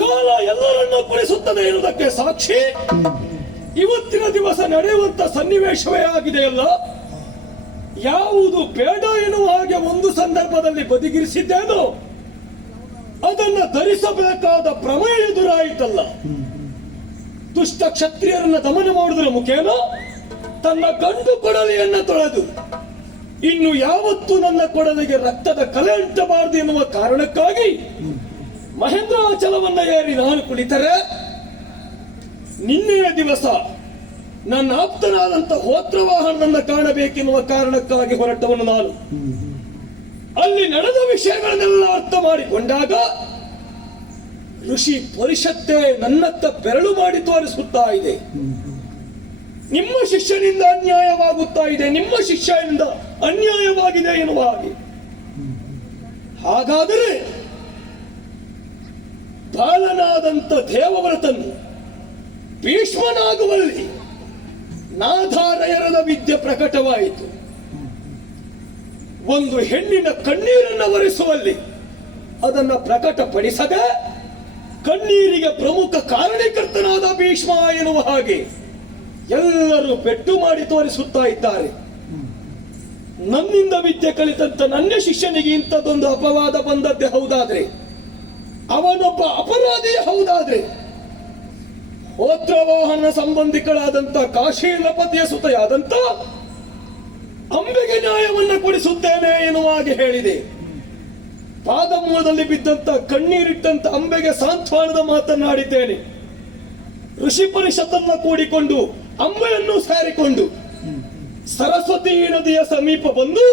ಕಾಲ ಎಲ್ಲರನ್ನ ಕುಣಿಸುತ್ತದೆ ಎನ್ನುವುದಕ್ಕೆ ಸಾಕ್ಷಿ ಇವತ್ತಿನ ದಿವಸ ನಡೆಯುವಂತ ಸನ್ನಿವೇಶವೇ ಆಗಿದೆಯಲ್ಲ. ಯಾವುದು ಬೇಡ ಎನ್ನುವ ಹಾಗೆ ಒಂದು ಸಂದರ್ಭದಲ್ಲಿ ಬದಿಗಿರಿಸಿದ್ದೇನೋ ಅದನ್ನ ಧರಿಸಬೇಕಾದ ಪ್ರಮೇಯ ಎದುರಾಯಿತಲ್ಲ. ದುಷ್ಟ ಕ್ಷತ್ರಿಯರನ್ನ ದಮನ ಮಾಡುವುದರ ಮುಖೇನ ತನ್ನ ಗಂಡು ಕೊಡಲಿಯನ್ನ ತೊಳೆದು ಇನ್ನು ಯಾವತ್ತೂ ನನ್ನ ಕೊಡಲಿಗೆ ರಕ್ತದ ಕಲೆ ಅಂಟಬಾರದು ಎನ್ನುವ ಕಾರಣಕ್ಕಾಗಿ ಮಹೇಂದ್ರಾಚಲವನ್ನ ಏರಿ ನಾನು ಕುಳಿತರೆ, ನಿನ್ನೆಯ ದಿವಸ ನನ್ನ ಆಪ್ತನಾದಂತ ಹೋತ್ರವಾಹನನ್ನ ಕಾಣಬೇಕೆನ್ನುವ ಕಾರಣಕ್ಕಾಗಿ ಹೊರಟವನು ನಾನು. ಅಲ್ಲಿ ನಡೆದ ವಿಷಯಗಳನ್ನೆಲ್ಲ ಅರ್ಥ ಮಾಡಿಕೊಂಡಾಗ ಋಷಿ ಪರಿಷತ್ತೇ ನನ್ನತ್ತ ಬೆರಳು ಮಾಡಿ ತೋರಿಸುತ್ತಾ ಇದೆ. ನಿಮ್ಮ ಶಿಷ್ಯನಿಂದ ಅನ್ಯಾಯವಾಗುತ್ತಾ ಇದೆ, ನಿಮ್ಮ ಶಿಷ್ಯನಿಂದ ಅನ್ಯಾಯವಾಗಿದೆ ಎನ್ನುವ ಹಾಗೆ. ಹಾಗಾದರೆ ಬಾಲನಾದಂತ ದೇವವ್ರತನು ಭೀಷ್ಮನಾಗುವಲ್ಲಿ ನಾಧಾರಯರದ ವಿದ್ಯೆ ಪ್ರಕಟವಾಯಿತು. ಒಂದು ಹೆಣ್ಣಿನ ಕಣ್ಣೀರನ್ನು ಒರೆಸುವಲ್ಲಿ ಅದನ್ನ ಪ್ರಕಟಪಡಿಸದೆ ಕಣ್ಣೀರಿಗೆ ಪ್ರಮುಖ ಕಾರಣೀಕರ್ತನಾದ ಭೀಷ್ಮ ಎನ್ನುವ ಹಾಗೆ ಎಲ್ಲರೂ ಪೆಟ್ಟು ಮಾಡಿ ತೋರಿಸುತ್ತಾ ಇದ್ದಾರೆ. ನನ್ನಿಂದ ವಿದ್ಯೆ ಕಲಿತಂತ ನನ್ನ ಶಿಷ್ಯನಿಗೆ ಇಂಥದ್ದೊಂದು ಅಪವಾದ ಬಂದದ್ದೇ ಹೌದಾದ್ರೆ, ಅವನೊಬ್ಬ ಅಪರಾಧಿ ಹೌದಾದ್ರೆ, ಹೋತ್ರವಾಹನ ಸಂಬಂಧಿಗಳಾದಂತ ಕಾಶೀಲಪತಿಯ ಸುತೆಯಾದಂತ ಅಂಬೆಗೆ ನ್ಯಾಯವನ್ನ ಕೊಡಿಸುತ್ತೇನೆ ಎನ್ನುವ ಹಾಗೆ ಹೇಳಿದೆ. ಪಾದಮೂಲದಲ್ಲಿ ಬಿದ್ದಂತ ಕಣ್ಣೀರಿಟ್ಟಂತ ಅಂಬೆಗೆ ಸಾಂತ್ವನದ ಮಾತನಾಡಿದ್ದೇನೆ. ಋಷಿ ಪರಿಷತ್ತನ್ನ ಕೂಡಿಕೊಂಡು ಅಂಬೆಯನ್ನು ಸೇರಿಕೊಂಡು ಸರಸ್ವತಿ ನದಿಯ ಸಮೀಪ ಬಂದು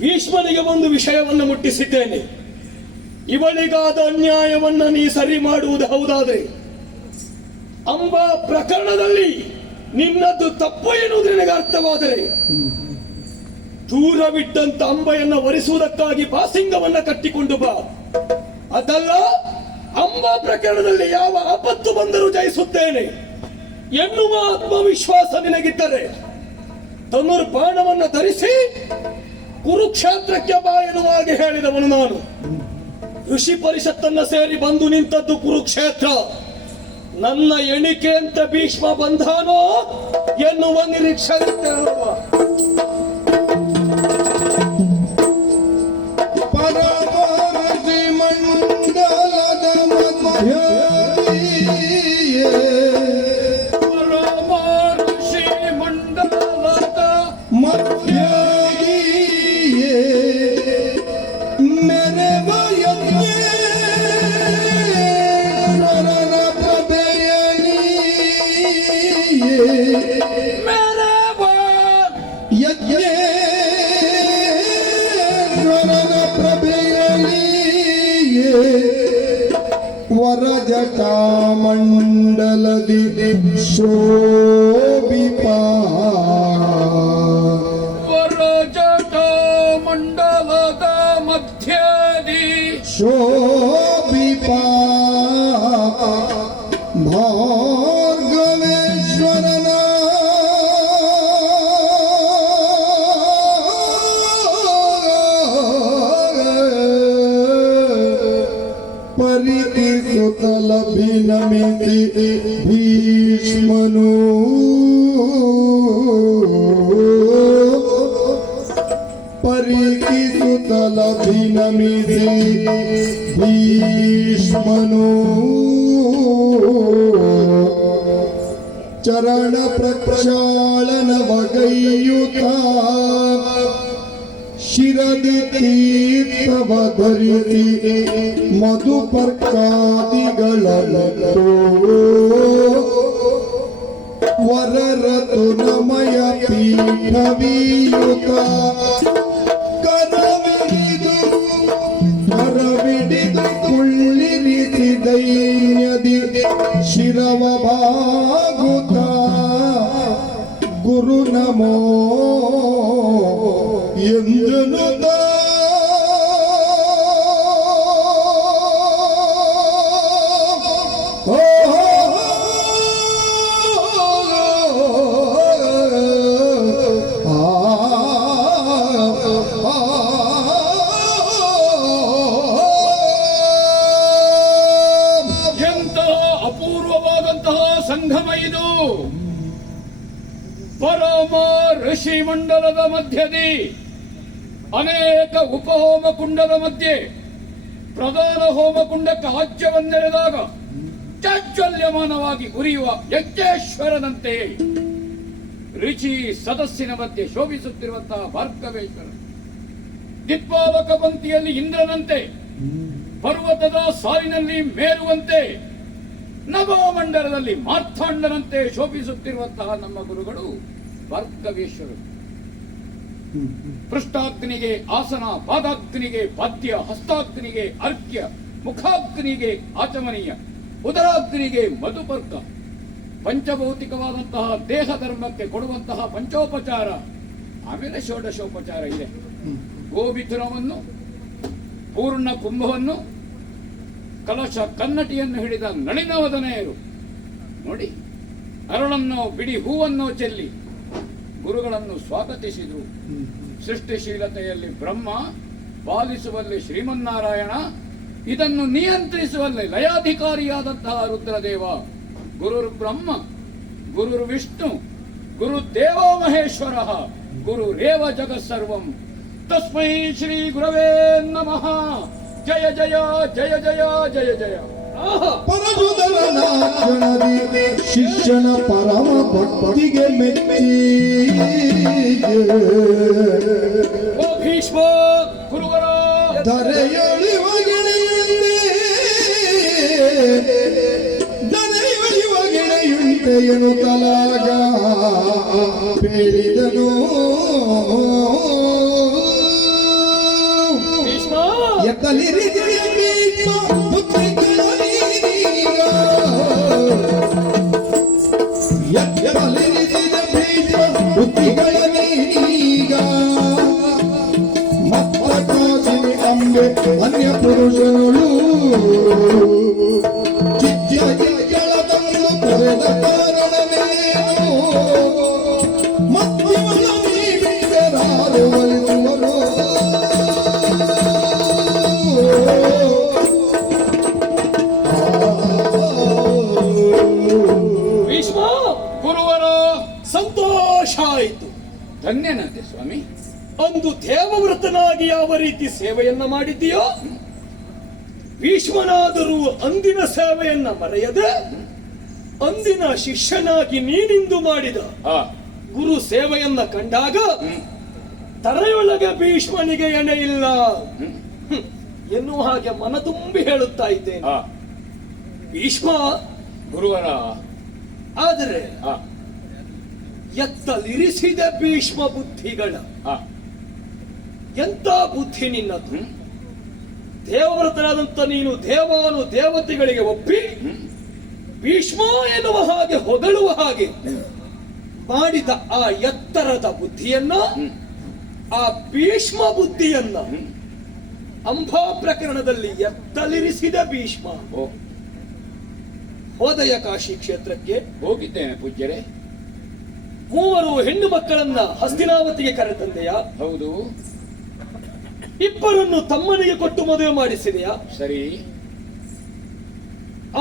ಭೀಷ್ಮನಿಗೆ ಒಂದು ವಿಷಯವನ್ನು ಮುಟ್ಟಿಸಿದ್ದೇನೆ. ಇವಳಿಗಾದ ಅನ್ಯಾಯವನ್ನ ನೀ ಸರಿ ಮಾಡುವುದು ಹೌದಾದ್ರೆ, ಅಂಬಾ ಪ್ರಕರಣದಲ್ಲಿ ನಿನ್ನದ್ದು ತಪ್ಪು ಎನ್ನುವುದು ನಿನಗೆ ಅರ್ಥವಾದರೆ, ದೂರವಿಟ್ಟಂತ ಅಂಬೆಯನ್ನು ಒರೆಸುವುದಕ್ಕಾಗಿ ಬಾಸಿಂಗವನ್ನ ಕಟ್ಟಿಕೊಂಡು ಬಾ. ಅದಲ್ಲ, ಅಂಬಾ ಪ್ರಕರಣದಲ್ಲಿ ಯಾವ ಆಪತ್ತು ಬಂದರೂ ಜಯಿಸುತ್ತೇನೆ ಎನ್ನುವ ಆತ್ಮವಿಶ್ವಾಸ ನಿನಗಿದ್ದರೆ ಧನುರ್ಬಾಣವನ್ನು ಧರಿಸಿ ಕುರುಕ್ಷೇತ್ರಕ್ಕೆ ಬಾ ಎನ್ನುವ ಹಾಗೆ ಹೇಳಿದವನು ನಾನು. ಋಷಿ ಪರಿಷತ್ತನ್ನ ಸೇರಿ ಬಂದು ನಿಂತದ್ದು ಕುರುಕ್ಷೇತ್ರ. ನನ್ನ ಎಣಿಕೆ ಅಂತ ಭೀಷ್ಮ ಬಂಧಾನೋ ಎನ್ನುವ ನಿರೀಕ್ಷೆ ಇರುತ್ತೆ ಅಲ್ವಾ? ವರಜಟಾಮಂಡಲದಿ ಶೋಭಿಪಾ ವರಜಟಾಮಂಡಲದ ಮಧ್ಯದಿ ಶೋಭಿಪಾ ಭಾರ್ಗವೇಶ್ವರನ ಪರಿತಿಸುತ್ತಲಭಿನಮಿತಿ ಭೀಷ್ಮನು ಪರಿತಿಸುತ್ತಲಭಿನಮಿತಿ ಭೀಷ್ಮನು ಚರಣ ಪ್ರಕ್ಷಾಳನ ವಗೈಯುತ ಶಿರದಿ ತೀರ್ಥವ ಧರಿಸಿ ಮಧುಪರ್ಕಾದಿಗಳಲ್ಲೋ ವರರತು ನಮಯ ಪೀಠವೀಯುತ ಕರವಿಡಿದು ಕುಳ್ಳಿರಿಸಿ ದೈನ್ಯದಿ ಶಿರವ ಭಾಗುತ ಗುರು ನಮೋ ಎಂದನುತ ಸಂಗಮ ಇದು. ಪರಮ ಋಷಿ ಮಂಡಲದ ಮಧ್ಯದಿ ಅನೇಕ ಉಪಹೋಮ ಕುಂಡದ ಮಧ್ಯೆ ಪ್ರಧಾನ ಹೋಮಕುಂಡಕ್ಕೆ ಆಜ್ಯವನ್ನೆರೆದಾಗ ಚಾಜ್ವಲ್ಯಮಾನವಾಗಿ ಉರಿಯುವ ಯಜ್ಞೇಶ್ವರನಂತೆ ರುಚಿ ಸದಸ್ಸಿನ ಮಧ್ಯೆ ಶೋಭಿಸುತ್ತಿರುವಂತಹ ಭಾರ್ಗವೇಶ್ವರ, ದಿಕ್ಪಾಲಕ ಪಂಕ್ತಿಯಲ್ಲಿ ಇಂದ್ರನಂತೆ ಪರ್ವತದ ಸಾಲಿನಲ್ಲಿ ಮೇರುವಂತೆ ನಭೋಮಂಡಲದಲ್ಲಿ ಮಾರ್ಥಾಂಡನಂತೆ ಶೋಭಿಸುತ್ತಿರುವಂತಹ ನಮ್ಮ ಗುರುಗಳು ಭಾರ್ಗವೇಶ್ವರರು. ಪೃಷ್ಠಾಗ್ನಿಗೆ ಆಸನ, ಪಾದಾಗ್ನಿಗೆ ಪಾದ್ಯ, ಹಸ್ತಾಗ್ನಿಗೆ ಅರ್ಘ್ಯ, ಮುಖಾಗ್ನಿಗೆ ಆಚಮನೀಯ, ಉದರಾಗ್ನಿಗೆ ಮಧುಪರ್ಕ, ಪಂಚಭೌತಿಕವಾದಂತಹ ದೇಹ ಧರ್ಮಕ್ಕೆ ಕೊಡುವಂತಹ ಪಂಚೋಪಚಾರ, ಆಮೇಲೆ ಷೋಡಶೋಪಚಾರ ಇದೆ. ಗೋಮಿಥುನವನ್ನು, ಪೂರ್ಣ ಕುಂಭವನ್ನು, ಕಲಶ ಕನ್ನಟಿಯನ್ನು ಹಿಡಿದ ನಳಿನವದನೆಯರು ನೋಡಿ ಅರಳನ್ನು ಬಿಡಿ ಹೂವನ್ನು ಚೆಲ್ಲಿ ಗುರುಗಳನ್ನು ಸ್ವಾಗತಿಸಿದರು. ಸೃಷ್ಟಿಶೀಲತೆಯಲ್ಲಿ ಬ್ರಹ್ಮ, ಪಾಲಿಸುವಲ್ಲಿ ಶ್ರೀಮನ್ನಾರಾಯಣ, ಇದನ್ನು ನಿಯಂತ್ರಿಸುವಲ್ಲಿ ಲಯಾಧಿಕಾರಿಯಾದಂತಹ ರುದ್ರದೇವ. ಗುರುರ್ ಬ್ರಹ್ಮ, ಗುರುರ್ ವಿಷ್ಣು, ಗುರುದೇವೋ ಮಹೇಶ್ವರ, ಗುರುರೇವ ಜಗತ್ಸರ್ವಂ. ತಸ್ಮೈ ಶ್ರೀ ಗುರವೇ ನಮಃ. ಜಯ ಜಯ ಜಯ ಜಯ ಜಯ ಜಯ. ಪರಶುಧರನಾಕ್ಷಣದಿ ಶಿಷ್ಯನ ಪರಮ ಭಕ್ತಿಗೆ ಮೆಚ್ಚಿ ಓ ಭೀಷ್ಮ ಗುರುವರ ದರೆಯೊಳಿವ ಗೆಳೆಯುಂಟೆ ಎನ್ನುತ್ತಲಾಗ ಬೇಡಿದನು. ಭೀಷ್ಮ ಎತ್ತಲಿರಿ ಭೀಷ್ಮ ಬುದ್ಧಿಗಳೀಗ, ಎತ್ತಲಿರಿದ ಭೀಷ್ಮ ಬುದ್ಧಿಗಳೀಗ. ಮತ್ತ ಕಾಸಿನಿ ಅಂಬೆ ಅನ್ಯ ಪುರುಷಗಳು ಚಿಜ್ಜಗಳದನ್ನು ತೊರೆದ ಕಾರಣವೇನು? ಮತ್ತಿವನ ನೀ ಬಿಟ್ಟರಾರು ಒಲಿಸುವರು. ಭೀಷ್ಮ ಗುರುವರ ಸಂತೋಷ ಆಯಿತು. ಧನ್ಯನಾದೆ ಸ್ವಾಮಿ. ಅಂದು ದೇವವ್ರತನಾಗಿ ಯಾವ ರೀತಿ ಸೇವೆಯನ್ನ ಮಾಡಿದ್ದೀಯೋ, ಭೀಷ್ಮನಾದರೂ ಅಂದಿನ ಸೇವೆಯನ್ನ ಮರೆಯದೆ ಅಂದಿನ ಶಿಷ್ಯನಾಗಿ ನೀನಿಂದು ಮಾಡಿದ ಗುರು ಸೇವೆಯನ್ನ ಕಂಡಾಗ ತರೆಯೊಳಗೆ ಭೀಷ್ಮನಿಗೆ ಎಣೆ ಇಲ್ಲ ಎನ್ನುವ ಹಾಗೆ ಮನ ತುಂಬಿ ಹೇಳುತ್ತಾ ಇದ್ದೇನೆ. ಭೀಷ್ಮ ಗುರುವರ ಆದರೆ ಎತ್ತಲಿರಿಸಿದ ಭೀಷ್ಮ ಬುದ್ಧಿಗಳ ಎಂತ ಬುದ್ಧಿ ನಿನ್ನದು. ದೇವವ್ರತನಾದಂತ ನೀನು ದೇವಾನು ದೇವತೆಗಳಿಗೆ ಒಪ್ಪಿ ಭೀಷ್ಮ ಎನ್ನುವ ಹಾಗೆ ಹೊಗಳುವ ಹಾಗೆ ಮಾಡಿದ ಆ ಎತ್ತರದ ಬುದ್ಧಿಯನ್ನ, ಆ ಭೀಷ್ಮ ಬುದ್ಧಿಯನ್ನ ಅಂಬಾ ಪ್ರಕರಣದಲ್ಲಿ ಎತ್ತಲಿರಿಸಿದ ಭೀಷ್ಮ ಹೋದಯ ಕಾಶಿ ಕ್ಷೇತ್ರಕ್ಕೆ ಹೋಗಿದ್ದೇನೆ ಪೂಜ್ಯರೇ. ಮೂವರು ಹೆಣ್ಣು ಮಕ್ಕಳನ್ನ ಹಸ್ತಿನಾವತಿಗೆ ಕರೆತಂದೆಯಾ? ಹೌದು. ಇಬ್ಬರನ್ನು ತಮ್ಮನಿಗೆ ಕೊಟ್ಟು ಮದುವೆ ಮಾಡಿಸಿದೆಯಾ? ಸರಿ.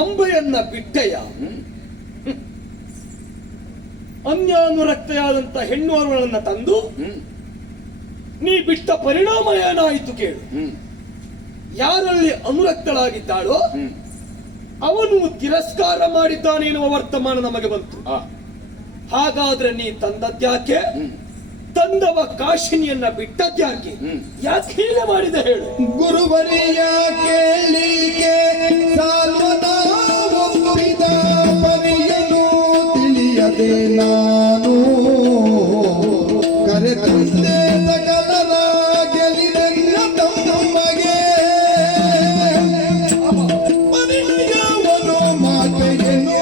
ಅಂಬೆಯನ್ನ ಬಿಟ್ಟೆಯ? ಅನ್ಯಾನುರಕ್ತೆಯಾದಂತ ಹೆಣ್ಣು ಅರುಳನ್ನ ತಂದು ನೀ ಬಿಟ್ಟ ಪರಿಣಾಮ ಏನಾಯಿತು ಕೇಳು. ಯಾರಲ್ಲಿ ಅನುರಕ್ತಳಾಗಿದ್ದಾಳೋ ಅವನು ತಿರಸ್ಕಾರ ಮಾಡಿದ್ದಾನೆ ಎನ್ನುವ ವರ್ತಮಾನ ನಮಗೆ ಬಂತು. ಹಾಗಾದ್ರೆ ನೀ ತಂದದ್ಯಾಕೆ? ತಂದವ ಕಾಶಿನಿಯನ್ನ ಬಿಟ್ಟದ್ಯಾಕೆ? ಯಾಕೆ ಹೀಗೆ ಮಾಡಿದೆ ಹೇಳು? ಗುರುವರಿಯ ಕೇಳಿಕೆ ಸಾಲ್ವದ ಒಪ್ಪಿದ ಪರಿಯನು ತಿಳಿಯದೆ ನಾನು ಕರೆತಂದೆ ಸಕಲರ ಗೆಲಿದೆನ್ನ ತಮ್ಮಗೆ ಪರಿಯವನು ಮಾತೆಯನ್ನು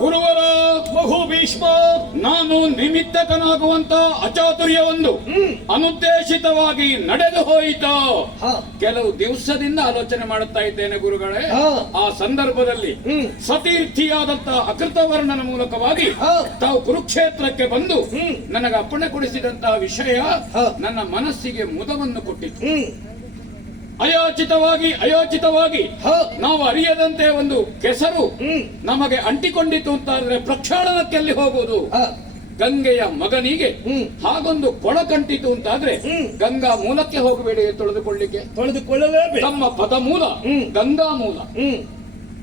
ಗುರುವರ ಬಹು ಭೀಷ್ಮ, ನಾನು ನಿಮಿತ್ತಕನಾಗುವಂತ ಅಚಾತುರ್ಯವೊಂದು ಅನುದ್ದೇಶಿತವಾಗಿ ನಡೆದು ಹೋಯಿತು. ಕೆಲವು ದಿವಸದಿಂದ ಆಲೋಚನೆ ಮಾಡುತ್ತಾ ಇದ್ದೇನೆ ಗುರುಗಳೇ. ಆ ಸಂದರ್ಭದಲ್ಲಿ ಸತೀರ್ಥಿಯಾದಂತಹ ಅಕೃತವರ್ಣನ ಮೂಲಕವಾಗಿ ತಾವು ಕುರುಕ್ಷೇತ್ರಕ್ಕೆ ಬಂದು ನನಗೆ ಅಪ್ಪಣೆ ಕೊಡಿಸಿದಂತಹ ವಿಷಯ ನನ್ನ ಮನಸ್ಸಿಗೆ ಮುದವನ್ನು ಕೊಟ್ಟಿತ್ತು. ಅಯೋಚಿತವಾಗಿ ಹಾ. ನಾವು ಅರಿಯದಂತೆ ಒಂದು ಕೆಸರು ಹ್ಮ್. ನಮಗೆ ಅಂಟಿಕೊಂಡಿತು ಅಂತಾದ್ರೆ ಪ್ರಕ್ಷಾಳನಕ್ಕೆಲ್ಲಿ ಹೋಗುವುದು? ಹಾ. ಗಂಗೆಯ ಮಗನಿಗೆ ಹ್ಮ್. ಹಾಗೊಂದು ಕೊಳ ಕಂಟಿತು ಅಂತಾದ್ರೆ ಹ್ಮ್. ಗಂಗಾ ಮೂಲಕ್ಕೆ ಹೋಗಬೇಡಿ ತೊಳೆದುಕೊಳ್ಳಿಕ್ಕೆ. ತೊಳೆದುಕೊಳ್ಳಲೇಬೇಕು. ತಮ್ಮ ಪದ ಮೂಲ ಹ್ಮ್. ಗಂಗಾ ಮೂಲ. ಹ್ಮ್.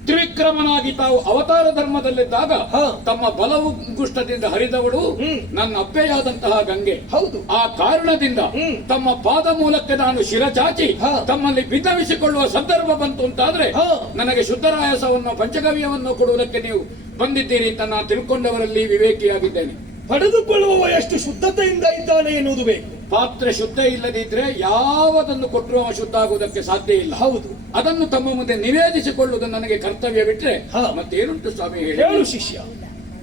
ತ್ರಿವಿಕ್ರಮನಾಗಿ ತಾವು ಅವತಾರ ಧರ್ಮದಲ್ಲಿದ್ದಾಗ ಹಾ. ತಮ್ಮ ಬಲವುಗುಷ್ಟದಿಂದ ಹರಿದವಳು ಹ್ಮ್. ನನ್ನ ಅಪ್ಪೆಯಾದಂತಹ ಗಂಗೆ. ಹೌದು. ಆ ಕಾರಣದಿಂದ ಹ್ಮ್. ತಮ್ಮ ಪಾದ ಮೂಲಕ್ಕೆ ನಾನು ಶಿರಚಾಚಿ ಹಾ. ತಮ್ಮಲ್ಲಿ ಬಿನ್ನವಿಸಿಕೊಳ್ಳುವ ಸಂದರ್ಭ ಬಂತು ಅಂತಾದ್ರೆ ಹಾ. ನನಗೆ ಶುದ್ಧರಾಯಸವನ್ನು ಪಂಚಗವ್ಯವನ್ನು ಕೊಡುವುದಕ್ಕೆ ನೀವು ಬಂದಿದ್ದೀರಿ ಅಂತ ನಾನು ತಿಳ್ಕೊಂಡವರಲ್ಲಿ ವಿವೇಕಿಯಾಗಿದ್ದೇನೆ. ಪಡೆದುಕೊಳ್ಳುವವ ಎಷ್ಟು ಶುದ್ಧತೆಯಿಂದ ಇದ್ದಾನೆ ಎನ್ನುವುದು ಬೇಕು. ಪಾತ್ರೆ ಶುದ್ಧ ಇಲ್ಲದಿದ್ರೆ ಯಾವುದನ್ನು ಕೊಟ್ಟರು ಅವ ಶುದ್ಧ ಆಗುವುದಕ್ಕೆ ಸಾಧ್ಯ ಇಲ್ಲ. ಹೌದು. ಅದನ್ನು ತಮ್ಮ ಮುಂದೆ ನಿವೇದಿಸಿಕೊಳ್ಳುವುದು ನನಗೆ ಕರ್ತವ್ಯ ಬಿಟ್ರೆ ಹಾ. ಮತ್ತೇನುಂಟು ಸ್ವಾಮಿ ಹೇಳಿ. ಹೇಳು ಶಿಷ್ಯ.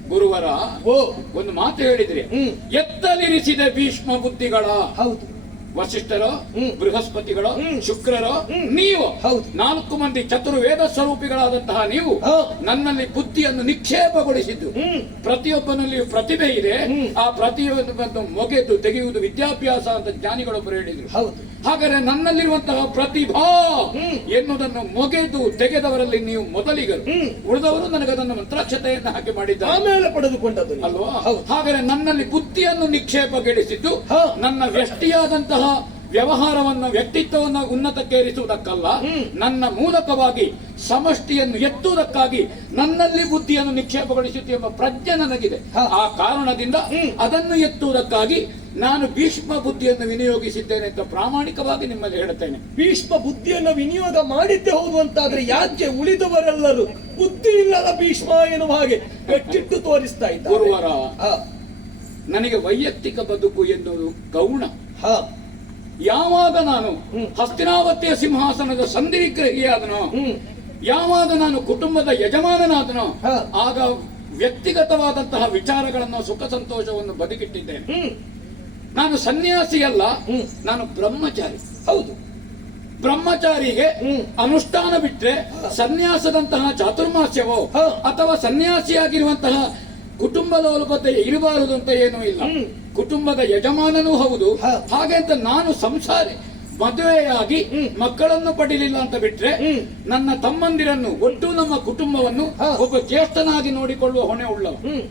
ಗುರುವರ ಓ. ಒಂದು ಮಾತು ಹೇಳಿದ್ರೆ ಹ್ಮ್. ಎತ್ತಲಿರಿಸಿದ ಭೀಷ್ಮ ಬುದ್ಧಿಗಳ ಹೌದು. ವಸಿಷ್ಠರೋ ಹ್ಮ್. ಬೃಹಸ್ಪತಿಗಳೋ ಹ್ಮ್. ಶುಕ್ರರೋ ಹ್ಮ್. ನೀವು ಹೌದು. 4 ಮಂದಿ ಚತುರ್ವೇದ ಸ್ವರೂಪಿಗಳಾದಂತಹ ನೀವು ಹಾ. ನನ್ನಲ್ಲಿ ಬುದ್ಧಿಯನ್ನು ನಿಕ್ಷೇಪಗೊಳಿಸಿದ್ದು. ಹ್ಮ್. ಪ್ರತಿಯೊಬ್ಬನಲ್ಲಿಯೂ ಪ್ರತಿಭೆ ಇದೆ. ಹ್ಮ್. ಆ ಪ್ರತಿಯೊಬ್ಬನ್ನು ಮೊಗೆದು ತೆಗೆಯುವುದು ವಿದ್ಯಾಭ್ಯಾಸ ಅಂತ ಜ್ಞಾನಿಗಳೊಬ್ಬರು ಹೇಳಿದ್ರು. ಹೌದು. ಹಾಗಾದ್ರೆ ನನ್ನಲ್ಲಿರುವಂತಹ ಪ್ರತಿಭಾ ಹ್ಮ್. ಎನ್ನುವುದನ್ನು ಮೊಗೆದು ತೆಗೆದವರಲ್ಲಿ ನೀವು ಮೊದಲಿಗರು. ಹ್ಮ್. ಉಳಿದವರು ನನಗದನ್ನು ಮಂತ್ರಾಕ್ಷತೆಯನ್ನು ಹಾಕಿ ಮಾಡಿದ್ದಾರೆ ಆಮೇಲೆ ಪಡೆದುಕೊಂಡದ್ದು ನೀವು. ಅಲ್ವಾ? ಹೌದು. ಹಾಗಾದ್ರೆ ನನ್ನಲ್ಲಿ ಬುದ್ಧಿಯನ್ನು ನಿಕ್ಷೇಪಗೊಳಿಸಿದ್ದು ಹಾ. ನನ್ನ ವ್ಯಷ್ಟಿಯಾದಂತಹ ವ್ಯವಹಾರವನ್ನು ವ್ಯಕ್ತಿತ್ವವನ್ನು ಉನ್ನತಕ್ಕೇರಿಸುವುದಕ್ಕಲ್ಲ, ಹ್ಮ್. ನನ್ನ ಮೂಲಕವಾಗಿ ಸಮಷ್ಟಿಯನ್ನು ಎತ್ತುವುದಕ್ಕಾಗಿ ನನ್ನಲ್ಲಿ ಬುದ್ಧಿಯನ್ನು ನಿಕ್ಷೇಪಗೊಳಿಸಿತು ಎಂಬ ಪ್ರಜ್ಞೆ ನನಗಿದೆ. ಹಾ. ಆ ಕಾರಣದಿಂದ ಹ್ಮ್. ಅದನ್ನು ಎತ್ತುವುದಕ್ಕಾಗಿ ನಾನು ಭೀಷ್ಮ ಬುದ್ಧಿಯನ್ನು ವಿನಿಯೋಗಿಸಿದ್ದೇನೆ ಅಂತ ಪ್ರಾಮಾಣಿಕವಾಗಿ ನಿಮ್ಮಲ್ಲಿ ಹೇಳುತ್ತೇನೆ. ಭೀಷ್ಮ ಬುದ್ಧಿಯನ್ನು ವಿನಿಯೋಗ ಮಾಡಿದ್ದೇ ಹೌದು ಅಂತಾದ್ರೆ ಯಾಕೆ ಉಳಿದವರೆಲ್ಲರೂ ಬುದ್ಧಿ ಇಲ್ಲದ ಭೀಷ್ಮ ಎನ್ನುವ ಹಾಗೆ ಕಟ್ಟಿಟ್ಟು ತೋರಿಸ್ತಾ ಇದ್ದಾರೆ? ಗುರುವರ ಹಾ. ನನಗೆ ವೈಯಕ್ತಿಕ ಬದುಕು ಎನ್ನುವುದು ಗೌಣ. ಹಾ. ಯಾವಾಗ ನಾನು ಹ್ಮ್. ಹಸ್ತಿನಾವತಿಯ ಸಿಂಹಾಸನದ ಸಂಧಿವಿಗ್ರಹಿಯಾದನೋ, ಹ್ಮ್. ಯಾವಾಗ ನಾನು ಕುಟುಂಬದ ಯಜಮಾನನಾದನೋ, ಹಾ. ಆಗ ವ್ಯಕ್ತಿಗತವಾದಂತಹ ವಿಚಾರಗಳನ್ನು ಸುಖ ಸಂತೋಷವನ್ನು ಬದಿಗಿಟ್ಟಿದ್ದೇನೆ. ಹ್ಮ್. ನಾನು ಸನ್ಯಾಸಿಯಲ್ಲ, ಹ್ಮ್. ನಾನು ಬ್ರಹ್ಮಚಾರಿ. ಹೌದು. ಬ್ರಹ್ಮಚಾರಿಗೆ ಹ್ಮ್. ಅನುಷ್ಠಾನ ಬಿಟ್ರೆ ಸನ್ಯಾಸದಂತಹ ಚಾತುರ್ಮಾಸ್ಯವೋ ಹಾ. ಅಥವಾ ಸನ್ಯಾಸಿಯಾಗಿರುವಂತಹ ಕುಟುಂಬಲೋಲ್ಪತೆ ಇರಬಾರದು ಅಂತ ಏನೂ ಇಲ್ಲ. ಹ್ಮ್. ಕುಟುಂಬದ ಯಜಮಾನನೂ ಹೌದು. ಹಾ. ಹಾಗೆ ಅಂತ ನಾನು ಸಂಸಾರಿ ಮದುವೆಯಾಗಿ ಹ್ಮ್. ಮಕ್ಕಳನ್ನು ಪಡಿಲಿಲ್ಲ ಅಂತ ಬಿಟ್ರೆ ಹ್ಮ್. ನನ್ನ ತಮ್ಮಂದಿರನ್ನು ಒಟ್ಟು ನಮ್ಮ ಕುಟುಂಬವನ್ನು ಹಾ. ಒಬ್ಬ ಜ್ಯೇಷ್ಠನಾಗಿ ನೋಡಿಕೊಳ್ಳುವ ಹೊಣೆ ಉಳ್ಳವ. ಹ್ಮ್.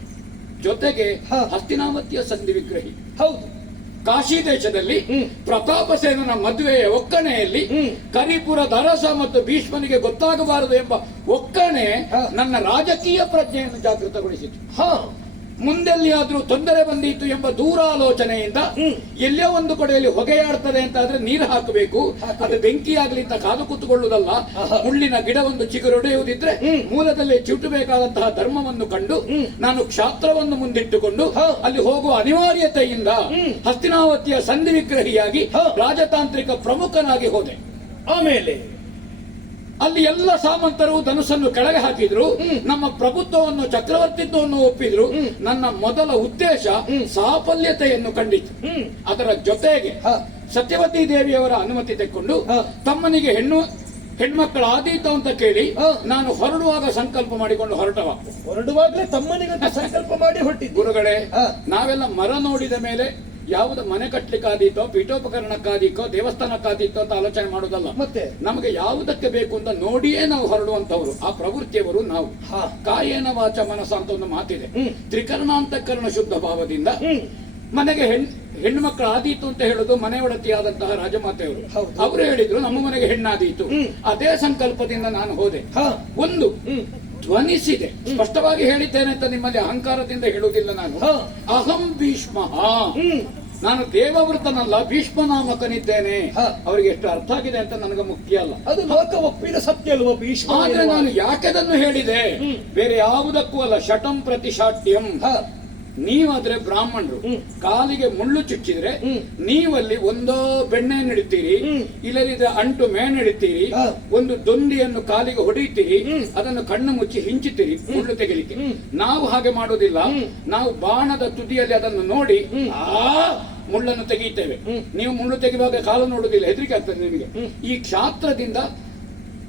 ಜೊತೆಗೆ ಹಾ. ಹಸ್ತಿನಾವತಿಯ ಸಂಧಿ ವಿಗ್ರಹಿ. ಹೌದು. ಕಾಶಿ ದೇಶದಲ್ಲಿ ಹ್ಮ್. ಪ್ರತಾಪಸೇನನ ಮದುವೆಯ ಒಕ್ಕಣೆಯಲ್ಲಿ ಹ್ಮ್. ಕರಿಪುರದ ಅರಸ ಮತ್ತು ಭೀಷ್ಮನಿಗೆ ಗೊತ್ತಾಗಬಾರದು ಎಂಬ ಒಕ್ಕಣೆ ಹಾ. ನನ್ನ ರಾಜಕೀಯ ಪ್ರಜ್ಞೆಯನ್ನು ಜಾಗೃತಗೊಳಿಸಿತು. ಹಾ. ಮುಂದೆಲ್ಲಿಯಾದ್ರೂ ತೊಂದರೆ ಬಂದಿತ್ತು ಎಂಬ ದೂರಾಲೋಚನೆಯಿಂದ ಹ್ಮ್. ಎಲ್ಲೋ ಒಂದು ಕಡೆಯಲ್ಲಿ ಹೊಗೆಯಾಡ್ತದೆ ಅಂತ ಆದ್ರೆ ನೀರು ಹಾಕಬೇಕು. ಹಾಕಬೇಕು. ಅದು ಬೆಂಕಿಯಾಗ್ಲಿ ಅಂತ ಕಾದು ಕೂತುಕೊಳ್ಳುವುದಲ್ಲ. ಆಹಾ. ಮುಳ್ಳಿನ ಗಿಡ ಒಂದು ಚಿಗುರೊಡೆಯುವುದಿದ್ರೆ ಹ್ಮ್. ಮೂಲದಲ್ಲಿ ಚಿವುಟಬೇಕಾದಂತಹ ಧರ್ಮವನ್ನು ಕಂಡು ಹ್ಮ್. ನಾನು ಕ್ಷಾತ್ರವನ್ನು ಮುಂದಿಟ್ಟುಕೊಂಡು ಹಾ. ಅಲ್ಲಿ ಹೋಗುವ ಅನಿವಾರ್ಯತೆಯಿಂದ ಹ್ಮ್. ಹಸ್ತಿನಾವತಿಯ ಸಂಧಿ ವಿಗ್ರಹಿಯಾಗಿ ಹಾ. ರಾಜತಾಂತ್ರಿಕ ಪ್ರಮುಖನಾಗಿ ಹೋದೆ. ಆಮೇಲೆ ಅಲ್ಲಿ ಎಲ್ಲ ಸಾಮಂತರು ಧನುಸ್ಸನ್ನು ಕೆಳಗೆ ಹಾಕಿದ್ರು. ಹ್ಮ್. ನಮ್ಮ ಪ್ರಭುತ್ವವನ್ನು ಚಕ್ರವರ್ತಿತ್ವವನ್ನು ಒಪ್ಪಿದ್ರು. ಹ್ಮ್. ನನ್ನ ಮೊದಲ ಉದ್ದೇಶ ಹ್ಮ್. ಸಾಫಲ್ಯತೆಯನ್ನು ಕಂಡಿತು. ಹ್ಮ್. ಅದರ ಜೊತೆಗೆ ಹಾ. ಸತ್ಯವತಿ ದೇವಿಯವರ ಅನುಮತಿ ತೆಕ್ಕೊಂಡು ಹಾ. ತಮ್ಮನಿಗೆ ಹೆಣ್ಮಕ್ಕಳಾದೀತು ಅಂತ ಕೇಳಿ ಹಾ. ನಾನು ಹೊರಡುವಾಗ ಸಂಕಲ್ಪ ಮಾಡಿಕೊಂಡು ಹೊರಟವ. ಹೊರಡುವಾಗಲೇ ತಮ್ಮನಿಗಂತ ಸಂಕಲ್ಪ ಮಾಡಿ ಹೊರಟಿದ್ದು. ಗುರುಗಳೇ, ಹಾ. ನಾವೆಲ್ಲ ಮರ ನೋಡಿದ ಮೇಲೆ ಯಾವುದು ಮನೆ ಕಟ್ಟಲಿಕ್ಕಾದೀತೋ ಪೀಠೋಪಕರಣಕ್ಕಾದೀತೋ ದೇವಸ್ಥಾನಕ್ಕಾದೀತೋ ಅಂತ ಆಲೋಚನೆ ಮಾಡೋದಲ್ಲ. ಮತ್ತೆ ನಮಗೆ ಯಾವುದಕ್ಕೆ ಬೇಕು ಅಂತ ನೋಡಿಯೇ ನಾವು ಹೊರಡುವಂತವರು. ಆ ಪ್ರವೃತ್ತಿಯವರು ನಾವು. ಹಾ. ಕಾಯೇನ ವಾಚ ಮನಸ ಅಂತ ಒಂದು ಮಾತಿದೆ. ಹ್ಮ್. ತ್ರಿಕರಣಾಂತಕರಣ ಶುದ್ಧ ಭಾವದಿಂದ ಹ್ಮ್. ಮನೆಗೆ ಹೆಣ್ಣುಮಕ್ಕಳು ಆದೀತು ಅಂತ ಹೇಳುದು ಮನೆ ಒಡತಿಯಾದಂತಹ ರಾಜಮಾತೆಯವರು. ಹೌದು. ಅವರು ಹೇಳಿದ್ರು ನಮ್ಮ ಮನೆಗೆ ಹೆಣ್ಣಾದೀತು. ಹ್ಮ್. ಅದೇ ಸಂಕಲ್ಪದಿಂದ ನಾನು ಹೋದೆ. ಹಾ. ಒಂದು ಹ್ಮ್. ಧ್ವನಿಸಿದೆ. ಸ್ಪಷ್ಟವಾಗಿ ಹೇಳಿದ್ದೇನೆ ಅಂತ ನಿಮ್ಮಲ್ಲಿ ಅಹಂಕಾರದಿಂದ ಹೇಳುವುದಿಲ್ಲ ನಾನು. ಹಾ. ಅಹಂ ಭೀಷ್ಮ. ಹ್ಮ್. ನಾನು ದೇವವೃತನಲ್ಲ, ಭೀಷ್ಮನಾಮಕನಿದ್ದೇನೆ. ಹಾ. ಅವರಿಗೆ ಎಷ್ಟು ಅರ್ಥ ಆಗಿದೆ ಅಂತ ನನಗೆ ಮುಖ್ಯ ಅಲ್ಲ. ಅದು ಲೋಕ ಒಪ್ಪಿದ ಸತ್ಯ ಅಲ್ವ ಭೀಷ್ಮ ಆದ್ರೆ ಎನ್ನುವ? ನಾನು ಯಾಕೆದನ್ನು ಹೇಳಿದೆ? ಹ್ಮ್. ಬೇರೆ ಯಾವುದಕ್ಕೂ ಅಲ್ಲ. ಶಟಂ ಪ್ರತಿಶಾಟ್ಯಂ. ಹಾ. ನೀವಾದ್ರೆ ಬ್ರಾಹ್ಮಣರು, ಹ್ಮ್. ಕಾಲಿಗೆ ಮುಳ್ಳು ಚುಚ್ಚಿದ್ರೆ ಹ್ಮ್. ನೀವಲ್ಲಿ ಒಂದೋ ಬೆಣ್ಣೆ ನೆಡುತ್ತೀರಿ, ಹ್ಮ್. ಇಲ್ಲದಿದ್ರೆ ಅಂಟು ಮೇ ನೆಡುತ್ತೀರಿ, ಹಾ. ಒಂದು ದೊಂದಿಯನ್ನು ಕಾಲಿಗೆ ಹೊಡೆಯುತ್ತೀರಿ, ಹ್ಮ್. ಅದನ್ನು ಕಣ್ಣು ಮುಚ್ಚಿ ಹಿಂಚುತ್ತೀರಿ ಮುಳ್ಳು ತೆಗಿಲಿಕ್ಕೆ. ಹ್ಮ್. ನಾವು ಹಾಗೆ ಮಾಡೋದಿಲ್ಲ. ಹ್ಮ್. ನಾವು ಬಾಣದ ತುದಿಯಲ್ಲಿ ಅದನ್ನು ನೋಡಿ ಹ್ಮ್. ಮುಳ್ಳನ್ನು ತೆಗೆಯುತ್ತೇವೆ. ಹ್ಮ್. ನೀವು ಮುಳ್ಳು ತೆಗೆಯುವಾಗ ಕಾಲು ನೋಡುವುದಿಲ್ಲ, ಹೆದರಿಕೆ ಆಗ್ತದೆ ನಿಮಗೆ. ಹ್ಮ್. ಈ ಕ್ಷಾತ್ರದಿಂದ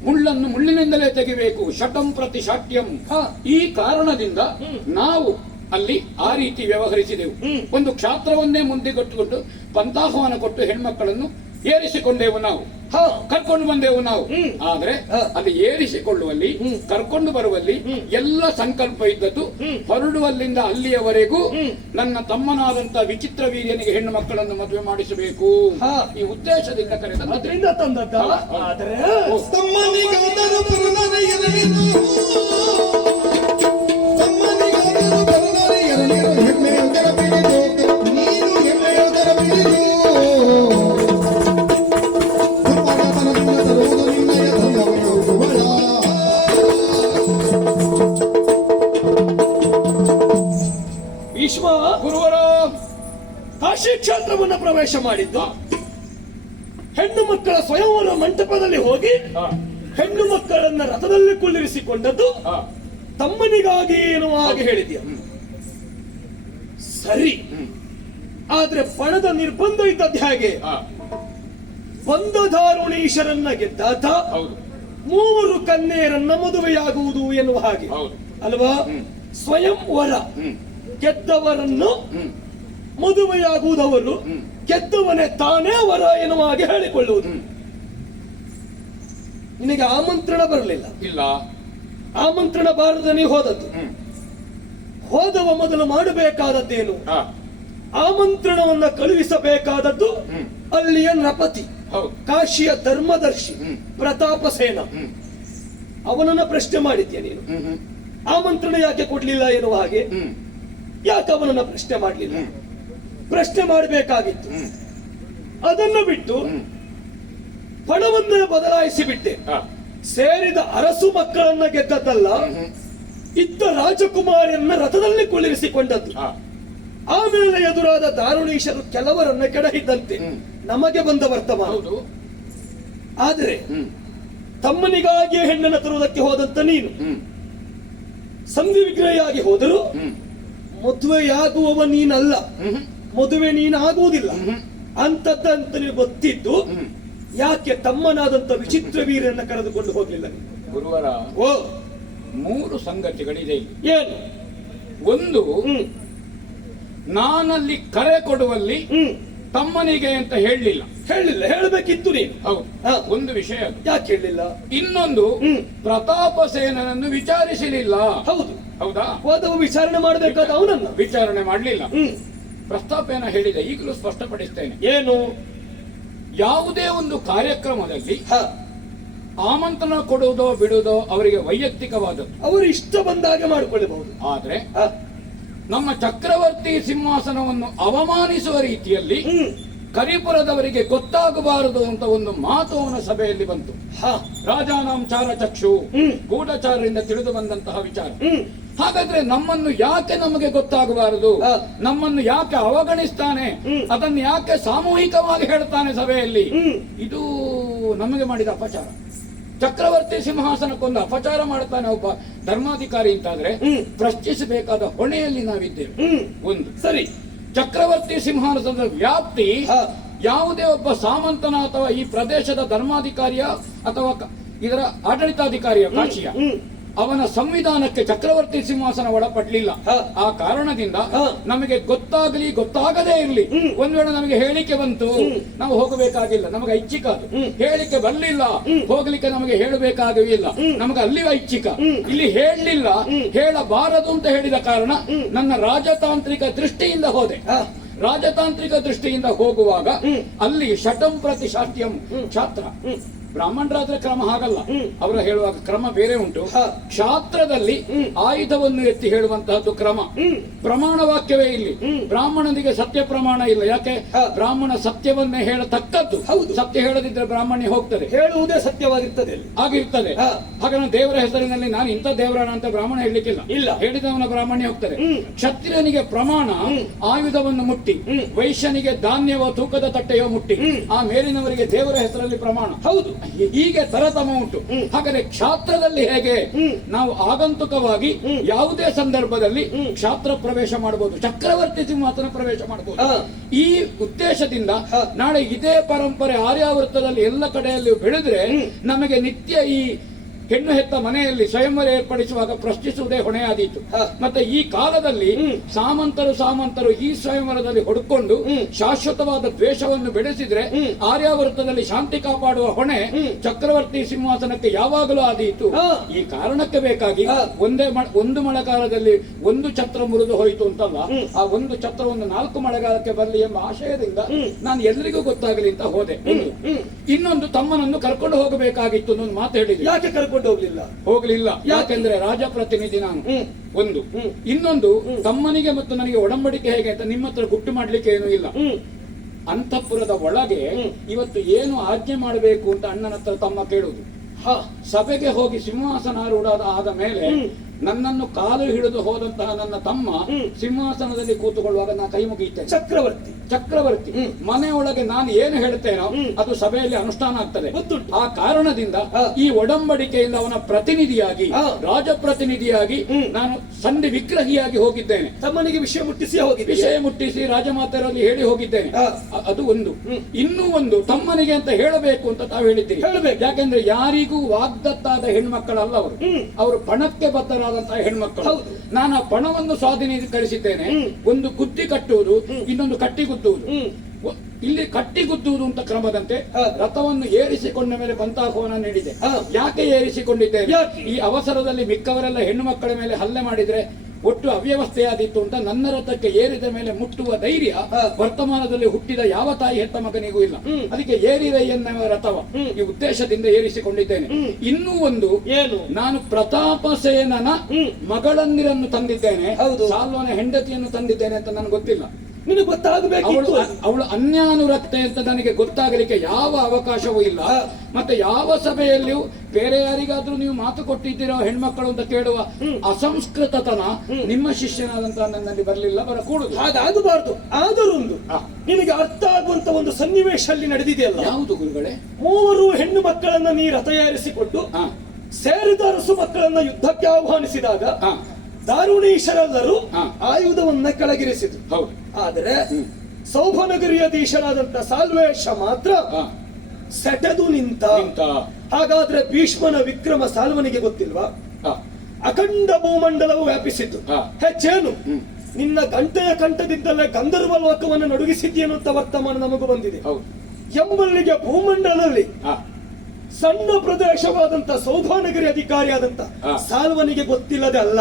ಮುಳ್ಳನ್ನು ಮುಳ್ಳಿನಿಂದಲೇ ತೆಗಿಬೇಕು. ಶಟಂ ಪ್ರತಿ ಶಾಟ್ಯಂ. ಹಾ. ಈ ಕಾರಣದಿಂದ ಹ್ಮ್. ನಾವು ಅಲ್ಲಿ ಆ ರೀತಿ ವ್ಯವಹರಿಸಿದೆವು. ಹ್ಮ್. ಒಂದು ಕ್ಷಾತ್ರವನ್ನೇ ಮುಂದೆ ಕೊಟ್ಟುಕೊಂಡು ಪಂಥಾಹ್ವಾನ ಕೊಟ್ಟು ಹೆಣ್ಮಕ್ಕಳನ್ನು ಏರಿಸಿಕೊಂಡೆವು ನಾವು, ಹಾ ಕರ್ಕೊಂಡು ಬಂದೆವು ನಾವು. ಆದ್ರೆ ಹಾ. ಅಲ್ಲಿ ಏರಿಸಿಕೊಳ್ಳುವಲ್ಲಿ, ಕರ್ಕೊಂಡು ಬರುವಲ್ಲಿ ಎಲ್ಲ ಸಂಕಲ್ಪ ಇದ್ದದ್ದು. ಹೊರಡುವಲ್ಲಿಂದ ಅಲ್ಲಿಯವರೆಗೂ ನನ್ನ ತಮ್ಮನಾದಂತ ವಿಚಿತ್ರ ವೀರ್ಯನಿಗೆ ಹೆಣ್ಣು ಮಕ್ಕಳನ್ನು ಮದುವೆ ಮಾಡಿಸಬೇಕು, ಹಾ. ಈ ಉದ್ದೇಶದಿಂದ ಕರೆದ. ಅದರಿಂದ ತಂದದ್ದ. ಆದ್ರೆ ತಮ್ಮನಿಗಾದರೂ ಬರದರೆ ಎರಡಿರು, ತಮ್ಮನಿಗಾದರೂ ಬರದರೆ ಎರಡಿರು, ಹೆಮ್ಮೆಯುದರ ಬಿಡಿದು, ನೀನು ಹೆಮ್ಮೆಯುದರ ಬಿಡಿದು. ದುರ್ಮಗತನದಿಂದ ತರುವುದು ನಿನ್ನಯ ಧರ್ಮಗಳು ಗುಬಳ. ಭೀಷ್ಮ ಗುರುವರ ಕಾಶಿ ಕ್ಷೇತ್ರವನ್ನು ಪ್ರವೇಶ ಮಾಡಿದ್ದು, ಹೆಣ್ಣು ಮಕ್ಕಳ ಸ್ವಯಂವರ ಮಂಟಪದಲ್ಲಿ ಹೋಗಿ ಹೆಣ್ಣು ಮಕ್ಕಳನ್ನ ರಥದಲ್ಲಿ ಕುಳ್ಳಿರಿಸಿಕೊಂಡದ್ದು ತಮ್ಮನಿಗಾಗಿ ಎನ್ನುವ ಹಾಗೆ ಹೇಳಿದ್ಯ. ಸರಿ, ಆದ್ರೆ ಪಣದ ನಿರ್ಬಂಧ ಇದ್ದದ್ದು ಹೇಗೆ? ಬಂಧಧಾರುಣೀಶರನ್ನ ಗೆದ್ದಾತ ಹೌದು, 3 ಕನ್ಯೆಯರನ್ನ ಮದುವೆಯಾಗುವುದು ಎನ್ನುವ ಹಾಗೆ ಹೌದು. ಅಲ್ವಾ? ಸ್ವಯಂ ವರ ಗೆದ್ದವರನ್ನು ಮದುವೆಯಾಗುವುದವರು ಗೆದ್ದವನೇ ತಾನೇ ವರ ಎನ್ನುವ ಹಾಗೆ ಹೇಳಿಕೊಳ್ಳುವುದು. ನಿನಗೆ ಆಮಂತ್ರಣ ಬರಲಿಲ್ಲ, ಇಲ್ಲ, ಆಮಂತ್ರಣ ಬಾರದ ನೀ ಹೋದದ್ದು. ಹೋದವ ಮೊದಲು ಮಾಡಬೇಕಾದದ್ದೇನು? ಆಮಂತ್ರಣವನ್ನ ಕಳುಹಿಸಬೇಕಾದದ್ದು ಅಲ್ಲಿಯ ನಪತಿ, ಹೌದು, ಕಾಶಿಯ ಧರ್ಮದರ್ಶಿ ಪ್ರತಾಪಸೇನ. ಅವನನ್ನ ಪ್ರಶ್ನೆ ಮಾಡಿದ್ಯ ನೀನು. ಆಮಂತ್ರಣ ಯಾಕೆ ಕೊಡ್ಲಿಲ್ಲ ಎನ್ನುವ ಹಾಗೆ. ಯಾಕೆ ಅವನನ್ನ ಪ್ರಶ್ನೆ ಮಾಡಲಿಲ್ಲ? ಪ್ರಶ್ನೆ ಮಾಡಬೇಕಾಗಿತ್ತು. ಅದನ್ನು ಬಿಟ್ಟು ಪಣವನ್ನೇ ಬದಲಾಯಿಸಿ ಬಿಟ್ಟೆ. ಸೇರಿದ ಅರಸು ಮಕ್ಕಳನ್ನ ಗೆದ್ದದ್ದಲ್ಲ, ಇದ್ದ ರಾಜಕುಮಾರಿಯನ್ನ ರಥದಲ್ಲಿ ಕುಳ್ಳಿರಿಸಿಕೊಂಡದ್ದು. ಆಮೇಲೆ ಎದುರಾದ ದಾರುಣೀಶರು ಕೆಲವರನ್ನ ಕೆಡಹಿದ್ದಂತೆ ನಮಗೆ ಬಂದ ವರ್ತಮಾನ. ಹೌದು. ಆದರೆ ತಮ್ಮನಿಗಾಗಿಯೇ ಹೆಣ್ಣನ್ನು ತರುವುದಕ್ಕೆ ಹೋದಂತ ನೀನು ಸಂಧಿ ವಿಗ್ರಹಿಯಾಗಿ ಹೋದರೂ ಮದುವೆಯಾಗುವವ ನೀನಲ್ಲ, ಮದುವೆ ನೀನಾಗುವುದಿಲ್ಲ ಅಂತದ್ದಂತ ನೀವು ಗೊತ್ತಿದ್ದು ಯಾಕೆ ತಮ್ಮನಾದಂತ ವಿಚಿತ್ರ ವೀರನ್ನ ಕರೆದುಕೊಂಡು ಹೋಗ್ಲಿಲ್ಲ ನೀನು? ಗುರುವರ ಓ 3 ಸಂಗತಿಗಳಿದೆ ಇಲ್ಲಿ. ಏನು? ಒಂದು, ನಾನಲ್ಲಿ ಕರೆ ಕೊಡುವಲ್ಲಿ ತಮ್ಮನಿಗೆ ಅಂತ ಹೇಳಲಿಲ್ಲ. ಹೇಳಿಲ್ಲ, ಹೇಳಬೇಕಿತ್ತು ನೀನು. ಹೌದು, ಹಾ. ಒಂದು ವಿಷಯ ಅದು. ಯಾಕೆ ಹೇಳಿಲ್ಲ? ಇನ್ನೊಂದು, ಪ್ರತಾಪಸೇನನನ್ನು ವಿಚಾರಿಸಲಿಲ್ಲ. ಹೌದು, ಹೌದಾ? ಹೋದವ ವಿಚಾರಣೆ ಮಾಡಬೇಕಾದ ಅವನನ್ನ ವಿಚಾರಣೆ ಮಾಡಲಿಲ್ಲ. ಪ್ರಸ್ತಾಪೇನ ಹೇಳಿದೆ, ಈಗಲೂ ಸ್ಪಷ್ಟಪಡಿಸ್ತೇನೆ. ಏನು? ಯಾವುದೇ ಒಂದು ಕಾರ್ಯಕ್ರಮದಲ್ಲಿ ಹ, ಆಮಂತ್ರಣ ಕೊಡುವುದೋ ಬಿಡುವುದೋ ಅವರಿಗೆ ವೈಯಕ್ತಿಕವಾದದ್ದು. ಅವರು ಇಷ್ಟ ಬಂದಾಗೆ ಮಾಡಿಕೊಳ್ಳಬಹುದು. ಆದ್ರೆ ಹ, ನಮ್ಮ ಚಕ್ರವರ್ತಿ ಸಿಂಹಾಸನವನ್ನು ಅವಮಾನಿಸುವ ರೀತಿಯಲ್ಲಿ ಕರಿಪುರದವರಿಗೆ ಗೊತ್ತಾಗಬಾರದು ಅಂತ ಒಂದು ಮಾತು ಅವನ ಸಭೆಯಲ್ಲಿ ಬಂತು. ಹ, ರಾಜಾನಾಂ ಚಾರ ಚಕ್ಷು, ಗೂಢಚಾರರಿಂದ ತಿಳಿದು ಬಂದಂತಹ ವಿಚಾರ. ಹಾಗಾದ್ರೆ ನಮ್ಮನ್ನು ಯಾಕೆ ನಮಗೆ ಗೊತ್ತಾಗಬಾರದು, ನಮ್ಮನ್ನು ಯಾಕೆ ಅವಗಣಿಸ್ತಾನೆ, ಅದನ್ನು ಯಾಕೆ ಸಾಮೂಹಿಕವಾಗಿ ಹೇಳ್ತಾನೆ ಸಭೆಯಲ್ಲಿ? ಇದು ನಮಗೆ ಮಾಡಿದ ಅಪಚಾರ. ಚಕ್ರವರ್ತಿ ಸಿಂಹಾಸನಕ್ಕೊಂದು ಅಪಚಾರ ಮಾಡ್ತಾನೆ ಒಬ್ಬ ಧರ್ಮಾಧಿಕಾರಿ ಅಂತಾದ್ರೆ ಪ್ರಶ್ನಿಸಬೇಕಾದ ಹೊಣೆಯಲ್ಲಿ ನಾವಿದ್ದೇವೆ. ಒಂದು ಸರಿ, ಚಕ್ರವರ್ತಿ ಸಿಂಹಾಸನದ ವ್ಯಾಪ್ತಿ ಹ, ಯಾವುದೇ ಒಬ್ಬ ಸಾಮಂತನ ಅಥವಾ ಈ ಪ್ರದೇಶದ ಧರ್ಮಾಧಿಕಾರಿಯ ಅಥವಾ ಇದರ ಆಡಳಿತಾಧಿಕಾರಿಯ ಕಾಶಿಯ ಅವನ ಸಂವಿಧಾನಕ್ಕೆ ಚಕ್ರವರ್ತಿ ಸಿಂಹಾಸನ ಒಳಪಡಲಿಲ್ಲ. ಆ ಕಾರಣದಿಂದ ನಮಗೆ ಗೊತ್ತಾಗಲಿ ಗೊತ್ತಾಗದೇ ಇರಲಿ, ಒಂದ್ ವೇಳೆ ನಮಗೆ ಹೇಳಿಕೆ ಬಂತು ನಾವು ಹೋಗಬೇಕಾಗಿಲ್ಲ, ನಮಗೆ ಐಚ್ಛಿಕ ಅದು. ಹೇಳಿಕೆ ಬರಲಿಲ್ಲ, ಹೋಗ್ಲಿಕ್ಕೆ ನಮಗೆ ಹೇಳಬೇಕಾಗಿಲ್ಲ, ನಮಗೆ ಅಲ್ಲಿ ಐಚ್ಛಿಕ. ಇಲ್ಲಿ ಹೇಳಲಿಲ್ಲ, ಹೇಳಬಾರದು ಅಂತ ಹೇಳಿದ ಕಾರಣ ನನ್ನ ರಾಜತಾಂತ್ರಿಕ ದೃಷ್ಟಿಯಿಂದ ಹೋದೆ. ರಾಜತಾಂತ್ರಿಕ ದೃಷ್ಟಿಯಿಂದ ಹೋಗುವಾಗ ಅಲ್ಲಿ ಶಟಂ ಪ್ರತಿ ಶಾಸ್ತ್ಯಂ ಛಾತ್ರ. ಬ್ರಾಹ್ಮಣರಾದ್ರೆ ಕ್ರಮ ಹಾಗಲ್ಲ, ಅವರ ಹೇಳುವಾಗ ಕ್ರಮ ಬೇರೆ ಉಂಟು. ಶಾಸ್ತ್ರದಲ್ಲಿ ಆಯುಧವನ್ನು ಎತ್ತಿ ಹೇಳುವಂತಹದ್ದು ಕ್ರಮ, ಪ್ರಮಾಣ ವಾಕ್ಯವೇ ಇಲ್ಲಿ. ಬ್ರಾಹ್ಮಣನಿಗೆ ಸತ್ಯ ಪ್ರಮಾಣ ಇಲ್ಲ. ಯಾಕೆ? ಬ್ರಾಹ್ಮಣ ಸತ್ಯವನ್ನೇ ಹೇಳತಕ್ಕದ್ದು. ಸತ್ಯ ಹೇಳದಿದ್ರೆ ಬ್ರಾಹ್ಮಣ್ಯ ಹೋಗ್ತದೆ, ಹೇಳುವುದೇ ಸತ್ಯವಾಗಿರ್ತದೆ ಆಗಿರ್ತದೆ. ಹಾಗೆ ದೇವರ ಹೆಸರಿನಲ್ಲಿ ನಾನು ಇಂಥ ದೇವರಾಣ ಅಂತ ಬ್ರಾಹ್ಮಣ ಹೇಳಲಿಕ್ಕಿಲ್ಲ. ಇಲ್ಲ, ಹೇಳಿದವನ ಬ್ರಾಹ್ಮಣ್ಯ ಹೋಗ್ತದೆ. ಕ್ಷತ್ರಿಯನಿಗೆ ಪ್ರಮಾಣ ಆಯುಧವನ್ನು ಮುಟ್ಟಿ, ವೈಶ್ಯನಿಗೆ ಧಾನ್ಯವೋ ತೂಕದ ತಟ್ಟೆಯೋ ಮುಟ್ಟಿ, ಆ ಮೇಲಿನವರಿಗೆ ದೇವರ ಹೆಸರಲ್ಲಿ ಪ್ರಮಾಣ. ಹೌದು, ಹೀಗೆ ತರತಮ ಉಂಟು. ಹಾಗಾದ್ರೆ ಕ್ಷಾತ್ರದಲ್ಲಿ ಹೇಗೆ ನಾವು ಆಗಂತುಕವಾಗಿ ಯಾವುದೇ ಸಂದರ್ಭದಲ್ಲಿ ಕ್ಷಾತ್ರ ಪ್ರವೇಶ ಮಾಡಬಹುದು, ಚಕ್ರವರ್ತಿ ಸಿಂಹಾಸನ ಪ್ರವೇಶ ಮಾಡಬಹುದು. ಈ ಉದ್ದೇಶದಿಂದ ನಾಳೆ ಇದೇ ಪರಂಪರೆ ಆರ್ಯಾವೃತ್ತದಲ್ಲಿ ಎಲ್ಲ ಕಡೆಯಲ್ಲಿ ಬೆಳೆದ್ರೆ ನಮಗೆ ನಿತ್ಯ ಈ ಹೆಣ್ಣು ಹೆತ್ತ ಮನೆಯಲ್ಲಿ ಸ್ವಯಂವರ ಏರ್ಪಡಿಸುವಾಗ ಪ್ರಶ್ನಿಸುವುದೇ ಹೊಣೆಯಾದೀತು. ಹ. ಮತ್ತೆ ಈ ಕಾಲದಲ್ಲಿ ಸಾಮಂತರು ಈ ಸ್ವಯಂವರದಲ್ಲಿ ಹೊಡ್ಕೊಂಡು ಶಾಶ್ವತವಾದ ದ್ವೇಷವನ್ನು ಬೆಳೆಸಿದ್ರೆ ಆರ್ಯಾವೃತ್ತದಲ್ಲಿ ಶಾಂತಿ ಕಾಪಾಡುವ ಹೊಣೆ ಚಕ್ರವರ್ತಿ ಸಿಂಹಾಸನಕ್ಕೆ ಯಾವಾಗಲೂ ಆದೀತು. ಹ. ಈ ಕಾರಣಕ್ಕೆ ಬೇಕಾಗಿ ಹ. ಒಂದು ಮಳೆಗಾಲದಲ್ಲಿ ಒಂದು ಛತ್ರ ಮುರಿದು ಹೋಯಿತು ಅಂತಲ್ಲ, ಆ ಒಂದು ಛತ್ರವನ್ನು 4 ಮಳೆಗಾಲಕ್ಕೆ ಬರಲಿ ಎಂಬ ಆಶಯದಿಂದ ನಾನು ಎಲ್ರಿಗೂ ಗೊತ್ತಾಗಲಿ ಅಂತ ಹೋದೆ. ಇನ್ನೊಂದು ತಮ್ಮನನ್ನು ಕರ್ಕೊಂಡು ಹೋಗಬೇಕಾಗಿತ್ತು ಅನ್ನೊಂದು ಮಾತು ಹೇಳಿದ್ರು. ಯಾಕೆ ಕರ್ಕೊಂಡು ಹೋಗ್ಲಿಲ್ಲ ಯಾಕೆಂದ್ರೆ ರಾಜಪ್ರತಿನಿಧಿ ನಾನು. ಒಂದು ಇನ್ನೊಂದು ತಮ್ಮನಿಗೆ ಮತ್ತು ನನಗೆ ಒಡಂಬಡಿಕೆ ಹೇಗೆ ಅಂತ ನಿಮ್ಮ ಹತ್ರ ಗುಟ್ಟು ಮಾಡ್ಲಿಕ್ಕೆ ಏನೂ ಇಲ್ಲ. ಅಂತಃಪುರದ ಒಳಗೆ ಇವತ್ತು ಏನು ಆಜ್ಞೆ ಮಾಡಬೇಕು ಅಂತ ಅಣ್ಣನ ಹತ್ರ ತಮ್ಮ ಕೇಳುವುದು. ಸಭೆಗೆ ಹೋಗಿ ಸಿಂಹಾಸನಾರೂಢ ಆದ ಮೇಲೆ ನನ್ನನ್ನು ಕಾಲು ಹಿಡಿದು ಹೋದಂತಹ ನನ್ನ ತಮ್ಮ ಸಿಂಹಾಸನದಲ್ಲಿ ಕೂತುಕೊಳ್ಳುವಾಗ ನಾನು ಕೈ ಮುಗಿಯುತ್ತೇನೆ. ಚಕ್ರವರ್ತಿ ಮನೆಯೊಳಗೆ ನಾನು ಏನು ಹೇಳ್ತೇನೋ ಅದು ಸಭೆಯಲ್ಲಿ ಅನುಷ್ಠಾನ ಆಗ್ತದೆ. ಆ ಕಾರಣದಿಂದ ಈ ಒಡಂಬಡಿಕೆಯಿಂದ ಅವನ ಪ್ರತಿನಿಧಿಯಾಗಿ ರಾಜಪ್ರತಿನಿಧಿಯಾಗಿ ನಾನು ಸಂಧಿ ವಿಗ್ರಹಿಯಾಗಿ ಹೋಗಿದ್ದೇನೆ. ತಮ್ಮನಿಗೆ ವಿಷಯ ಮುಟ್ಟಿಸಿ ರಾಜಮಾತೆಯರಲ್ಲಿ ಹೇಳಿ ಹೋಗಿದ್ದೇನೆ. ಅದು ಒಂದು. ಇನ್ನೂ ಒಂದು ತಮ್ಮನಿಗೆ ಅಂತ ಹೇಳಬೇಕು ಅಂತ ತಾವು ಹೇಳಿದ್ದೀರಿ. ಯಾಕೆಂದ್ರೆ ಯಾರಿಗೂ ವಾಗ್ದತ್ತಾದ ಹೆಣ್ಮಕ್ಕಳಲ್ಲ ಅವರು ಪಣಕ್ಕೆ ಬದ್ಧರಾದಂತಹ ಹೆಣ್ಮಕ್ಕಳು. ನಾನು ಆ ಪಣವನ್ನು ಸ್ವಾಧೀನೀಕರಿಸಿದ್ದೇನೆ. ಒಂದು ಗುದ್ದಿ ಕಟ್ಟುವುದು, ಇನ್ನೊಂದು ಕಟ್ಟಿಗುದ್ದುವುದು. ಇಲ್ಲಿ ಕಟ್ಟಿಗುದ್ದುವುದು ಅಂತ ಕ್ರಮದಂತೆ ರಥವನ್ನು ಏರಿಸಿಕೊಂಡ ಮೇಲೆ ಪಂಥಾಹ್ವಾನ ನೀಡಿದೆ. ಯಾಕೆ ಏರಿಸಿಕೊಂಡಿದ್ದೇನೆ? ಈ ಅವಸರದಲ್ಲಿ ಮಿಕ್ಕವರೆಲ್ಲ ಹೆಣ್ಣು ಮಕ್ಕಳ ಮೇಲೆ ಹಲ್ಲೆ ಮಾಡಿದ್ರೆ ಒಟ್ಟು ಅವ್ಯವಸ್ಥೆಯಾದಿತ್ತು ಅಂತ ನನ್ನ ರಥಕ್ಕೆ ಏರಿದ ಮೇಲೆ ಮುಟ್ಟುವ ಧೈರ್ಯ ವರ್ತಮಾನದಲ್ಲಿ ಹುಟ್ಟಿದ ಯಾವ ತಾಯಿ ಹೆತ್ತ ಮಗನಿಗೂ ಇಲ್ಲ. ಅದಕ್ಕೆ ಏರಿರೈ ಎನ್ನುವ ರಥವ ಈ ಉದ್ದೇಶದಿಂದ ಏರಿಸಿಕೊಂಡಿದ್ದೇನೆ. ಇನ್ನೂ ಒಂದು, ನಾನು ಪ್ರತಾಪಸೇನನ ಮಗಳಂದಿರನ್ನು ತಂದಿದ್ದೇನೆ, ಸಾಲ್ವನ ಹೆಂಡತಿಯನ್ನು ತಂದಿದ್ದೇನೆ ಅಂತ ನನಗೆ ಗೊತ್ತಿಲ್ಲ. ನಿನಗೆ ಗೊತ್ತಾಗಬೇಕು. ಅವಳು ಅನ್ಯಾನುರಕ್ತೆ ಅಂತ ನನಗೆ ಗೊತ್ತಾಗಲಿಕ್ಕೆ ಯಾವ ಅವಕಾಶವೂ ಇಲ್ಲ. ಮತ್ತೆ ಯಾವ ಸಭೆಯಲ್ಲಿಯೂ ಬೇರೆ ಯಾರಿಗಾದ್ರೂ ನೀವು ಮಾತು ಕೊಟ್ಟಿದ್ದೀರೋ ಹೆಣ್ಮಕ್ಕಳು ಅಂತ ಕೇಳುವ ಅಸಂಸ್ಕೃತತನ ನಿಮ್ಮ ಶಿಷ್ಯನಾದಂತ ನನ್ನಲ್ಲಿ ಬರಲಿಲ್ಲ, ಬರಕೂಡುದು. ಹಾಗಾಗಬಾರ್ದು. ಆದರೊಂದು ನಿನಗೆ ಅರ್ಥ ಆಗುವಂತ ಒಂದು ಸನ್ನಿವೇಶ ಅಲ್ಲಿ ನಡೆದಿದೆಯಲ್ಲ. ಯಾವುದು ಗುರುಗಳೇ? 3 ಹೆಣ್ಣು ಮಕ್ಕಳನ್ನ ನೀ ರಥ ಏರಿಸಿಕೊಂಡು ಸೇರಿದ ಅರಸು ಮಕ್ಕಳನ್ನ ಯುದ್ಧಕ್ಕೆ ಆಹ್ವಾನಿಸಿದಾಗ ದಾರುಣೀಶರೆಲ್ಲರೂ ಆಯುಧವನ್ನ ಕೆಳಗಿರಿಸಿದ್ರು. ಆದರೆ ಸೌಭನಗರಿಯಧೀಶರಾದಂತ ಸಾಲ್ವೇಶ ಮಾತ್ರ ಸೆಟೆದು ನಿಂತ. ಹಾಗಾದ್ರೆ ಭೀಷ್ಮನ ವಿಕ್ರಮ ಸಾಲ್ವನಿಗೆ ಗೊತ್ತಿಲ್ವಾ? ಅಖಂಡ ಭೂಮಂಡಲವು ವ್ಯಾಪಿಸಿದ್ದು. ಹೆಚ್ಚೇನು ನಿನ್ನ ಗಂಟೆಯ ಕಂಠದಿಂದಲೇ ಗಂಧರ್ವ ಲೋಕವನ್ನು ನಡುಗಿಸಿದ್ಯೇನು ಅಂತ ವರ್ತಮಾನ ನಮಗೂ ಬಂದಿದೆ. ಎಂಬಲ್ಲಿಗೆ ಭೂಮಂಡಲದಲ್ಲಿ ಸಣ್ಣ ಪ್ರದೇಶವಾದಂತ ಸೌಭಾನಗರಿ ಅಧಿಕಾರಿಯಾದಂತ ಸಾಲ್ವನಿಗೆ ಗೊತ್ತಿಲ್ಲದೆ ಅಲ್ಲ.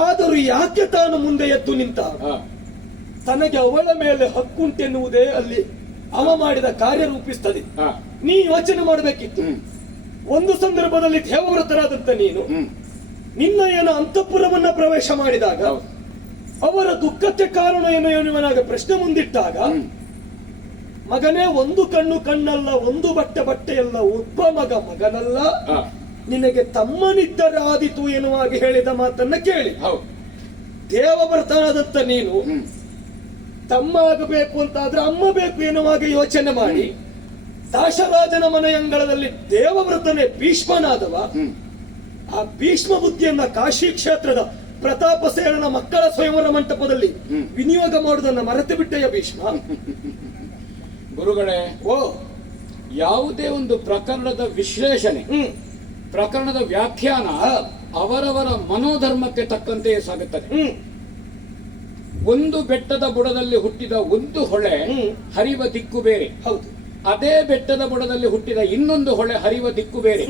ಆದರೂ ಯಾಕೆ ತಾನು ಮುಂದೆ ಎದ್ದು ನಿಂತ? ತನಗೆ ಅವಳ ಮೇಲೆ ಹಕ್ಕುಂಟೆನ್ನುವುದೇ ಅಲ್ಲಿ ಅವ ಮಾಡಿದ ಕಾರ್ಯ ರೂಪಿಸ್ತದೆ. ನೀ ಯೋಚನೆ ಮಾಡಬೇಕಿತ್ತು. ಒಂದು ಸಂದರ್ಭದಲ್ಲಿ ದೇವವ್ರತರಾದಂತ ನೀನು ನಿನ್ನ ಏನೋ ಅಂತಃಪುರವನ್ನ ಪ್ರವೇಶ ಮಾಡಿದಾಗ ಅವರ ದುಃಖಕ್ಕೆ ಕಾರಣ ಏನು ಎನ್ನುವನಾಗ ಪ್ರಶ್ನೆ ಮುಂದಿಟ್ಟಾಗ, ಮಗನೇ ಒಂದು ಕಣ್ಣು ಕಣ್ಣಲ್ಲ, ಒಂದು ಬಟ್ಟೆಯಲ್ಲ, ಒಬ್ಬ ಮಗನಲ್ಲ, ನಿನಗೆ ತಮ್ಮನಿದ್ದರೆ ಆದಿತು ಎನ್ನುವಾಗಿ ಹೇಳಿದ ಮಾತನ್ನ ಕೇಳಿ ದೇವವ್ರತನಾದಂತ ನೀನು ತಮ್ಮ ಆಗಬೇಕು ಅಂತಾದ್ರೆ ಅಮ್ಮ ಬೇಕು ಎನ್ನುವಾಗ ಯೋಚನೆ ಮಾಡಿ ದಾಶರಾಜನ ಮನೆಯಂಗಳದಲ್ಲಿ ದೇವವ್ರತನೇ ಭೀಷ್ಮನಾದವ. ಆ ಭೀಷ್ಮ ಬುದ್ಧಿಯನ್ನ ಕಾಶಿ ಕ್ಷೇತ್ರದ ಪ್ರತಾಪಸೇನನ ಮಕ್ಕಳ ಸ್ವಯಂವರ ಮಂಟಪದಲ್ಲಿ ವಿನಿಯೋಗ ಮಾಡುವುದನ್ನ ಮರೆತು ಬಿಟ್ಟೆಯ ಭೀಷ್ಮ. ಗುರುಗಳೇ, ಯಾವುದೇ ಒಂದು ಪ್ರಕರಣದ ವಿಶ್ಲೇಷಣೆ, ಪ್ರಕರಣದ ವ್ಯಾಖ್ಯಾನ ಅವರವರ ಮನೋಧರ್ಮಕ್ಕೆ ತಕ್ಕಂತೆಯೇ ಸಾಗುತ್ತದೆ. ಒಂದು ಬೆಟ್ಟದ ಬುಡದಲ್ಲಿ ಹುಟ್ಟಿದ ಒಂದು ಹೊಳೆ ಹರಿವ ದಿಕ್ಕು ಬೇರೆ. ಅದೇ ಬೆಟ್ಟದ ಬುಡದಲ್ಲಿ ಹುಟ್ಟಿದ ಇನ್ನೊಂದು ಹೊಳೆ ಹರಿವ ದಿಕ್ಕು ಬೇರೆ.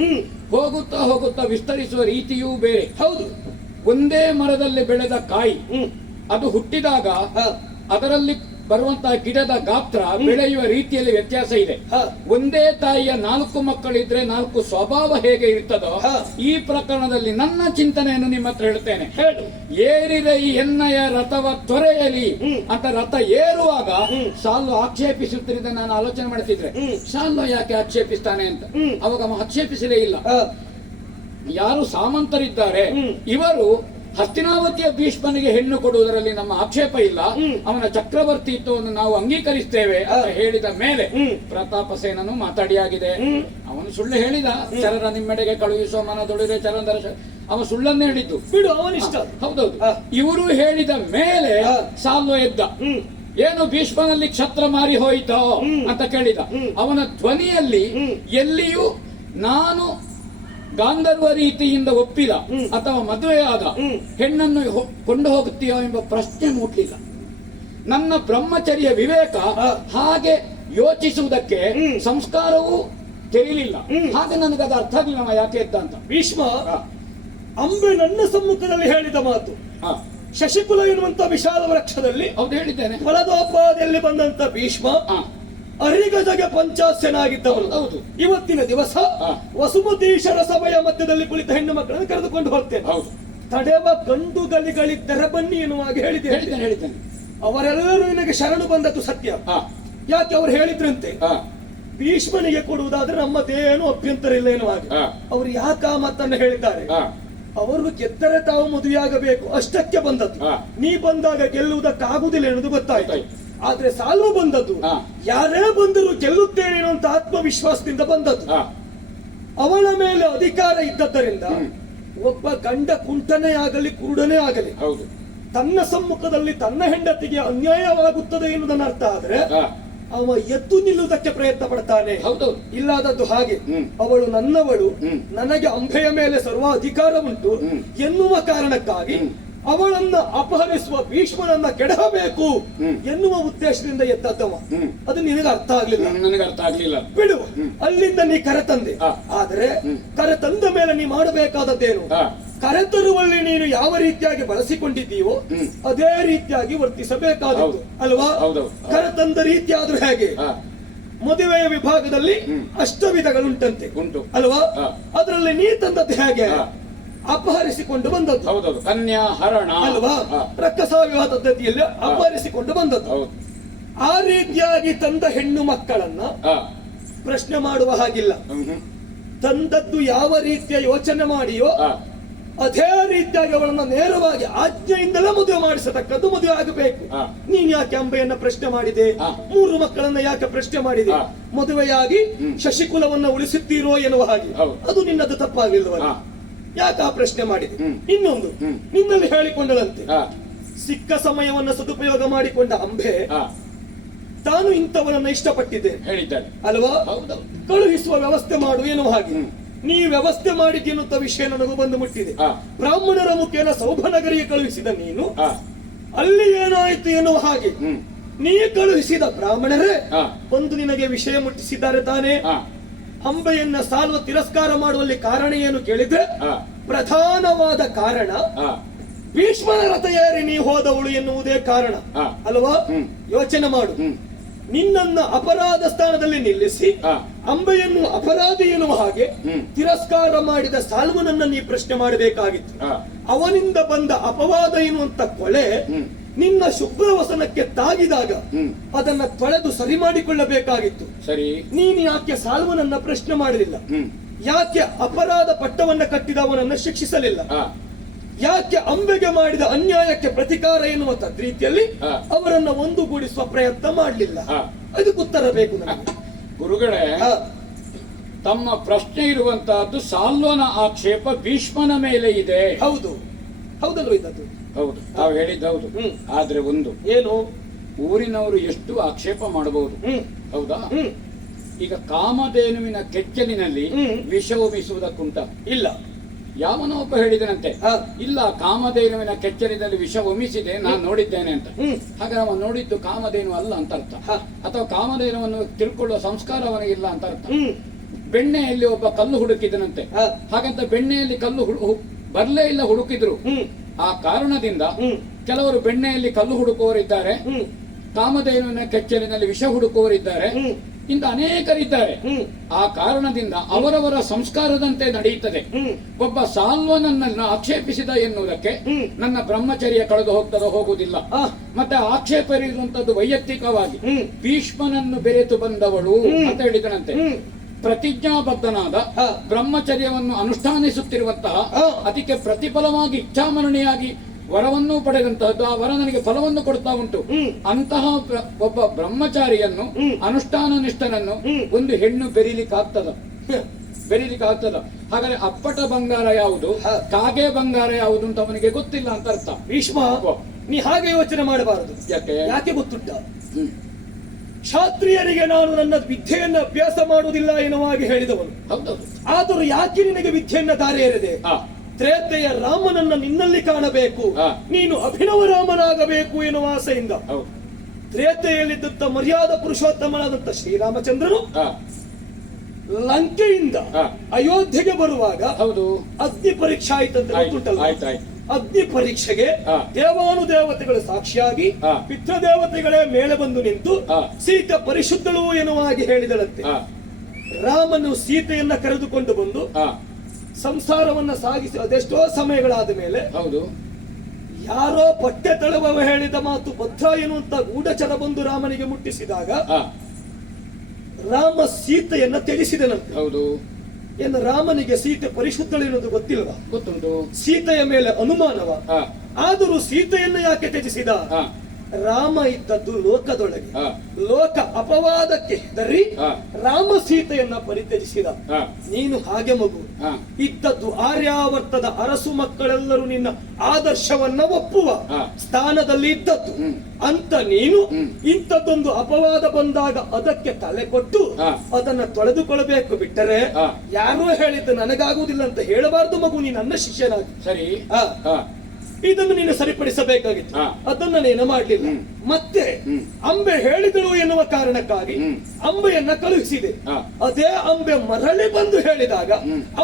ಹೋಗುತ್ತಾ ವಿಸ್ತರಿಸುವ ರೀತಿಯೂ ಬೇರೆ. ಒಂದೇ ಮರದಲ್ಲಿ ಬೆಳೆದ ಕಾಯಿ ಅದು ಹುಟ್ಟಿದಾಗ ಅದರಲ್ಲಿ ಬರುವಂತಹ ಗಿಡದ ಗಾತ್ರ, ಬೆಳೆಯುವ ರೀತಿಯಲ್ಲಿ ವ್ಯತ್ಯಾಸ ಇದೆ. ಒಂದೇ ತಾಯಿಯ 4 ಮಕ್ಕಳಿದ್ರೆ 4 ಸ್ವಭಾವ ಹೇಗೆ ಇರ್ತದೋ ಈ ಪ್ರಕರಣದಲ್ಲಿ ನನ್ನ ಚಿಂತನೆಯನ್ನು ನಿಮ್ಮ ಹತ್ರ ಹೇಳ್ತೇನೆ. ಏರಿದ ಈ ಎನ್ನಯ ರಥವ ತೊರೆಯಲಿ ಅಂತ ರಥ ಏರುವಾಗ ಸಾಲ್ವ ಆಕ್ಷೇಪಿಸುತ್ತಿದ್ದ ನಾನು ಆಲೋಚನೆ ಮಾಡ್ತಿದ್ರೆ ಸಾಲ್ವ ಯಾಕೆ ಆಕ್ಷೇಪಿಸ್ತಾನೆ ಅಂತ. ಅವಾಗ ಆಕ್ಷೇಪಿಸಲೇ ಇಲ್ಲ. ಯಾರು ಸಾಮಂತರಿದ್ದಾರೆ ಇವರು ಹಸ್ತಿನಾವತಿಯ ಭೀಷ್ಮನಿಗೆ ಹೆಣ್ಣು ಕೊಡುವುದರಲ್ಲಿ ನಮ್ಮ ಆಕ್ಷೇಪ ಇಲ್ಲ, ಅವನ ಚಕ್ರವರ್ತಿತ್ವವನ್ನು ನಾವು ಅಂಗೀಕರಿಸ್ತೇವೆ ಅಂತ ಹೇಳಿದ ಮೇಲೆ ಪ್ರತಾಪಸೇನನು ಮಾತಾಡಿಯಾಗಿದೆ. ಅವನು ಸುಳ್ಳು ಹೇಳಿದ, ಚರರ ನಿಮ್ಮೆಡೆಗೆ ಕಳುಹಿಸುವ ಮನದೊಳಿರೆ ಚರಂದರ, ಅವನು ಸುಳ್ಳನ್ನೇ ಹೇಳಿದ್ದು. ಬಿಡು, ಅವನಿಷ್ಟ. ಹೌದೌದು. ಇವರು ಹೇಳಿದ ಮೇಲೆ ಸಾಲ್ವ ಎದ್ದ. ಏನು ಭೀಷ್ಮನಲ್ಲಿ ಕ್ಷತ್ರ ಮಾರಿ ಹೋಯಿತೋ ಅಂತ ಕೇಳಿದ. ಅವನ ಧ್ವನಿಯಲ್ಲಿ ಎಲ್ಲಿಯೂ ನಾನು ಗಾಂಧರ್ವ ರೀತಿಯಿಂದ ಒಪ್ಪಿದ ಅಥವಾ ಮದುವೆಯಾದ ಹೆಣ್ಣನ್ನು ಕೊಂಡು ಹೋಗುತ್ತೀಯೋ ಎಂಬ ಪ್ರಶ್ನೆ ಮೂಡಲಿಲ್ಲ. ನನ್ನ ಬ್ರಹ್ಮಚರ್ಯ ವಿವೇಕ ಹಾಗೆ ಯೋಚಿಸುವುದಕ್ಕೆ ಸಂಸ್ಕಾರವೂ ತೆರೀಲಿಲ್ಲ. ಹಾಗೆ ನನಗದು ಅರ್ಥ ಆಗಲಿಲ್ಲ ಯಾಕೆ ಅಂತ. ಭೀಷ್ಮ, ಅಂಬೆ ನನ್ನ ಸಮ್ಮುಖದಲ್ಲಿ ಹೇಳಿದ ಮಾತು ಶಶಿಕುಲ ಎನ್ನುವಂತ ವಿಶಾಲ ವೃಕ್ಷದಲ್ಲಿ ಹೌದು ಹೇಳಿದ್ದೇನೆ. ಫಲದೋಪಾದಿಯಲ್ಲಿ ಬಂದಂತ ಭೀಷ್ಮ ಅರಿಗಜಗೆ ಪಂಚಾಸ್ಯನಾಗಿದ್ದವರು. ಹೌದು. ಇವತ್ತಿನ ದಿವಸ ವಸುಮತೀಶ್ವರ ಸಭೆಯ ಮಧ್ಯದಲ್ಲಿ ಕುಳಿತ ಹೆಣ್ಣು ಮಕ್ಕಳನ್ನು ಕರೆದುಕೊಂಡು ಹೋಗ್ತೇನೆ. ಹೌದು. ತಡೆವ ಗಂಡು ಗಲಿಗಳಿದ್ದರೆ ಬನ್ನಿ ಎನ್ನುವಾಗ ಹೇಳಿದ್ದೇನೆ. ಅವರೆಲ್ಲರೂ ನಿನಗೆ ಶರಣು ಬಂದದ್ದು ಸತ್ಯ. ಯಾಕೆ ಅವರು ಹೇಳಿದ್ರಂತೆ, ಭೀಷ್ಮನಿಗೆ ಕೊಡುವುದಾದ್ರೆ ನಮ್ಮದೇನು ಅಭ್ಯಂತರ ಇಲ್ಲ ಎನ್ನುವಾಗ. ಅವರು ಯಾಕ ಮಾತನ್ನ ಹೇಳಿದ್ದಾರೆ, ಅವರು ಗೆದ್ದರೆ ತಾವು ಮದುವೆಯಾಗಬೇಕು ಅಷ್ಟಕ್ಕೆ ಬಂದದ್ದು. ನೀ ಬಂದಾಗ ಗೆಲ್ಲುವುದಕ್ಕಾಗುವುದಿಲ್ಲ ಎನ್ನುವುದು ಗೊತ್ತಾಯ್ತು. ಆದ್ರೆ ಸಾಲ್ವ ಬಂದದ್ದು ಯಾರೇ ಬಂದರೂ ಗೆಲ್ಲುತ್ತೇನೆ ಎನ್ನುವಂತ ಆತ್ಮವಿಶ್ವಾಸದಿಂದ ಬಂದದ್ದು. ಅವಳ ಮೇಲೆ ಅಧಿಕಾರ ಇದ್ದದ್ದರಿಂದ ಒಬ್ಬ ಗಂಡ ಕುಂಟನೇ ಆಗಲಿ ಕುರುಡನೇ ಆಗಲಿ ತನ್ನ ಸಮ್ಮುಖದಲ್ಲಿ ತನ್ನ ಹೆಂಡತಿಗೆ ಅನ್ಯಾಯವಾಗುತ್ತದೆ ಎನ್ನುವುದನ್ನ ಅರ್ಥ ಆದ್ರೆ ಅವ ಎದ್ದು ನಿಲ್ಲುವುದಕ್ಕೆ ಪ್ರಯತ್ನ ಪಡ್ತಾನೆ. ಇಲ್ಲದದ್ದು ಹಾಗೆ ಅವಳು ನನ್ನವಳು, ನನಗೆ ಅಂಬೆಯ ಮೇಲೆ ಸರ್ವ ಅಧಿಕಾರ ಉಂಟು ಎನ್ನುವ ಕಾರಣಕ್ಕಾಗಿ ಅವಳನ್ನ ಅಪಹರಿಸುವ ಭೀಷ್ಮನನ್ನ ಕೆಡಹಬೇಕು ಎನ್ನುವ ಉದ್ದೇಶದಿಂದ ಎದ್ದದ್ದವ. ಅದು ನಿನಗೆ ಅರ್ಥ ಆಗ್ಲಿಲ್ಲ. ನನಗೆ ಅರ್ಥ ಆಗ್ಲಿಲ್ಲ. ಬಿಡು, ಅಲ್ಲಿಂದ ನೀ ಕರೆತಂದೆ. ಆದ್ರೆ ಕರೆತಂದ ಮೇಲೆ ನೀ ಮಾಡಬೇಕಾದದ್ದೇನು, ಕರೆತರುವಲ್ಲಿ ನೀನು ಯಾವ ರೀತಿಯಾಗಿ ಬಳಸಿಕೊಂಡಿದ್ದೀವೋ ಅದೇ ರೀತಿಯಾಗಿ ವರ್ತಿಸಬೇಕಾದದ್ದು ಅಲ್ವಾ. ಕರೆತಂದ ರೀತಿ ಆದ್ರೂ ಹೇಗೆ, ಮದುವೆಯ ವಿಭಾಗದಲ್ಲಿ ಅಷ್ಟವಿಧಗಳುಂಟಂತೆ ಅಲ್ವಾ. ಅದರಲ್ಲಿ ನೀ ತಂದದ್ದು ಹೇಗೆ, ಅಪಹರಿಸಿಕೊಂಡು ಬಂದದ್ದು ಕನ್ಯಾ ಹರಣ ಅಲ್ವಾ. ರಕ್ಕಸ ವಿವಾಹ ಪದ್ಧತಿಯಲ್ಲಿ ಅಪಹರಿಸಿಕೊಂಡು ಬಂದದ್ದು. ಆ ರೀತಿಯಾಗಿ ತಂದ ಹೆಣ್ಣು ಮಕ್ಕಳನ್ನ ಪ್ರಶ್ನೆ ಮಾಡುವ ಹಾಗಿಲ್ಲ. ತಂದದ್ದು ಯಾವ ರೀತಿಯ ಯೋಚನೆ ಮಾಡಿಯೋ ಅದೇ ರೀತಿಯಾಗಿ ಅವಳನ್ನ ನೇರವಾಗಿ ಆಜ್ಞೆಯಿಂದಲೇ ಮದುವೆ ಮಾಡಿಸತಕ್ಕದ್ದು ಮದುವೆ ಆಗಬೇಕು. ನೀನ್ ಯಾಕೆ ಅಂಬೆಯನ್ನ ಪ್ರಶ್ನೆ ಮಾಡಿದೆ, 3 ಮಕ್ಕಳನ್ನ ಯಾಕೆ ಪ್ರಶ್ನೆ ಮಾಡಿದೆ, ಮದುವೆಯಾಗಿ ಶಶಿಕುಲವನ್ನ ಉಳಿಸುತ್ತೀರೋ ಎನ್ನುವ ಹಾಗೆ. ಅದು ನಿನ್ನದು ತಪ್ಪಾಗಲಿಲ್ವಲ್ಲ, ಯಾಕೆ ಆ ಪ್ರಶ್ನೆ ಮಾಡಿದೆ. ಇನ್ನೊಂದು, ನಿನ್ನಲ್ಲಿ ಹೇಳಿಕೊಂಡಳಂತೆ ಸಿಕ್ಕ ಸಮಯವನ್ನ ಸದುಪಯೋಗ ಮಾಡಿಕೊಂಡ ಅಂಬೆ ತಾನು ಇಂಥವರನ್ನ ಇಷ್ಟಪಟ್ಟಿದ್ದೆ ಹೇಳಿದ್ದಾಳೆ ಅಲ್ವಾ, ಕಳುಹಿಸುವ ವ್ಯವಸ್ಥೆ ಮಾಡು ಎನ್ನುವ ಹಾಗೆ. ನೀ ವ್ಯವಸ್ಥೆ ಮಾಡಿದ್ದೀನುತ್ತ ವಿಷಯ ನನಗೂ ಬಂದು ಮುಟ್ಟಿದೆ. ಬ್ರಾಹ್ಮಣರ ಮುಖೇನ ಸೌಭನಗರಿಗೆ ಕಳುಹಿಸಿದ ನೀನು, ಅಲ್ಲಿ ಏನಾಯ್ತು ಎನ್ನುವ ಹಾಗೆ ನೀ ಕಳುಹಿಸಿದ ಬ್ರಾಹ್ಮಣರೇ ಒಂದು ನಿನಗೆ ವಿಷಯ ಮುಟ್ಟಿಸಿದ್ದಾರೆ ತಾನೇ. ಅಂಬೆಯನ್ನ ಸಾಲ್ವ ತಿರಸ್ಕಾರ ಮಾಡುವಲ್ಲಿ ಕಾರಣ ಏನು ಕೇಳಿದ್ರೆ, ಪ್ರಧಾನವಾದ ಕಾರಣ ಭೀಷ್ಮನ ರಥ ಏರಿ ನೀ ಹೋದವಳು ಎನ್ನುವುದೇ ಕಾರಣ ಅಲ್ವಾ. ಯೋಚನೆ ಮಾಡು, ನಿನ್ನನ್ನ ಅಪರಾಧ ಸ್ಥಾನದಲ್ಲಿ ನಿಲ್ಲಿಸಿ ಅಂಬೆಯನ್ನು ಅಪರಾಧಿ ಎನ್ನುವ ಹಾಗೆ ತಿರಸ್ಕಾರ ಮಾಡಿದ ಸಾಲ್ವನನ್ನ ನೀ ಪ್ರಶ್ನೆ ಮಾಡಬೇಕಾಗಿತ್ತು. ಅವನಿಂದ ಬಂದ ಅಪವಾದ ಎನ್ನುವಂತ ಕೊಳೆ ನಿನ್ನ ಶುಭ್ರವಸನಕ್ಕೆ ತಾಗಿದಾಗ ಅದನ್ನ ತೊಳೆದು ಸರಿ ಮಾಡಿಕೊಳ್ಳಬೇಕಾಗಿತ್ತು. ಸರಿ, ನೀನು ಯಾಕೆ ಸಾಲ್ವನನ್ನ ಪ್ರಶ್ನೆ ಮಾಡಲಿಲ್ಲ, ಯಾಕೆ ಅಪರಾಧ ಪಟ್ಟವನ್ನ ಕಟ್ಟಿದವನನ್ನ ಶಿಕ್ಷಿಸಲಿಲ್ಲ, ಯಾಕೆ ಅಂಬೆಗೆ ಮಾಡಿದ ಅನ್ಯಾಯಕ್ಕೆ ಪ್ರತಿಕಾರ ಎನ್ನುವ ರೀತಿಯಲ್ಲಿ ಅವರನ್ನ ಒಂದುಗೂಡಿಸುವ ಪ್ರಯತ್ನ ಮಾಡಲಿಲ್ಲ. ಅದಕ್ಕೆ ಉತ್ತರ ಬೇಕು ನನಗೆ. ಗುರುಗಳೇ, ತಮ್ಮ ಪ್ರಶ್ನೆ ಇರುವಂತಹದ್ದು ಸಾಲ್ವನ ಆಕ್ಷೇಪ ಭೀಷ್ಮನ ಮೇಲೆ ಇದೆ. ಹೌದು, ಹೌದಲ್ವ ಇದ್ದದ್ದು. ಹೌದು, ತಾವು ಹೇಳಿದ್ದು ಹೌದು. ಆದ್ರೆ ಒಂದು ಏನು, ಊರಿನವರು ಎಷ್ಟು ಆಕ್ಷೇಪ ಮಾಡಬಹುದು ಹೌದಾ. ಈಗ ಕಾಮಧೇನುವಿನ ಕೆಚ್ಚಲಿನಲ್ಲಿ ವಿಷ ಒಮಿಸುವುದಕ್ಕುಂಟ ಇಲ್ಲ. ಯಾವನೋ ಒಬ್ಬ ಹೇಳಿದನಂತೆ, ಇಲ್ಲ ಕಾಮಧೇನುವಿನ ಕೆಚ್ಚಲಿನಲ್ಲಿ ವಿಷ ಒಮಿಸಿದೆ, ನಾನು ನೋಡಿದ್ದೇನೆ ಅಂತ. ಹಾಗೆ ಅವ ನೋಡಿದ್ದು ಕಾಮಧೇನು ಅಲ್ಲ ಅಂತ ಅರ್ಥ, ಅಥವಾ ಕಾಮಧೇನುವನ್ನು ತಿಳ್ಕೊಳ್ಳುವ ಸಂಸ್ಕಾರ ಅವನಿಗಿಲ್ಲ ಅಂತ ಅರ್ಥ. ಬೆಣ್ಣೆಯಲ್ಲಿ ಒಬ್ಬ ಕಲ್ಲು ಹುಡುಕಿದನಂತೆ, ಹಾಗಂತ ಬೆಣ್ಣೆಯಲ್ಲಿ ಕಲ್ಲು ಬರ್ಲೇ ಇಲ್ಲ, ಹುಡುಕಿದ್ರು. ಆ ಕಾರಣದಿಂದ ಕೆಲವರು ಬೆಣ್ಣೆಯಲ್ಲಿ ಕಲ್ಲು ಹುಡುಕುವವರಿದ್ದಾರೆ, ಕಾಮಧೇನುವಿನ ಕೆಚ್ಚಲಿನಲ್ಲಿ ವಿಷ ಹುಡುಕುವವರಿದ್ದಾರೆ, ಇಂಥ ಅನೇಕರಿದ್ದಾರೆ. ಆ ಕಾರಣದಿಂದ ಅವರವರ ಸಂಸ್ಕಾರದಂತೆ ನಡೆಯುತ್ತದೆ. ಒಬ್ಬ ಸಾಲ್ವನನ್ನ ಆಕ್ಷೇಪಿಸಿದ ಎನ್ನುವುದಕ್ಕೆ ನನ್ನ ಬ್ರಹ್ಮಚರ್ಯ ಕಳೆದು ಹೋಗುವುದಿಲ್ಲ. ಮತ್ತೆ ಆಕ್ಷೇಪ ಇರುವಂತದ್ದು ವೈಯಕ್ತಿಕವಾಗಿ ಭೀಷ್ಮನನ್ನು ಬೆರೆತು ಬಂದವಳು ಅಂತ ಹೇಳಿದನಂತೆ. ಪ್ರತಿಜ್ಞಾಬದ್ಧನಾದ ಬ್ರಹ್ಮಚರ್ಯವನ್ನು ಅನುಷ್ಠಾನಿಸುತ್ತಿರುವಂತಹ, ಅದಕ್ಕೆ ಪ್ರತಿಫಲವಾಗಿ ಇಚ್ಛಾಮರಣಿಯಾಗಿ ವರವನ್ನು ಪಡೆದಂತಹದ್ದು, ಆ ವರ ನನಗೆ ಫಲವನ್ನು ಕೊಡ್ತಾ ಉಂಟು. ಅಂತಹ ಒಬ್ಬ ಬ್ರಹ್ಮಚಾರಿಯನ್ನು, ಅನುಷ್ಠಾನ ನಿಷ್ಠನನ್ನು ಒಂದು ಹೆಣ್ಣು ಬೆರೀಲಿಕ್ಕಾಗ್ತದ? ಹಾಗಾದ್ರೆ ಅಪ್ಪಟ ಬಂಗಾರ ಯಾವುದು, ಕಾಗೆ ಬಂಗಾರ ಯಾವುದು ಅಂತ ಅವನಿಗೆ ಗೊತ್ತಿಲ್ಲ ಅಂತ ಅರ್ಥ. ಭೀಷ್ಮ, ನೀ ಹಾಗೆ ಯೋಚನೆ ಮಾಡಬಾರದು. ಯಾಕೆ ಗೊತ್ತುಂಟ, ಕ್ಷಾತ್ರಿಯರಿಗೆ ನಾನು ನನ್ನ ವಿದ್ಯೆಯನ್ನು ಅಭ್ಯಾಸ ಮಾಡುವುದಿಲ್ಲ ಎನ್ನುವ ಹಾಗೆ ಹೇಳಿದವನು. ಹೌದೌದು. ಆದರೂ ಯಾಕೆ ನಿನಗೆ ವಿದ್ಯೆಯನ್ನ ದಾರಿ ಎರೆದೆ? ಆ, ತ್ರೇತೆಯ ರಾಮನನ್ನ ನಿನ್ನಲ್ಲಿ ಕಾಣಬೇಕು, ನೀನು ಅಭಿನವ ರಾಮನಾಗಬೇಕು ಎನ್ನುವ ಆಸೆಯಿಂದ ಹೌದು. ತ್ರೇತೆಯಲ್ಲಿದ್ದಂತ ಮರ್ಯಾದ ಪುರುಷೋತ್ತಮನಾದಂತ ಶ್ರೀರಾಮಚಂದ್ರನು ಆ, ಲಂಕೆಯಿಂದ ಅಯೋಧ್ಯೆಗೆ ಬರುವಾಗ ಹೌದು. ಅಗ್ನಿ ಪರೀಕ್ಷೆ ಆಯ್ತಂತ ಗೊತ್ತುಂಟಲ್ಲ. ಆಯ್ತಾಯ್ತು. ಅಗ್ನಿ ಪರೀಕ್ಷೆಗೆ ದೇವಾನುದೇವತೆಗಳು ಸಾಕ್ಷಿಯಾಗಿ ಪಿತೃದೇವತೆಗಳೇ ಮೇಲೆ ಬಂದು ನಿಂತು ಸೀತೆ ಪರಿಶುದ್ಧಳು ಎನ್ನುವ ಹಾಗೆ ಹೇಳಿದಳಂತೆ. ರಾಮನು ಸೀತೆಯನ್ನ ಕರೆದುಕೊಂಡು ಬಂದು ಸಂಸಾರವನ್ನ ಸಾಗಿಸಿ ಅದೆಷ್ಟೋ ಸಮಯಗಳಾದ ಮೇಲೆ ಹೌದು. ಯಾರೋ ಪಟ್ಟೆ ತಳುವವ ಹೇಳಿದ ಮಾತು ಭದ್ರ ಎನ್ನುವಂತ ಗೂಢಚರ ಬಂದು ರಾಮನಿಗೆ ಮುಟ್ಟಿಸಿದಾಗ ರಾಮ ಸೀತೆಯನ್ನ ತ್ಯಜಿಸಿದನಂತೆ. ಹೌದು. ಎಂದು ರಾಮನಿಗೆ ಸೀತೆ ಪರಿಶುದ್ಧಳು ಎನ್ನುವುದು ಗೊತ್ತಿಲ್ವಾ? ಗೊತ್ತುಂಟು. ಸೀತೆಯ ಮೇಲೆ ಅನುಮಾನವ. ಆದರೂ ಸೀತೆಯನ್ನು ಯಾಕೆ ತ್ಯಜಿಸಿದ? ರಾಮ ಇದ್ದದ್ದು ಲೋಕದೊಳಗೆ, ಲೋಕ ಅಪವಾದಕ್ಕೆ ಹೆದರಿ ರಾಮ ಸೀತೆಯನ್ನ ಪರಿತ್ಯಜಿಸಿದ. ನೀನು ಹಾಗೆ ಮಗು ಇದ್ದದ್ದು ಆರ್ಯಾವರ್ತದ ಅರಸು ಮಕ್ಕಳೆಲ್ಲರೂ ನಿನ್ನ ಆದರ್ಶವನ್ನ ಒಪ್ಪುವ ಸ್ಥಾನದಲ್ಲಿ ಇದ್ದದ್ದು ಅಂತ ನೀನು ಇಂಥದ್ದೊಂದು ಅಪವಾದ ಬಂದಾಗ ಅದಕ್ಕೆ ತಲೆ ಕೊಟ್ಟು ಅದನ್ನ ತೊಳೆದುಕೊಳ್ಳಬೇಕು. ಬಿಟ್ಟರೆ ಯಾರೋ ಹೇಳಿದ್ದು ನನಗಾಗುವುದಿಲ್ಲ ಅಂತ ಹೇಳಬಾರದು ಮಗು. ನೀನು ನನ್ನ ಶಿಷ್ಯನಾಗಿ ಸರಿ. ಇದನ್ನು ನೀನು ಸರಿಪಡಿಸಬೇಕಾಗಿತ್ತು, ಅದನ್ನ ನೀನು ಮಾಡಲಿಲ್ಲ. ಮತ್ತೆ ಅಂಬೆ ಹೇಳಿದಳು ಎನ್ನುವ ಕಾರಣಕ್ಕಾಗಿ ಅಂಬೆಯನ್ನ ಕಳುಹಿಸಿದೆ. ಅದೇ ಅಂಬೆ ಮರಳಿ ಬಂದು ಹೇಳಿದಾಗ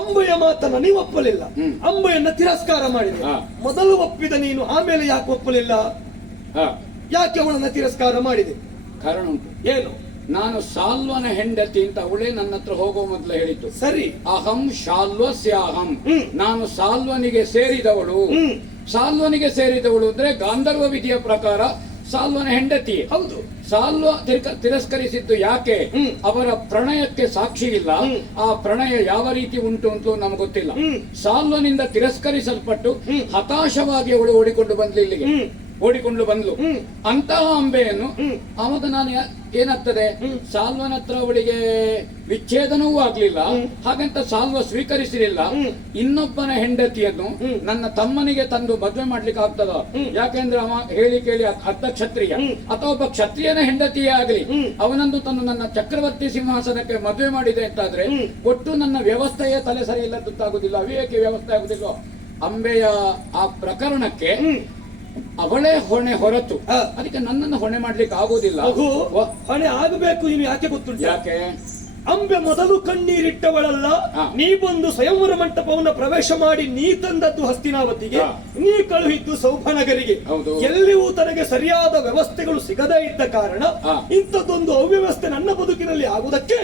ಅಂಬೆಯ ಮಾತನ್ನ ನೀವು ಒಪ್ಪಲಿಲ್ಲ, ಅಂಬೆಯನ್ನ ತಿರಸ್ಕಾರ ಮಾಡಿದೆ. ಮೊದಲು ಒಪ್ಪಿದ ನೀನು ಆಮೇಲೆ ಯಾಕೆ ಒಪ್ಪಲಿಲ್ಲ? ಯಾಕೆ ಅವಳನ್ನ ತಿರಸ್ಕಾರ ಮಾಡಿದೆ? ಕಾರಣ ಉಂಟು. ಏನು? ನಾನು ಸಾಲ್ವನ ಹೆಂಡತಿ ಅಂತ ಅವಳೇ ನನ್ನ ಹತ್ರ ಹೋಗೋ ಮೊದಲು ಹೇಳಿದ್ದು. ಸರಿ. ಅಹಂ ಶಾಲ್ವ ಸ್ಯಾಹಂ, ನಾನು ಸಾಲ್ವನಿಗೆ ಸೇರಿದವಳು. ಸಾಲ್ವನಿಗೆ ಸೇರಿದವಳು ಅಂದ್ರೆ ಗಾಂಧರ್ವ ವಿಧಿಯ ಪ್ರಕಾರ ಸಾಲ್ವನ ಹೆಂಡತಿ. ಹೌದು. ಸಾಲ್ವ ತಿರಸ್ಕರಿಸಿದ್ದು ಯಾಕೆ? ಅವರ ಪ್ರಣಯಕ್ಕೆ ಸಾಕ್ಷಿ ಇಲ್ಲ. ಆ ಪ್ರಣಯ ಯಾವ ರೀತಿ ಉಂಟು ಅಂತಲೂ ನಮ್ಗೆ ಗೊತ್ತಿಲ್ಲ. ಸಾಲ್ವನಿಂದ ತಿರಸ್ಕರಿಸಲ್ಪಟ್ಟು ಹತಾಶವಾಗಿ ಅವಳು ಓಡಿಕೊಂಡು ಬಂದ್ಲು, ಇಲ್ಲಿಗೆ ಓಡಿಕೊಂಡು ಬಂದ್ಲು. ಅಂತಹ ಅಂಬೆಯನ್ನು ಅವಾಗ ನಾನು ಏನಾಗ್ತದೆ, ಸಾಲ್ವನ ಹತ್ರ ಅವಳಿಗೆ ವಿಚ್ಛೇದನವೂ ಆಗ್ಲಿಲ್ಲ, ಹಾಗಂತ ಸಾಲ್ವ ಸ್ವೀಕರಿಸಲಿಲ್ಲ. ಇನ್ನೊಬ್ಬನ ಹೆಂಡತಿಯನ್ನು ನನ್ನ ತಮ್ಮನಿಗೆ ತಂದು ಮದುವೆ ಮಾಡ್ಲಿಕ್ಕೆ ಆಗ್ತದ? ಯಾಕೆಂದ್ರೆ ಅವ ಹೇಳಿ ಕೇಳಿ ಅರ್ಧ ಕ್ಷತ್ರಿಯ ಅಥವಾ ಒಬ್ಬ ಕ್ಷತ್ರಿಯನ ಹೆಂಡತಿಯೇ ಆಗಲಿ, ಅವನನ್ನು ತಂದು ನನ್ನ ಚಕ್ರವರ್ತಿ ಸಿಂಹಾಸನಕ್ಕೆ ಮದುವೆ ಮಾಡಿದೆ ಅಂತಾದ್ರೆ ಒಟ್ಟು ನನ್ನ ವ್ಯವಸ್ಥೆಯೇ ತಲೆ ಸರಿ ಇಲ್ಲದಂತಾಗುದಿಲ್ಲ, ಅವಿವೇಕಿ ವ್ಯವಸ್ಥೆ ಆಗುದಿಲ್ಲ. ಅಂಬೆಯ ಆ ಪ್ರಕರಣಕ್ಕೆ ಅವಳೇ ಹೊಣೆ ಹೊರತು ಅದಕ್ಕೆ ನನ್ನನ್ನು ಹೊಣೆ ಮಾಡ್ಲಿಕ್ಕೆ ಆಗುದಿಲ್ಲ. ಹೊಣೆ ಆಗಬೇಕು. ನೀನು ಯಾಕೆ ಗೊತ್ತುಂಟು? ಯಾಕೆ? ಅಂಬೆ ಮೊದಲು ಕಣ್ಣೀರಿಟ್ಟವಳಲ್ಲ. ನೀ ಬಂದು ಸ್ವಯಂವರ ಮಂಟಪವನ್ನು ಪ್ರವೇಶ ಮಾಡಿ ನೀ ತಂದದ್ದು ಹಸ್ತಿನಾವತಿಗೆ, ನೀ ಕಳುಹಿದ್ದು ಸೌಭನಗರಿಗೆ. ಎಲ್ಲಿಯೂ ತನಗೆ ಸರಿಯಾದ ವ್ಯವಸ್ಥೆಗಳು ಸಿಗದೇ ಇದ್ದ ಕಾರಣ ಇಂಥದ್ದೊಂದು ಅವ್ಯವಸ್ಥೆ ನನ್ನ ಬದುಕಿನಲ್ಲಿ ಆಗುವುದಕ್ಕೆ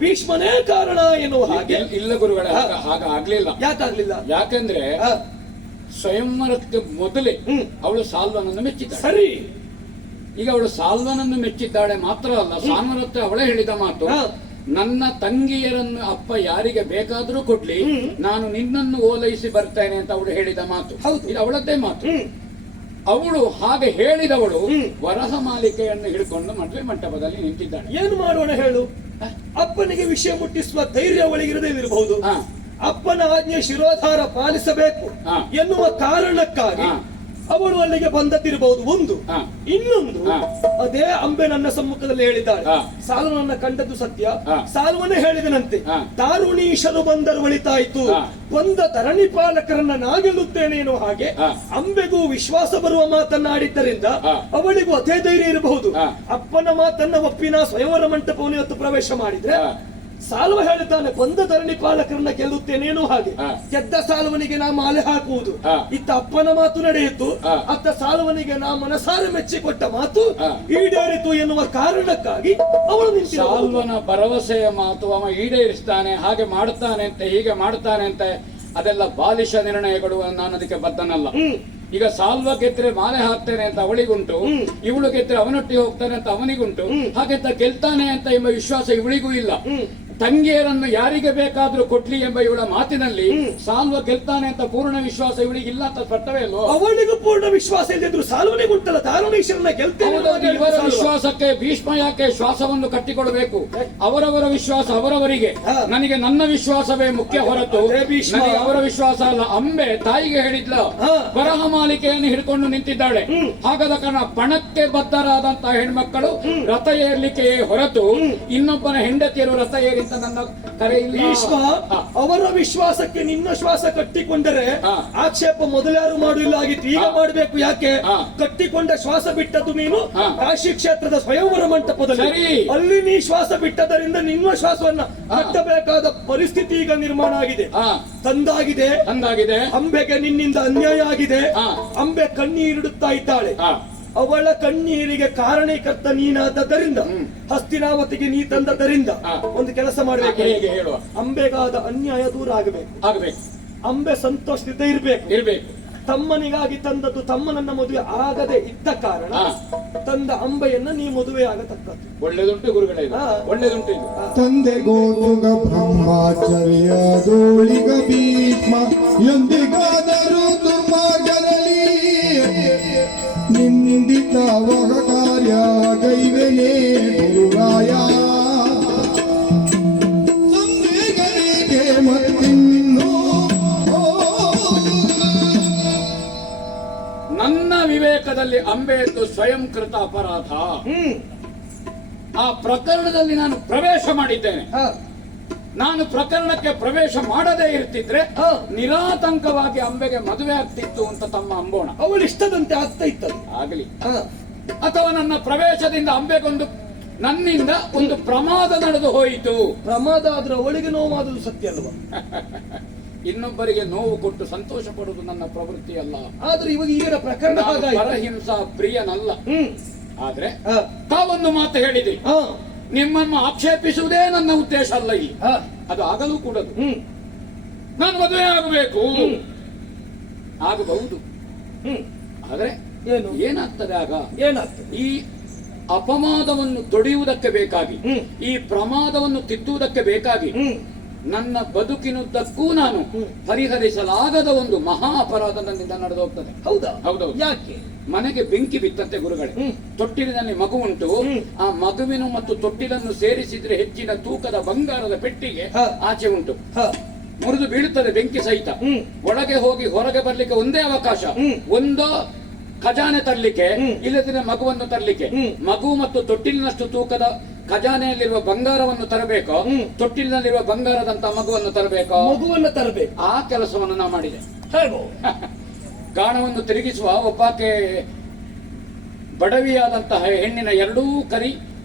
ಭೀಷ್ಮನೇ ಕಾರಣ ಎನ್ನುವ ಹಾಗೆ. ಇಲ್ಲ ಗುರುಗಳೇ, ಹಾಗ ಆಗ್ಲಿಲ್ಲ. ಯಾಕಾಗ್ಲಿಲ್ಲ? ಯಾಕಂದ್ರೆ ಸ್ವಯಂವರಕ್ಕೆ ಮೊದಲೇ ಅವಳು ಸಾಲ್ವನನ್ನು ಮೆಚ್ಚಿದ್ದಾಳೆ. ಸರಿ. ಈಗ ಅವಳು ಸಾಲ್ವನನ್ನು ಮೆಚ್ಚಿದ್ದಾಳೆ ಮಾತ್ರ ಅಲ್ಲ, ಸಾಲ್ವನತ್ತೆ ಅವಳೇ ಹೇಳಿದ ಮಾತು, ನನ್ನ ತಂಗಿಯರನ್ನು ಅಪ್ಪ ಯಾರಿಗೆ ಬೇಕಾದರೂ ಕೊಡ್ಲಿ, ನಾನು ನಿನ್ನನ್ನು ಓಲೈಸಿ ಬರ್ತೇನೆ ಅಂತ ಅವಳು ಹೇಳಿದ ಮಾತು. ಇದು ಅವಳದ್ದೇ ಮಾತು. ಅವಳು ಹಾಗೆ ಹೇಳಿದವಳು ವರಹ ಮಾಲಿಕೆಯನ್ನು ಹಿಡ್ಕೊಂಡು ಮದುವೆ ಮಂಟಪದಲ್ಲಿ ನಿಂತಿದ್ದಾಳೆ. ಏನು ಮಾಡೋಣ ಹೇಳು? ಅಪ್ಪನಿಗೆ ವಿಷಯ ಮುಟ್ಟಿಸುವ ಧೈರ್ಯ ಅವಳಿಗಿರದೇ ಇರಬಹುದು. ಅಪ್ಪನ ಆಜ್ಞೆ ಶಿರೋಧಾರ ಪಾಲಿಸಬೇಕು ಎನ್ನುವ ಕಾರಣಕ್ಕಾಗಿ ಅವಳು ಅಲ್ಲಿಗೆ ಬಂದದ್ದಿರಬಹುದು. ಒಂದು. ಇನ್ನೊಂದು, ಅದೇ ಅಂಬೆ ನನ್ನ ಸಮ್ಮುಖದಲ್ಲಿ ಹೇಳಿದ್ದಾಳೆ, ಸಾಲ್ವನನ್ನ ಕಂಡದ್ದು ಸತ್ಯ. ಸಾಲ್ವನೇ ಹೇಳಿದನಂತೆ, ತಾರುಣೀಶರು ಬಂದರು ಒಳಿತಾಯ್ತು, ಬಂದ ಧರಣಿ ಪಾಲಕರನ್ನ ನಾಗೆಲ್ಲುತ್ತೇನೆ ಎನ್ನುವ ಹಾಗೆ ಅಂಬೆಗೂ ವಿಶ್ವಾಸ ಬರುವ ಮಾತನ್ನಾಡಿದ್ದರಿಂದ ಅವಳಿಗೂ ಅದೇ ಧೈರ್ಯ ಇರಬಹುದು. ಅಪ್ಪನ ಮಾತನ್ನ ಒಪ್ಪಿನ ಸ್ವಯಂವರ ಮಂಟಪವನ್ನು ಇವತ್ತು ಪ್ರವೇಶ ಮಾಡಿದ್ರೆ ಸಾಲ್ವ ಹೇಳ್ತಾನೆ, ಬಂದ ಧರಣಿ ಪಾಲಕರನ್ನ ಗೆಲ್ಲುತ್ತೇನೇನು ಹಾಗೆ. ಗೆದ್ದ ಸಾಲ್ವನಿಗೆ ನಾ ಮಾಲೆ ಹಾಕುವುದು. ಇತ್ತ ಅಪ್ಪನ ಮಾತು ನಡೆಯಿತು, ಅತ್ತ ಸಾಲ್ವನಿಗೆ ನಾ ಮನಸಾರೆ ಮೆಚ್ಚಿಕೊಟ್ಟ ಮಾತು ಈಡೇರಿತು ಎನ್ನುವ ಕಾರಣಕ್ಕಾಗಿ ಅವಳು ಸಾಲ್ವನ ಭರವಸೆಯ ಮಾತು ಅವ ಈಡೇರಿಸ್ತಾನೆ, ಹಾಗೆ ಮಾಡ್ತಾನೆ ಅಂತ, ಹೀಗೆ ಮಾಡ್ತಾನೆ ಅಂತ, ಅದೆಲ್ಲ ಬಾಲಿಶ ನಿರ್ಣಯಗಳು. ನಾನು ಅದಕ್ಕೆ ಬದ್ಧನಲ್ಲ. ಈಗ ಸಾಲ್ವ ಗೆದ್ರೆ ಮಾಲೆ ಹಾಕ್ತೇನೆ ಅಂತ ಅವಳಿಗುಂಟು, ಇವಳು ಗೆದ್ರೆ ಅವನೊಟ್ಟಿಗೆ ಹೋಗ್ತಾನೆ ಅಂತ ಅವನಿಗುಂಟು, ಹಾಗೆಂತ ಗೆಲ್ತಾನೆ ಅಂತ ಎಂಬ ವಿಶ್ವಾಸ ಇವಳಿಗೂ ಇಲ್ಲ. ತಂಗಿಯರನ್ನು ಯಾರಿಗೆ ಬೇಕಾದ್ರೂ ಕೊಡ್ಲಿ ಎಂಬ ಇವಳ ಮಾತಿನಲ್ಲಿ ಸಾಲ್ವ ಗೆಲ್ತಾನೆ ಅಂತ ಪೂರ್ಣ ವಿಶ್ವಾಸ ಇವಳಿಗೆ ಇಲ್ಲ ಅಂತ ಸ್ಪಷ್ಟವೇ ಅಲ್ವೋ? ಅವನಿಗೂ ಪೂರ್ಣ ವಿಶ್ವಾಸ ಇಲ್ಲದಿದ್ರು ಸಾಲ್ವನಿಗೆ ಉಂಟಲ್ಲ ದಾರುಣೀಶ್ವರನ ಗೆಲ್ತೇನೆ ಹೌದೌದು, ಇವರ ವಿಶ್ವಾಸಕ್ಕೆ ಭೀಷ್ಮ ಯಾಕೆ ಶ್ವಾಸವನ್ನು ಕಟ್ಟಿಕೊಡಬೇಕು? ಅವರವರ ವಿಶ್ವಾಸ ಅವರವರಿಗೆ. ನನಗೆ ನನ್ನ ವಿಶ್ವಾಸವೇ ಮುಖ್ಯ ಹೊರತು ಭೀಷ್ಮ. ನನಗೆ ಅವರ ವಿಶ್ವಾಸ ಅಲ್ಲ. ಅಂಬೆ ತಾಯಿಗೆ ಹೇಳಿದ್ಲ, ಬರಹ ಮಾಲಿಕೆಯನ್ನು ಹಿಡ್ಕೊಂಡು ನಿಂತಿದ್ದಾಳೆ. ಹಾಗಾದ ಕಾರಣ ಪಣಕ್ಕೆ ಬದ್ಧರಾದಂತಹ ಹೆಣ್ಮಕ್ಕಳು ರಥ ಏರ್ಲಿಕ್ಕೆಯೇ ಹೊರತು ಇನ್ನೊಬ್ಬನ ಹೆಂಡತಿಯರು ರಥ ಏರಿ ಅಂತ ನನ್ನ ಕರೆ ಇಲ್ಲ. ಭೀಷ್ಮ, ಅವರ ವಿಶ್ವಾಸಕ್ಕೆ ನಿನ್ನ ಶ್ವಾಸ ಕಟ್ಟಿಕೊಂಡರೆ ಆಕ್ಷೇಪ ಮೊದಲಾರು ಮಾಡಿಲ್ಲ ಆಗಿತ್ತು, ಈಗ ಮಾಡಬೇಕು. ಯಾಕೆ? ಕಟ್ಟಿಕೊಂಡ ಶ್ವಾಸ ಬಿಟ್ಟದ್ದು ನೀನು ಕಾಶಿ ಕ್ಷೇತ್ರದ ಸ್ವಯಂವರ ಮಂಟಪದಲ್ಲಿ. ಸರಿ. ಅಲ್ಲಿ ನೀ ಶ್ವಾಸ ಬಿಟ್ಟದರಿಂದ ನಿನ್ನ ಶ್ವಾಸವನ್ನ ಕಟ್ಟಬೇಕಾದ ಪರಿಸ್ಥಿತಿ ಈಗ ನಿರ್ಮಾಣ ಆಗಿದೆ, ತಂದಾಗಿದೆ. ಅಂಬೆಗೆ ನಿನ್ನಿಂದ ಅನ್ಯಾಯ ಆಗಿದೆ. ಅಂಬೆ ಕಣ್ಣೀರಿಡುತ್ತಾ ಇದ್ದಾಳೆ. ಅವಳ ಕಣ್ಣೀರಿಗೆ ಕಾರಣೀಕರ್ತ ನೀನಾದದ್ದರಿಂದ, ಹಸ್ತಿನಾವತಿಗೆ ನೀ ತಂದದರಿಂದ ಒಂದು ಕೆಲಸ ಮಾಡಬೇಕು. ಹೇಗೆ ಹೇಳುವ? ಅಂಬೆಗಾದ ಅನ್ಯಾಯ ದೂರ ಆಗಬೇಕು. ಅಂಬೆ ಸಂತೋಷದಿಂದ ಇರಬೇಕು. ತಮ್ಮನಿಗಾಗಿ ತಂದದ್ದು ತಮ್ಮನನ್ನ ಮದುವೆ ಆಗದೆ ಇದ್ದ ಕಾರಣ ತಂದ ಅಂಬೆಯನ್ನ ನೀ ಮದುವೆ ಆಗತಕ್ಕದ್ದು. ಒಳ್ಳೆದುಂಟು ಗುರುಗಳೇ, ಒಳ್ಳೆದುಂಟು ಇದು. ತಂದೆ ಗೋತುಗ ಬ್ರಹ್ಮಚರ್ಯ ದೋಳಿಗ ಭೀಷ್ಮ ಎಂದಿಗಾದರೂ ದುರ್ಮಾರ್ಗದಲ್ಲಿ ನಿಂದಿತ ವಹ ಕಾರ್ಯ ಗೈವೆನೇ ಗುರುರಾಯ. ಸಂವೇಗರಿಗೆ ಮತ್ತಿನ್ನೂ ನನ್ನ ವಿವೇಕದಲ್ಲಿ ಅಂಬೆಯದ್ದು ಸ್ವಯಂಕೃತ ಅಪರಾಧ. ಆ ಪ್ರಕರಣದಲ್ಲಿ ನಾನು ಪ್ರವೇಶ ಮಾಡಿದ್ದೇನೆ. ನಾನು ಪ್ರಕರಣಕ್ಕೆ ಪ್ರವೇಶ ಮಾಡದೇ ಇರ್ತಿದ್ರೆ ನಿರಾತಂಕವಾಗಿ ಅಂಬೆಗೆ ಮದುವೆ ಆಗ್ತಿತ್ತು ಅಂತ ತಮ್ಮ ಅಂಬೋಣ. ಅವಳು ಇಷ್ಟದಂತೆ ಆಗ್ತಾ ಇತ್ತದು ಆಗಲಿ. ಅಥವಾ ನನ್ನ ಪ್ರವೇಶದಿಂದ ಅಂಬೆಗೊಂದು ನನ್ನಿಂದ ಒಂದು ಪ್ರಮಾದ ನಡೆದು ಹೋಯಿತು. ಪ್ರಮಾದ ಆದ್ರೆ ಅವಳಿಗೆ ನೋವಾದದ್ದು ಸತ್ಯ ಅಲ್ವಾ? ಇನ್ನೊಬ್ಬರಿಗೆ ನೋವು ಕೊಟ್ಟು ಸಂತೋಷ ಪಡುವುದು ನನ್ನ ಪ್ರವೃತ್ತಿ ಅಲ್ಲ. ಆದ್ರೆ ಇವಾಗ ಈಗಿನ ಪ್ರಕರಣ ಪರಹಿಂಸಾ ಪ್ರಿಯನಲ್ಲ. ಆದ್ರೆ ತಾವೊಂದು ಮಾತು ಹೇಳಿದೆ, ನಿಮ್ಮನ್ನು ಆಕ್ಷೇಪಿಸುವುದೇ ನನ್ನ ಉದ್ದೇಶ ಅಲ್ಲ. ಇಲ್ಲಿ ಅದು ಆಗಲೂ ಕೂಡದು. ನಾನು ಮದುವೆ ಆಗಬೇಕು, ಆಗಬಹುದು. ಆದ್ರೆ ಏನಾಗ್ತದೆ ಆಗ? ಈ ಅಪಮಾದವನ್ನು ತೊಡೆಯುವುದಕ್ಕೆ ಬೇಕಾಗಿ, ಈ ಪ್ರಮಾದವನ್ನು ತಿದ್ದುವುದಕ್ಕೆ ಬೇಕಾಗಿ ನನ್ನ ಬದುಕಿನುದ್ದಕ್ಕೂ ನಾನು ಪರಿಹರಿಸಲಾಗದ ಒಂದು ಮಹಾ ಅಪರಾಧ ನನ್ನಿಂದ ನಡೆದು ಹೋಗ್ತದೆ. ಹೌದೌದು. ಯಾಕೆ? ಮನೆಗೆ ಬೆಂಕಿ ಬಿತ್ತಂತೆ ಗುರುಗಳೇ. ತೊಟ್ಟಿಲಿನಲ್ಲಿ ಮಗು ಉಂಟು. ಆ ಮಗುವಿನ ಮತ್ತು ತೊಟ್ಟಿಲನ್ನು ಸೇರಿಸಿದ್ರೆ ಹೆಚ್ಚಿನ ತೂಕದ ಬಂಗಾರದ ಪೆಟ್ಟಿಗೆ ಆಚೆ ಉಂಟು. ಮುರಿದು ಬೀಳುತ್ತದೆ ಬೆಂಕಿ ಸಹಿತ. ಒಳಗೆ ಹೋಗಿ ಹೊರಗೆ ಬರ್ಲಿಕ್ಕೆ ಒಂದೇ ಅವಕಾಶ, ಒಂದೋ ಖಜಾನೆ ತರಲಿಕ್ಕೆ, ಇಲ್ಲದಿದ್ರೆ ಮಗುವನ್ನು ತರಲಿಕ್ಕೆ. ಮಗು ಮತ್ತು ತೊಟ್ಟಿಲಿನಷ್ಟು ತೂಕದ ಖಜಾನೆಯಲ್ಲಿರುವ ಬಂಗಾರವನ್ನು ತರಬೇಕೋ, ತೊಟ್ಟಿಲಿನಲ್ಲಿರುವ ಬಂಗಾರದಂತ ಮಗುವನ್ನು ತರಬೇಕೋ? ಮಗುವನ್ನು ತರಬೇಕು. ಆ ಕೆಲಸವನ್ನು ನಾ ಮಾಡಿದೆ. ಗಾಣವನ್ನು ತಿರುಗಿಸುವ ಒಬ್ಬಾಕೆ ಬಡವಿಯಾದಂತಹ ಹೆಣ್ಣಿನ ಎರಡೂ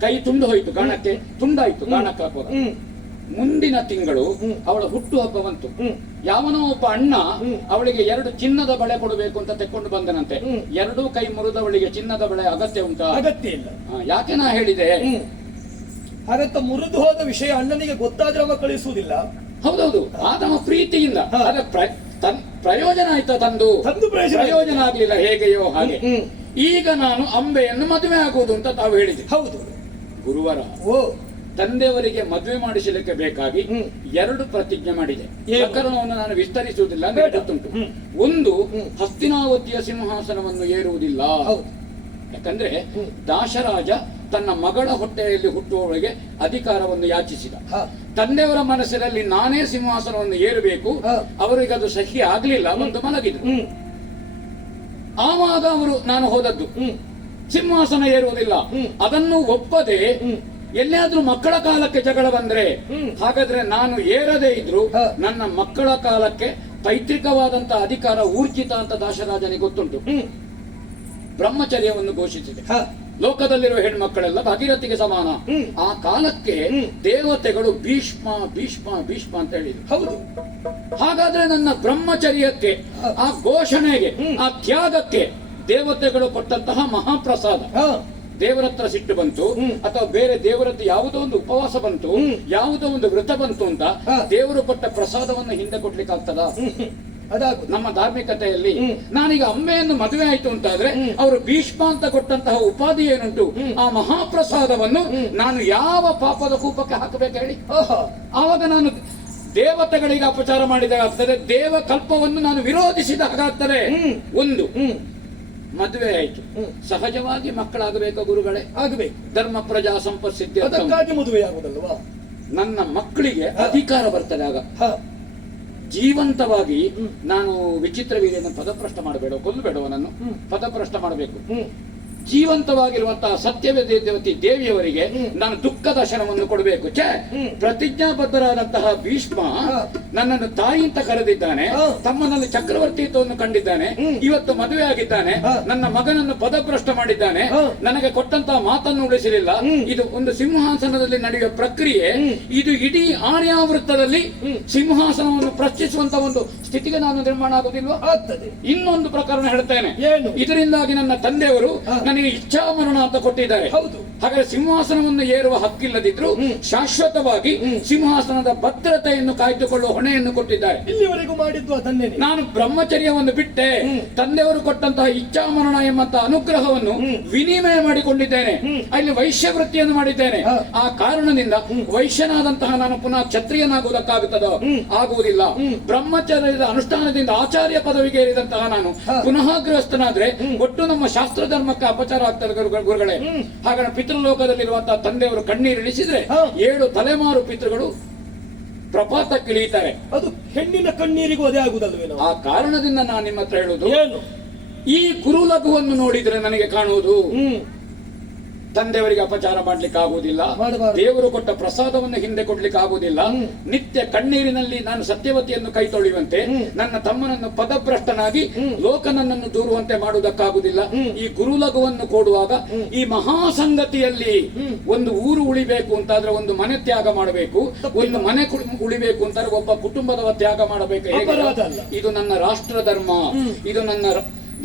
ಕೈ ತುಂಡು ಹೋಯಿತು. ಗಾಣಕ್ಕೆ ತುಂಡಾಯ್ತು. ಗಾಣಕ್ಕೆ ಹಾಕುವಾಗ ಮುಂದಿನ ತಿಂಗಳು ಅವಳ ಹುಟ್ಟು ಹಬ್ಬ ಬಂತು. ಯಾವನೋ ಒಬ್ಬ ಅಣ್ಣ ಅವಳಿಗೆ 2 ಚಿನ್ನದ ಬಳೆ ಕೊಡಬೇಕು ಅಂತ ತೆಕ್ಕೊಂಡು ಬಂದನಂತೆ. ಎರಡೂ ಕೈ ಮುರಿದವಳಿಗೆ ಚಿನ್ನದ ಬಳೆ ಅಗತ್ಯ ಉಂಟಾ? ಅಗತ್ಯ ಇಲ್ಲ. ಯಾಕೆ ನಾ ಹೇಳಿದೆ? ಹಾಗಂತ ಮುರಿದು ಹೋದ ವಿಷಯ ಅಣ್ಣನಿಗೆ ಗೊತ್ತಾದ್ರೆ ಅವ ಕಳಿಸುವುದಿಲ್ಲ. ಹೌದೌದು, ಆತನ ಪ್ರೀತಿಯಿಂದ. ಪ್ರಯೋಜನ ಆಯ್ತಾ? ತಂದು ಪ್ರಯೋಜನ ಆಗ್ಲಿಲ್ಲ, ಹೇಗೆಯೋ ಹಾಗೆ. ಈಗ ನಾನು ಅಂಬೆಯನ್ನು ಮದುವೆ ಆಗುವುದು ಅಂತ ತಾವು ಹೇಳಿದೆ. ಹೌದು ಗುರುವಾರ ತಂದೆಯವರಿಗೆ ಮದುವೆ ಮಾಡಿಸಲಿಕ್ಕೆ ಬೇಕಾಗಿ 2 ಪ್ರತಿಜ್ಞೆ ಮಾಡಿದೆ. ಪ್ರಕರಣವನ್ನು ನಾನು ವಿಸ್ತರಿಸುವುದಿಲ್ಲ, ಗೊತ್ತುಂಟು. ಒಂದು, ಹಸ್ತಿನಾವತಿಯ ಸಿಂಹಾಸನವನ್ನು ಏರುವುದಿಲ್ಲ. ಯಾಕಂದ್ರೆ ದಾಶರಾಜ ತನ್ನ ಮಗಳ ಹೊಟ್ಟೆಯಲ್ಲಿ ಹುಟ್ಟುವವಳಿಗೆ ಅಧಿಕಾರವನ್ನು ಯಾಚಿಸಿದ. ತಂದೆಯವರ ಮನಸ್ಸಿನಲ್ಲಿ ನಾನೇ ಸಿಂಹಾಸನವನ್ನು ಏರಬೇಕು, ಅವರಿಗೆ ಅದು ಸಹಿ ಆಗ್ಲಿಲ್ಲ, ಒಂದು ಮಲಗಿದ್ರು. ಆವಾಗ ನಾನು ಹೋದದ್ದು ಸಿಂಹಾಸನ ಏರುವುದಿಲ್ಲ. ಅದನ್ನು ಒಪ್ಪದೆ ಎಲ್ಲಿಯಾದ್ರೂ ಮಕ್ಕಳ ಕಾಲಕ್ಕೆ ಜಗಳ ಬಂದ್ರೆ, ಹಾಗಾದ್ರೆ ನಾನು ಏರದೇ ಇದ್ರು ನನ್ನ ಮಕ್ಕಳ ಕಾಲಕ್ಕೆ ಪೈತೃಕವಾದಂತಹ ಅಧಿಕಾರ ಊರ್ಜಿತ ಅಂತ ದಾಶರಾಜನಿಗೆ ಗೊತ್ತುಂಟು. ಬ್ರಹ್ಮಚರ್ಯವನ್ನು ಘೋಷಿಸಿದೆ. ಲೋಕದಲ್ಲಿರುವ ಹೆಣ್ಮಕ್ಕಳೆಲ್ಲ ಭಾಗೀರಥಿಗೆ ಸಮಾನ. ಆ ಕಾಲಕ್ಕೆ ದೇವತೆಗಳು ಭೀಷ್ಮ ಭೀಷ್ಮ ಭೀಷ್ಮ ಅಂತ ಹೇಳಿದ್ರು. ಹೌದು. ಹಾಗಾದ್ರೆ ನನ್ನ ಬ್ರಹ್ಮಚರ್ಯಕ್ಕೆ, ಆ ಘೋಷಣೆಗೆ, ಆ ತ್ಯಾಗಕ್ಕೆ ದೇವತೆಗಳು ಕೊಟ್ಟಂತಹ ಮಹಾಪ್ರಸಾದ. ದೇವರತ್ರ ಸಿಟ್ಟು ಬಂತು ಅಥವಾ ಬೇರೆ ದೇವರದ್ದು ಯಾವುದೋ ಒಂದು ಉಪವಾಸ ಬಂತು, ಯಾವುದೋ ಒಂದು ವ್ರತ ಬಂತು ಅಂತ ದೇವರು ಕೊಟ್ಟ ಪ್ರಸಾದವನ್ನು ಹಿಂದೆ ಕೊಡ್ಲಿಕ್ಕೆ ಆಗ್ತದ? ಅದಾಗುದು. ನಮ್ಮ ಧಾರ್ಮಿಕತೆಯಲ್ಲಿ ನಾನೀಗ ಅಂಬೆಯನ್ನು ಮದುವೆ ಆಯ್ತು ಅಂತಾದ್ರೆ ಅವರು ಭೀಷ್ಮ ಅಂತ ಕೊಟ್ಟಂತಹ ಉಪಾಧಿ ಏನುಂಟು ಆ ಮಹಾಪ್ರಸಾದವನ್ನು ನಾನು ಯಾವ ಪಾಪದ ಕೂಪಕ್ಕೆ ಹಾಕಬೇಕು ಹೇಳಿ? ಆವಾಗ ನಾನು ದೇವತೆಗಳಿಗೆ ಅಪಚಾರ ಮಾಡಿದಾಗ್ತದೆ, ದೇವಕಲ್ಪವನ್ನು ನಾನು ವಿರೋಧಿಸಿದ ಹಾಗಾಗ್ತದೆ. ಒಂದು ಮದುವೆ ಆಯ್ತು, ಸಹಜವಾಗಿ ಮಕ್ಕಳಾಗಬೇಕು ಗುರುಗಳೇ, ಆಗಬೇಕು. ಧರ್ಮ ಪ್ರಜಾ ಸಂಪತ್ಸಿದ್ಧಿ, ಅದಕ್ಕಾಗಿ ಮದುವೆ ಆಗುದಲ್ವಾ? ನನ್ನ ಮಕ್ಕಳಿಗೆ ಅಧಿಕಾರ ಬರ್ತದೆ ಆಗ. ಜೀವಂತವಾಗಿ ನಾನು ವಿಚಿತ್ರ ವೀರ್ಯನ ಪದಭ್ರಷ್ಟ ಮಾಡಬೇಡ, ಕೊಲ್ಲಬೇಡ, ನನ್ನ ಪದಭ್ರಷ್ಟ ಮಾಡಬೇಕು. ಜೀವಂತವಾಗಿರುವಂತಹ ಸತ್ಯವೇದೇವತಿ ದೇವಿಯವರಿಗೆ ನಾನು ದುಃಖ ದರ್ಶನವನ್ನು ಕೊಡಬೇಕು. ಪ್ರತಿಜ್ಞಾಬದ್ಧರಾದಂತಹ ಭೀಷ್ಮ ನನ್ನನ್ನು ತಾಯಿ ಅಂತ ಕರೆದಿದ್ದಾನೆ, ತಮ್ಮನಲ್ಲಿ ಚಕ್ರವರ್ತಿತ್ವವನ್ನು ಕಂಡಿದ್ದಾನೆ, ಇವತ್ತು ಮದುವೆ ಆಗಿದ್ದಾನೆ, ನನ್ನ ಮಗನನ್ನು ಪದಭ್ರಷ್ಟ ಮಾಡಿದ್ದಾನೆ, ನನಗೆ ಕೊಟ್ಟಂತಹ ಮಾತನ್ನು ಉಳಿಸಲಿಲ್ಲ. ಇದು ಒಂದು ಸಿಂಹಾಸನದಲ್ಲಿ ನಡೆಯುವ ಪ್ರಕ್ರಿಯೆ. ಇದು ಇಡೀ ಆರ್ಯಾವೃತ್ತದಲ್ಲಿ ಸಿಂಹಾಸನವನ್ನು ಪ್ರಶ್ನಿಸುವಂತ ಒಂದು ಸ್ಥಿತಿಗೆ ನಾನು ನಿರ್ಮಾಣ ಆಗುವುದಿಲ್ವಾ? ಆಗ್ತದೆ. ಇನ್ನೊಂದು ಪ್ರಕರಣ ಹೇಳ್ತೇನೆ. ಏನು? ಇದರಿಂದಾಗಿ ನನ್ನ ತಂದೆಯವರು ನನಗೆ ಇಚ್ಛಾಮರಣ ಅಂತ ಕೊಟ್ಟಿದ್ದಾರೆ. ಹೌದು. ಹಾಗಾದ್ರೆ ಸಿಂಹಾಸನವನ್ನು ಏರುವ ಹಕ್ಕಿಲ್ಲದಿದ್ರು ಶಾಶ್ವತವಾಗಿ ಸಿಂಹಾಸನದ ಭದ್ರತೆಯನ್ನು ಕಾಯ್ದುಕೊಳ್ಳುವ ಹೊಣೆಯನ್ನು ಕೊಟ್ಟಿದ್ದಾರೆ. ಇಲ್ಲಿವರೆಗೂ ಮಾಡಿದ್ದು ಅದನ್ನೇ. ನಾನು ಬ್ರಹ್ಮಚರ್ಯವನ್ನು ಬಿಟ್ಟೆ, ತಂದೆಯವರು ಕೊಟ್ಟಂತಹ ಇಚ್ಛಾಮರಣ ಎಂಬಂತಹ ಅನುಗ್ರಹವನ್ನು ವಿನಿಮಯ ಮಾಡಿಕೊಂಡಿದ್ದೇನೆ. ಅಲ್ಲಿ ವೈಶ್ಯವೃತ್ತಿಯನ್ನು ಮಾಡಿದ್ದೇನೆ. ಆ ಕಾರಣದಿಂದ ವೈಶ್ಯನಾದಂತಹ ನಾನು ಪುನಃ ಕ್ಷತ್ರಿಯನಾಗುವುದಕ್ಕಾಗುತ್ತದೋ? ಆಗುವುದಿಲ್ಲ. ಬ್ರಹ್ಮಚರ್ಯದ ಅನುಷ್ಠಾನದಿಂದ ಆಚಾರ್ಯ ಪದವಿಗೆ ಏರಿದಂತಹ ನಾನು ಪುನಃ ಗೃಹಸ್ಥನಾದ್ರೆ ಒಟ್ಟು ನಮ್ಮ ಶಾಸ್ತ್ರ ಧರ್ಮಕ್ಕೆ ಅಪಚಾರ ಆಗ್ತದೆ ಗುರುಗಳೇ. ಹಾಗಾದ್ರೆ ಪಿತೃಲೋಕದಲ್ಲಿರುವಂತಹ ತಂದೆಯವರು ಕಣ್ಣೀರಿಳಿಸಿದ್ರೆ 7 ತಲೆಮಾರು ಪಿತೃಗಳು ಪ್ರಪಾತಕ್ಕಿಳಿಯುತ್ತಾರೆ. ಅದು ಹೆಣ್ಣಿನ ಕಣ್ಣೀರಿಗೂ ಅದೇ ಆಗುದಲ್ವೇನೋ? ಆ ಕಾರಣದಿಂದ ನಾನು ನಿಮ್ಮ ಹತ್ರ ಹೇಳುವುದು, ಏನು? ಈ ಗುರುಲಘುವನ್ನು ನೋಡಿದ್ರೆ ನನಗೆ ಕಾಣುವುದು ತಂದೆಯವರಿಗೆ ಅಪಚಾರ ಮಾಡ್ಲಿಕ್ಕೆ ಆಗುವುದಿಲ್ಲ, ದೇವರು ಕೊಟ್ಟ ಪ್ರಸಾದವನ್ನು ಹಿಂದೆ ಕೊಡ್ಲಿಕ್ಕೆ ಆಗುವುದಿಲ್ಲ. ನಿತ್ಯ ಕಣ್ಣೀರಿನಲ್ಲಿ ನಾನು ಸತ್ಯವತಿಯನ್ನು ಕೈ ತೊಳೆಯುವಂತೆ, ನನ್ನ ತಮ್ಮನನ್ನು ಪದಭ್ರಷ್ಟನಾಗಿ ಲೋಕ ನನ್ನನ್ನು ದೂರುವಂತೆ ಮಾಡುವುದಕ್ಕಾಗುವುದಿಲ್ಲ. ಈ ಗುರುಲಘುವನ್ನು ಕೊಡುವಾಗ ಈ ಮಹಾಸಂಗತಿಯಲ್ಲಿ ಒಂದು ಊರು ಉಳಿಬೇಕು ಅಂತಾದ್ರೆ ಒಂದು ಮನೆ ತ್ಯಾಗ ಮಾಡಬೇಕು, ಒಂದು ಮನೆ ಉಳಿಬೇಕು ಅಂತಾದ್ರೆ ಒಬ್ಬ ಕುಟುಂಬದವ ತ್ಯಾಗ ಮಾಡಬೇಕು. ಇದು ನನ್ನ ರಾಷ್ಟ್ರ ಧರ್ಮ, ಇದು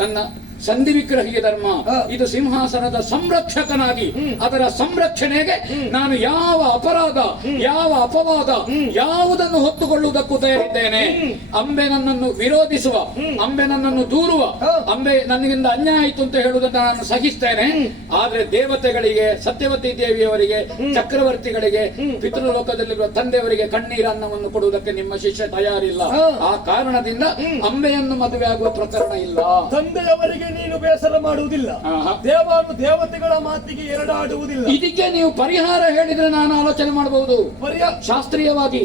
ನನ್ನ ಸಂಧಿ ವಿಗ್ರಹಿಯ ಧರ್ಮ. ಇದು ಸಿಂಹಾಸನದ ಸಂರಕ್ಷಕನಾಗಿ ಅದರ ಸಂರಕ್ಷಣೆಗೆ ನಾನು ಯಾವ ಅಪರಾಧ, ಯಾವ ಅಪವಾದ, ಯಾವುದನ್ನು ಹೊತ್ತುಕೊಳ್ಳುವುದಕ್ಕೂ ತಯಾರಿದ್ದೇನೆ. ಅಂಬೆ ನನ್ನನ್ನು ವಿರೋಧಿಸುವ, ಅಂಬೆ ನನ್ನನ್ನು ದೂರುವ, ಅಂಬೆ ನನಗಿಂದ ಅನ್ಯಾಯ ಆಯಿತು ಅಂತ ಹೇಳುವುದನ್ನು ನಾನು ಸಹಿಸ್ತೇನೆ. ಆದ್ರೆ ದೇವತೆಗಳಿಗೆ, ಸತ್ಯವತಿ ದೇವಿಯವರಿಗೆ, ಚಕ್ರವರ್ತಿಗಳಿಗೆ, ಪಿತೃಲೋಕದಲ್ಲಿರುವ ತಂದೆಯವರಿಗೆ ಕಣ್ಣೀರನ್ನವನ್ನು ಕೊಡುವುದಕ್ಕೆ ನಿಮ್ಮ ಶಿಷ್ಯ ತಯಾರಿಲ್ಲ. ಆ ಕಾರಣದಿಂದ ಅಂಬೆಯನ್ನು ಮದುವೆ ಆಗುವ ಪ್ರಕರಣ ಇಲ್ಲ. ತಂದೆಯವರಿಗೆ ನೀನು ಬೇಸರ ಮಾಡುವುದಿಲ್ಲ, ದೇವತೆಗಳ ಮಾತಿಗೆ ಎರಡಾಡುವುದಿಲ್ಲ. ಇದಕ್ಕೆ ನೀವು ಪರಿಹಾರ ಹೇಳಿದ್ರೆ ನಾನು ಆಲೋಚನೆ ಮಾಡಬಹುದು. ಶಾಸ್ತ್ರೀಯವಾಗಿ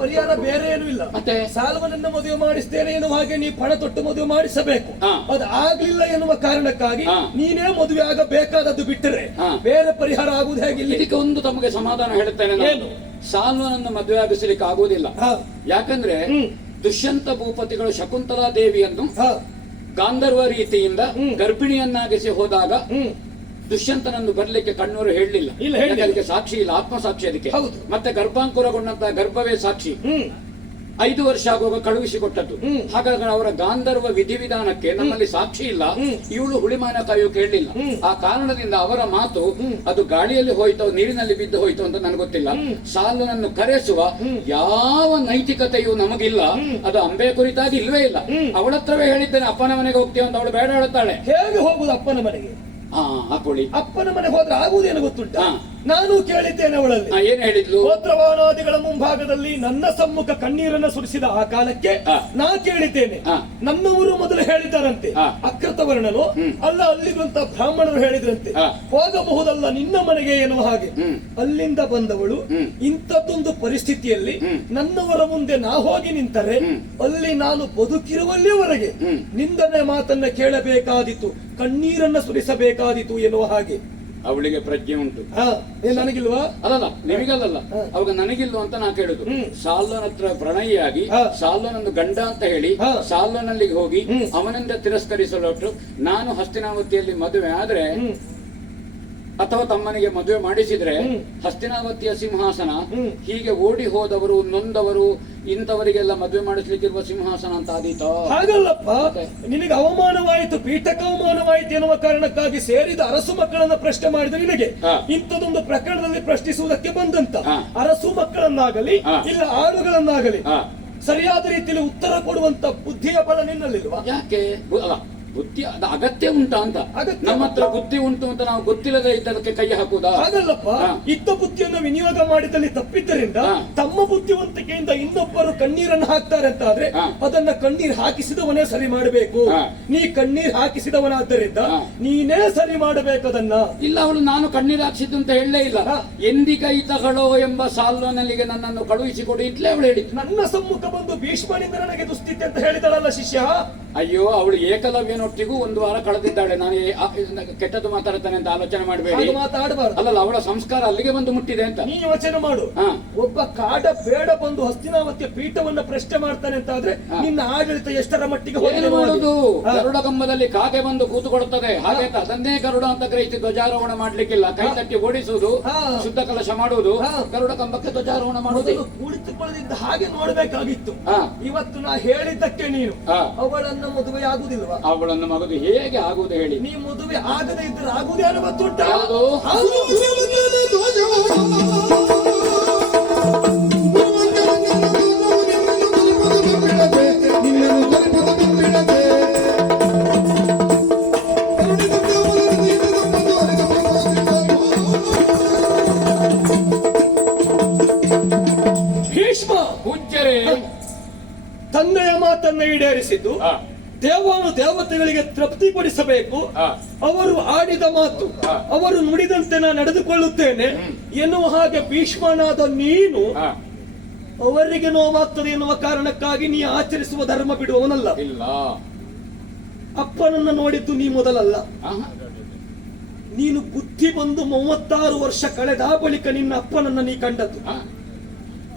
ಪರಿಹಾರ ಬೇರೆ ಏನೂ ಇಲ್ಲ. ಮತ್ತೆ ಸಾಲ್ವನನ್ನ ಮದುವೆ ಮಾಡಿಸ್ತೇನೆ ಎನ್ನುವ ಹಾಗೆ ನೀವು ಪಣ ತೊಟ್ಟು ಮದುವೆ ಮಾಡಿಸಬೇಕು. ಅದು ಆಗ್ಲಿಲ್ಲ ಎನ್ನುವ ಕಾರಣಕ್ಕಾಗಿ ನೀನೇ ಮದುವೆ ಆಗಬೇಕಾದದ್ದು ಬಿಟ್ಟರೆ ಬೇರೆ ಪರಿಹಾರ ಆಗುವುದು ಹೇಗಿಲ್ಲ. ಇದಕ್ಕೆ ಒಂದು ತಮಗೆ ಸಮಾಧಾನ ಹೇಳುತ್ತೇನೆ. ಏನು? ಸಾಲ್ವನನ್ನು ಮದುವೆ ಆಗಿಸಲಿಕ್ಕೆ ಆಗುವುದಿಲ್ಲ. ಯಾಕಂದ್ರೆ ದುಷ್ಯಂತ ಭೂಪತಿಗಳು ಶಕುಂತಲಾ ದೇವಿಯನ್ನು ಗಾಂಧರ್ವ ರೀತಿಯಿಂದ ಗರ್ಭಿಣಿಯನ್ನಾಗಿಸಿ ಹೋದಾಗ ದುಷ್ಯಂತನನ್ನು ಬರ್ಲಿಕ್ಕೆ ಕಣ್ಣೂರು ಹೇಳಲಿಲ್ಲ. ಅದಕ್ಕೆ ಸಾಕ್ಷಿ ಇಲ್ಲ, ಆತ್ಮಸಾಕ್ಷಿ ಅದಕ್ಕೆ. ಮತ್ತೆ ಗರ್ಭಾಂಕುರಗೊಂಡಂತಹ ಗರ್ಭವೇ ಸಾಕ್ಷಿ. 5 ವರ್ಷ ಆಗುವಾಗ ಕಳುಹಿಸಿಕೊಟ್ಟದ್ದು. ಹಾಗಾಗಿ ಅವರ ಗಾಂಧರ್ವ ವಿಧಿವಿಧಾನಕ್ಕೆ ನಮ್ಮಲ್ಲಿ ಸಾಕ್ಷಿ ಇಲ್ಲ. ಇವಳು ಹುಳಿಮಾನ ಕಾಯೋಕೆ ಹೇಳಲಿಲ್ಲ. ಆ ಕಾರಣದಿಂದ ಅವರ ಮಾತು ಅದು ಗಾಳಿಯಲ್ಲಿ ಹೋಯ್ತೋ ನೀರಿನಲ್ಲಿ ಬಿದ್ದು ಹೋಯ್ತು ಅಂತ ನನಗೆ ಗೊತ್ತಿಲ್ಲ. ಸಾಲನನ್ನು ಕರೆಸುವ ಯಾವ ನೈತಿಕತೆಯೂ ನಮಗಿಲ್ಲ. ಅದು ಅಂಬೆ ಕುರಿತಾಗಿ ಇಲ್ವೇ ಇಲ್ಲ. ಅವಳತ್ರವೇ ಹೇಳಿದ್ದೇನೆ, ಅಪ್ಪನ ಮನೆಗೆ ಹೋಗ್ತೀವಿ ಅಂತ ಅವಳು ಬೇಡ ಹೇಳುತ್ತಾಳೆ. ಹೇಗೆ ಹೋಗುದು ಅಪ್ಪನ ಮನೆಗೆ? ಹಾಕೊಳ್ಳಿ. ಅಪ್ಪನ ಮನೆ ಹೋದ್ರೆ ಆಗುವುದೇನು ಗೊತ್ತುಂಟ? ನಾನು ಕೇಳಿದ್ದೇನೆ ಅವಳಲ್ಲಿ. ಏನ್ ಹೇಳಿದ್ಲು? ಗೋತ್ರವಾನಾದಿಗಳ ಮುಂಭಾಗದಲ್ಲಿ ನನ್ನ ಸಮ್ಮುಖ ಕಣ್ಣೀರನ್ನ ಸುರಿಸಿದ ಆ ಕಾಲಕ್ಕೆ ನಾ ಕೇಳಿದ್ದೇನೆ, ನನ್ನವರು ಮೊದಲು ಹೇಳಿದ್ದಾರಂತೆ, ಅಕೃತವರ್ಣನು ಅಲ್ಲ ಅಲ್ಲಿರುವಂತ ಬ್ರಾಹ್ಮಣರು ಹೇಳಿದ್ರಂತೆ, ಹೋಗಬಹುದಲ್ಲ ನಿನ್ನ ಮನೆಗೆ ಎನ್ನುವ ಹಾಗೆ. ಅಲ್ಲಿಂದ ಬಂದವಳು ಇಂಥದ್ದೊಂದು ಪರಿಸ್ಥಿತಿಯಲ್ಲಿ ನನ್ನವರ ಮುಂದೆ ನಾ ಹೋಗಿ ನಿಂತರೆ ಅಲ್ಲಿ ನಾನು ಬದುಕಿರುವಲ್ಲಿವರೆಗೆ ನಿಂದನೆ ಮಾತನ್ನ ಕೇಳಬೇಕಾದೀತು, ಕಣ್ಣೀರನ್ನ ಸುರಿಸಬೇಕಾದೀತು ಎನ್ನುವ ಹಾಗೆ. ಅವಳಿಗೆ ಪ್ರಜ್ಞೆ ಉಂಟು, ನನಗಿಲ್ವಾ? ಅಲ್ಲಲ್ಲ, ನಿಮಗಲ್ಲ, ಅವಾಗ ನನಗಿಲ್ವ ಅಂತ ನಾ ಕೇಳುದು. ಸಾಲ್ವನ ಹತ್ರ ಪ್ರಣಯಿಯಾಗಿ ಸಾಲ್ವನನ್ನು ಗಂಡ ಅಂತ ಹೇಳಿ ಸಾಲ್ವನಲ್ಲಿಗೆ ಹೋಗಿ ಅವನಿಂದ ತಿರಸ್ಕರಿಸಲು ನಾನು ಹಸ್ತಿನಾವತಿಯಲ್ಲಿ ಮದುವೆ ಆದ್ರೆ ಅಥವಾ ತಮ್ಮನಿಗೆ ಮದುವೆ ಮಾಡಿಸಿದ್ರೆ ಹಸ್ತಿನಾವತಿಯ ಸಿಂಹಾಸನ ಹೀಗೆ ಓಡಿ ಹೋದವರು, ನೊಂದವರು, ಇಂಥವರಿಗೆಲ್ಲ ಮದುವೆ ಮಾಡಿಸ್ಲಿಕ್ಕಿರುವ ಸಿಂಹಾಸನ ಅಂತ ಆದೀತ? ಹಾಗಲ್ಲಪ್ಪ, ನಿನಗೆ ಅವಮಾನವಾಯಿತು, ಪೀಠಕ್ಕೆ ಅವಮಾನವಾಯಿತು ಎನ್ನುವ ಕಾರಣಕ್ಕಾಗಿ ಸೇರಿದ ಅರಸು ಮಕ್ಕಳನ್ನ ಪ್ರಶ್ನೆ ಮಾಡಿದ ನಿನಗೆ ಇಂಥದೊಂದು ಪ್ರಕರಣದಲ್ಲಿ ಪ್ರಶ್ನಿಸುವುದಕ್ಕೆ ಬಂದಂತ ಅರಸು ಮಕ್ಕಳನ್ನಾಗಲಿ ಇಲ್ಲ ಆಳುಗಳನ್ನಾಗಲಿ ಸರಿಯಾದ ರೀತಿಯಲ್ಲಿ ಉತ್ತರ ಕೊಡುವಂತ ಬುದ್ಧಿಯ ಬಲ ನಿನ್ನಲ್ಲಿಲ್ವಾ? ಯಾಕೆ ಅಲ್ಲ ಬುದ್ಧಿ ಅದು ಅಗತ್ಯ ಉಂಟಾ ಅಂತ. ಅಗತ್ಯ ನಮ್ಮ ಹತ್ರ ಬುದ್ಧಿ ಉಂಟು ಅಂತ ನಾವು ಗೊತ್ತಿಲ್ಲದೆ ಇದ್ದದಕ್ಕೆ ಕೈ ಹಾಕುದಾ? ಹಾಗಲ್ಲಪ್ಪ, ಹಾ. ಇದ್ದ ಬುದ್ಧಿಯನ್ನು ವಿನಿಯೋಗ ಮಾಡಿದಲ್ಲಿ ತಪ್ಪಿದ್ದರಿಂದ ಹಾ. ತಮ್ಮ ಬುದ್ಧಿವಂತಿಕೆಯಿಂದ ಇನ್ನೊಬ್ಬರು ಕಣ್ಣೀರನ್ನು ಹಾಕ್ತಾರೆ ಅಂತ ಆದ್ರೆ ಹಾ. ಅದನ್ನ ಕಣ್ಣೀರ್ ಹಾಕಿಸಿದವನೇ ಸರಿ ಮಾಡಬೇಕು. ಹಾ. ನೀ ಕಣ್ಣೀರ್ ಹಾಕಿಸಿದವನಾದ್ದರಿಂದ ಹಾ. ನೀನೇ ಸರಿ ಮಾಡಬೇಕದನ್ನ. ಇಲ್ಲ, ಅವಳು ನಾನು ಕಣ್ಣೀರು ಹಾಕ್ಸಿದ್ದು ಅಂತ ಹೇಳಲೇ ಇಲ್ಲ. ಹಾ. ಎಂದಿಗೈತಗಳೋ ಎಂಬ ಸಾಲಿನಲ್ಲಿಗೆ ನನ್ನನ್ನು ಕಳುಹಿಸಿಕೊಡಿ ಅಂತಲೇ ಅವಳು ಹೇಳಿದ್ದು. ನನ್ನ ಸಮ್ಮುಖ ಬಂದು ಭೀಷ್ಮನಿಂದ ನನಗೆ ದುಸ್ಥಿತಿ ಅಂತ ಹೇಳಿದಳಲ್ಲ ಶಿಷ್ಯ. ಅಯ್ಯೋ, ಅವಳು ಏಕಲವ್ಯನೊಟ್ಟಿಗೂ ಒಂದು ವಾರ ಕಳೆದಿದ್ದಾಳೆ. ನಾನು ಕೆಟ್ಟದ್ದು ಮಾತಾಡ್ತಾನೆ ಅಂತ ಆಲೋಚನೆ ಮಾಡಬೇಡಿ. ಹಾಗೆ ಮಾತಾಡಬಾರ್ದು. ಅಲ್ಲಲ್ಲ, ಅವಳ ಸಂಸ್ಕಾರ ಅಲ್ಲಿಗೆ ಬಂದು ಮುಟ್ಟಿದೆ ಅಂತ ನೀ ಯೋಚನೆ ಮಾಡು. ಹಾ. ಒಬ್ಬ ಕಾಡ ಬೇಡ ಬಂದು ಹಸ್ತಿನಾವತಿಯ ಪೀಠವನ್ನ ಪ್ರಶ್ನೆ ಮಾಡ್ತಾನೆ ಅಂತ ಆದ್ರೆ ಹಾ. ನಿನ್ನ ಆಡಳಿತ ಎಷ್ಟರ ಮಟ್ಟಿಗೆ ಏನು ಹೋಗಿದೆ ಮಾಡುದು? ಹಾ. ಗರುಡ ಕಂಬದಲ್ಲಿ ಕಾಗೆ ಬಂದು ಕೂತುಕೊಡುತ್ತದೆ. ಹಾಗೆ ಅಂತ ಅದನ್ನೇ ಗರುಡ ಅಂತ ಗ್ರಹಿಸಿ ಧ್ವಜಾರೋಹಣ ಮಾಡ್ಲಿಕ್ಕಿಲ್ಲ. ಕೈ ತಟ್ಟಿ ಓಡಿಸುವುದು, ಹಾ. ಶುದ್ಧ ಕಲಶ ಮಾಡುವುದು, ಹಾ. ಗರುಡ ಕಂಬಕ್ಕೆ ಧ್ವಜಾರೋಹಣ ಮಾಡುವುದು. ಮೊದಲು ಕುಳಿತುಕೊಳ್ಳದಿದ್ದ ಹಾಗೆ ನೋಡ್ಬೇಕಾಗಿತ್ತು. ಹಾ. ಇವತ್ತು ನಾ ಹೇಳಿದ್ದಕ್ಕೆ ನೀನು ಹಾ. ಅವಳನ್ನ ಮದುವೆ ಆಗುದಿಲ್ವಾ? ಅವಳನ್ನು ಮಗದು ಹೇಗೆ ಆಗುವುದು ಹೇಳಿ? ನೀ ಮದುವೆ ಆಗದೆ ಇದ್ರೆ ಆಗುದೇ ಅನ್ನೋ ಗೊತ್ತುಂಟ. ಯಾವುದು? ಭೀಷ್ಮ ಪೂಜ್ಯರೇ, ತಂದೆಯ ಮಾತನ್ನ ಈಡೇರಿಸಿದ್ದು ಹಾ. ದೇವಾನು ದೇವತೆಗಳಿಗೆ ತೃಪ್ತಿಪಡಿಸಬೇಕು. ಹಾ. ಅವರು ಆಡಿದ ಮಾತು, ಹಾ. ಅವರು ನುಡಿದಂತೆ ನಾನು ನಡೆದುಕೊಳ್ಳುತ್ತೇನೆ ಎನ್ನುವ ಹಾಗೆ ಭೀಷ್ಮನಾದ ನೀನು ಹಾ. ಅವರಿಗೆ ನೋವಾಗ್ತದೆ ಎನ್ನುವ ಕಾರಣಕ್ಕಾಗಿ ನೀ ಆಚರಿಸುವ ಧರ್ಮ ಬಿಡುವವನಲ್ಲ. ಇಲ್ಲ. ಅಪ್ಪನನ್ನ ನೋಡಿದ್ದು ನೀ ಮೊದಲಲ್ಲ. ಆಹಾ. ನೀನು ಬುದ್ಧಿ ಬಂದು 36 ವರ್ಷ ಕಳೆದ ಬಳಿಕ ನಿನ್ನ ಅಪ್ಪನನ್ನ ನೀ ಕಂಡದ್ದು. ಹಾ.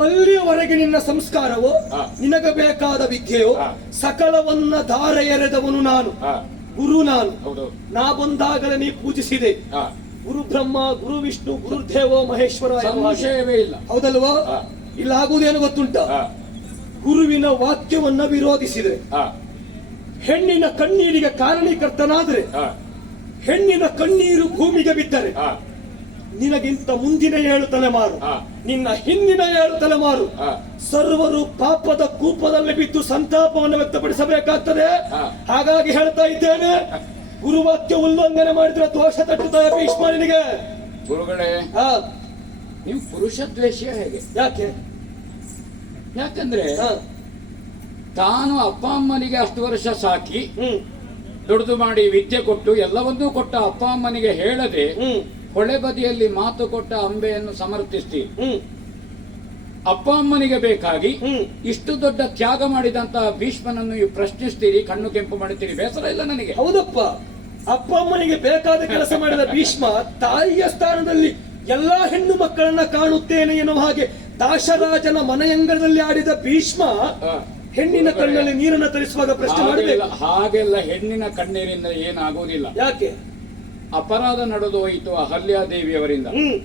ಅಲ್ಲಿಯವರೆಗೆ ನಿನ್ನ ಸಂಸ್ಕಾರವೋ, ಹಾ. ನಿನಗ ಬೇಕಾದ ವಿದ್ಯೆಯೋ, ಹಾ. ಸಕಲವನ್ನ ಧಾರೆ ಎರೆದವನು ನಾನು, ಹಾ. ಗುರು ನಾನು. ಹೌದು. ನಾ ಬಂದಾಗಲೇ ನೀ ಪೂಜಿಸಿದೆ. ಹಾ. ಗುರು ಬ್ರಹ್ಮ, ಗುರು ವಿಷ್ಣು, ಗುರುದೇವೋ ಮಹೇಶ್ವರ ಎನ್ನುವ ಹಾಗೆ. ಸಂಶಯವೇ ಇಲ್ಲ. ಹೌದಲ್ವಾ? ಹಾ. ಇಲ್ಲ ಆಗುವುದೇನು ಗೊತ್ತುಂಟ? ಹಾ. ಗುರುವಿನ ವಾಕ್ಯವನ್ನ ವಿರೋಧಿಸಿದ್ರೆ, ಹಾ. ಹೆಣ್ಣಿನ ಕಣ್ಣೀರಿಗೆ ಕಾರಣೀಕರ್ತನಾದ್ರೆ, ಹಾ. ಹೆಣ್ಣಿನ ಕಣ್ಣೀರು ಭೂಮಿಗೆ ಬಿದ್ದರೆ ಹಾ. ನಿನಗಿಂತ ಮುಂದಿನ 7 ತಲೆಮಾರು, ಹಾ. ನಿನ್ನ ಹಿಂದಿನ 7 ತಲೆಮಾರು ಹಾ. ಸರ್ವರು ಪಾಪದ ಕೂಪದಲ್ಲಿ ಬಿದ್ದು ಸಂತಾಪವನ್ನು ವ್ಯಕ್ತಪಡಿಸಬೇಕಾಗ್ತದೆ. ಹಾ. ಹಾಗಾಗಿ ಹೇಳ್ತಾ ಇದ್ದೇನೆ, ಗುರುವಾಕ್ಯ ಉಲ್ಲಂಘನೆ ಮಾಡಿದ್ರೆ ದೋಷ ತಟ್ಟುತ್ತಾರೆ ಭೀಷ್ಮನಿಗೆ. ಗುರುಗಳೇ, ಹಾ. ನೀವು ಪುರುಷ ದ್ವೇಷಿಯ ಹೇಗೆ? ಯಾಕೆ? ಯಾಕಂದ್ರೆ ಹಾ. ತಾನು ಅಪ್ಪ ಅಮ್ಮನಿಗೆ ಅಷ್ಟು ವರ್ಷ ಸಾಕಿ ಹ್ಮ್ ದುಡಿದು ಮಾಡಿ ವಿದ್ಯೆ ಕೊಟ್ಟು ಎಲ್ಲವನ್ನೂ ಕೊಟ್ಟ ಅಪ್ಪ ಅಮ್ಮನಿಗೆ ಹೇಳದೆ ಹ್ಮ್ ಹೊಳೆ ಬದಿಯಲ್ಲಿ ಮಾತು ಕೊಟ್ಟ ಅಂಬೆಯನ್ನು ಸಮರ್ಥಿಸ್ತೀರಿ. ಹ್ಮ್ ಅಪ್ಪ ಅಮ್ಮನಿಗೆ ಬೇಕಾಗಿ ಹ್ಮ್. ಇಷ್ಟು ದೊಡ್ಡ ತ್ಯಾಗ ಮಾಡಿದಂತಹ ಭೀಷ್ಮನನ್ನು ನೀವು ಪ್ರಶ್ನಿಸ್ತೀರಿ, ಕಣ್ಣು ಕೆಂಪು ಮಾಡುತ್ತೀರಿ. ಬೇಸರ ಇಲ್ಲ ನನಗೆ. ಹೌದಪ್ಪ, ಅಪ್ಪ ಅಮ್ಮನಿಗೆ ಬೇಕಾದ ಕೆಲಸ ಮಾಡಿದ ಭೀಷ್ಮ ತಾಯಿಯ ಸ್ಥಾನದಲ್ಲಿ ಎಲ್ಲಾ ಹೆಣ್ಣು ಮಕ್ಕಳನ್ನ ಕಾಣುತ್ತೇನೆ ಎನ್ನುವ ಹಾಗೆ ದಾಶರಾಜನ ಮನೆಯಂಗಳದಲ್ಲಿ ಆಡಿದ ಭೀಷ್ಮ ಹಾ. ಹೆಣ್ಣಿನ ಕಣ್ಣಲ್ಲಿ ನೀರನ್ನು ತರಿಸುವಾಗ ಪ್ರಶ್ನೆ ಮಾಡಬೇಕು. ಹಾಗೆಲ್ಲ ಹೆಣ್ಣಿನ ಕಣ್ಣೀರಿಂದ ಏನಾಗುವುದಿಲ್ಲ. ಯಾಕೆ? ಅಪರಾಧ ನಡೆದು ಹೋಯಿತು ಅಹಲ್ಯಾದೇವಿಯವರಿಂದ. ಹ್ಮ್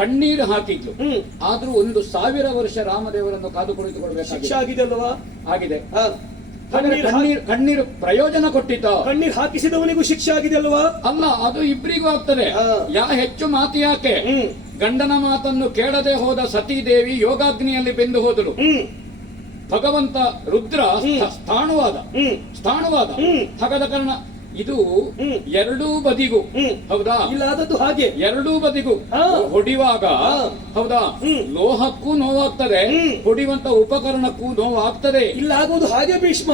ಕಣ್ಣೀರು ಹಾಕಿದ್ಲು. ಹ್ಮ್ ಆದ್ರೂ 1000 ವರ್ಷ ರಾಮದೇವರನ್ನು ಕಾದು ಕುಳಿತುಕೊಳ್ಬೇಕಾಗಿದೆ. ಶಿಕ್ಷೆ ಆಗಿದೆ ಅಲ್ವಾ? ಆಗಿದೆ. ಹಾ. ಕಣ್ಣೀರು ಪ್ರಯೋಜನ ಕೊಟ್ಟಿತ. ಕಣ್ಣೀರ್ ಹಾಕಿಸಿದವನಿಗೂ ಶಿಕ್ಷೆ ಆಗಿದೆ ಅಲ್ವಾ? ಅಲ್ಲ, ಅದು ಇಬ್ಬರಿಗೂ ಆಗ್ತದೆ. ಹಾ. ಹೆಚ್ಚು ಮಾತು ಯಾಕೆ? ಹ್ಮ್ ಗಂಡನ ಮಾತನ್ನು ಕೇಳದೆ ಹೋದ ಸತೀದೇವಿ ಯೋಗಾಗ್ನಿಯಲ್ಲಿ ಬೆಂದು ಹೋದಳು. ಹ್ಮ್ ಭಗವಂತ ರುದ್ರ ಸ್ಥಾಣುವಾದ. ಹ್ಮ್. ಹಾಗಾದ ಕಾರಣ ಇದು ಹ್ಮ್. ಎರಡೂ ಬದಿಗೂ ಹೌದಾ? ಇಲ್ಲ ಆದದ್ದು ಹಾಗೆ ಎರಡೂ ಬದಿಗೂ ಹಾ. ಹೊಡಿವಾಗ ಹೌದಾ? ಹ್ಮ್. ಲೋಹಕ್ಕೂ ನೋವಾಗ್ತದೆ, ಹೊಡಿಯುವಂತ ಉಪಕರಣಕ್ಕೂ ನೋವಾಗ್ತದೆ. ಇಲ್ಲ ಆಗುವುದು ಹಾಗೆ ಭೀಷ್ಮ.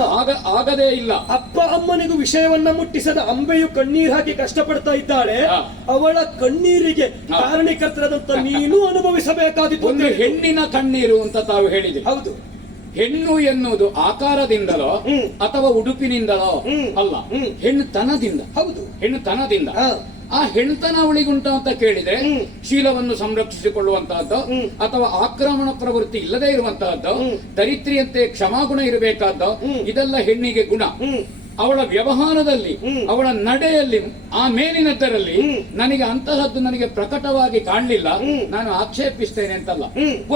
ಆಗದೇ ಇಲ್ಲ. ಅಪ್ಪ ಅಮ್ಮನಿಗೂ ವಿಷಯವನ್ನ ಮುಟ್ಟಿಸದ ಅಂಬೆಯು ಕಣ್ಣೀರ್ ಹಾಕಿ ಕಷ್ಟಪಡ್ತಾ ಇದ್ದಾಳೆ. ಹಾ. ಅವಳ ಕಣ್ಣೀರಿಗೆ ಹಾ. ಕಾರಣೀಕರ್ತರಾದಂತ ನೀನು ಅನುಭವಿಸಬೇಕಾದಿತ್ತು. ಒಂದು ಹೆಣ್ಣಿನ ಕಣ್ಣೀರು ಅಂತ ತಾವು ಹೇಳಿದೆ. ಹೌದು. ಹೆಣ್ಣು ಎನ್ನುವುದು ಆಕಾರದಿಂದಲೋ ಅಥವಾ ಉಡುಪಿನಿಂದಲೋ ಅಲ್ಲ, ಹೆಣ್ಣುತನದಿಂದ. ಹೌದು, ಹೆಣ್ಣುತನದಿಂದ. ಹಾ. ಆ ಹೆಣ್ತನ ಅವಳಿಗುಂಟ ಅಂತ ಕೇಳಿದ್ರೆ ಶೀಲವನ್ನು ಸಂರಕ್ಷಿಸಿಕೊಳ್ಳುವಂತಹದ್ದು ಅಥವಾ ಆಕ್ರಮಣ ಪ್ರವೃತ್ತಿ ಇಲ್ಲದೆ ಇರುವಂತಹದ್ದು, ದರಿದ್ರಿಯಂತೆ ಕ್ಷಮಾಗುಣ ಇರಬೇಕಾದ್ದು, ಇದೆಲ್ಲ ಹೆಣ್ಣಿಗೆ ಗುಣ. ಅವಳ ವ್ಯವಹಾರದಲ್ಲಿ, ಅವಳ ನಡೆಯಲ್ಲಿ, ಆ ಮೇಲಿನದ್ದರಲ್ಲಿ ನನಗೆ ಅಂತಹದ್ದು ನನಗೆ ಪ್ರಕಟವಾಗಿ ಕಾಣಲಿಲ್ಲ. ನಾನು ಆಕ್ಷೇಪಿಸ್ತೇನೆ ಅಂತಲ್ಲ.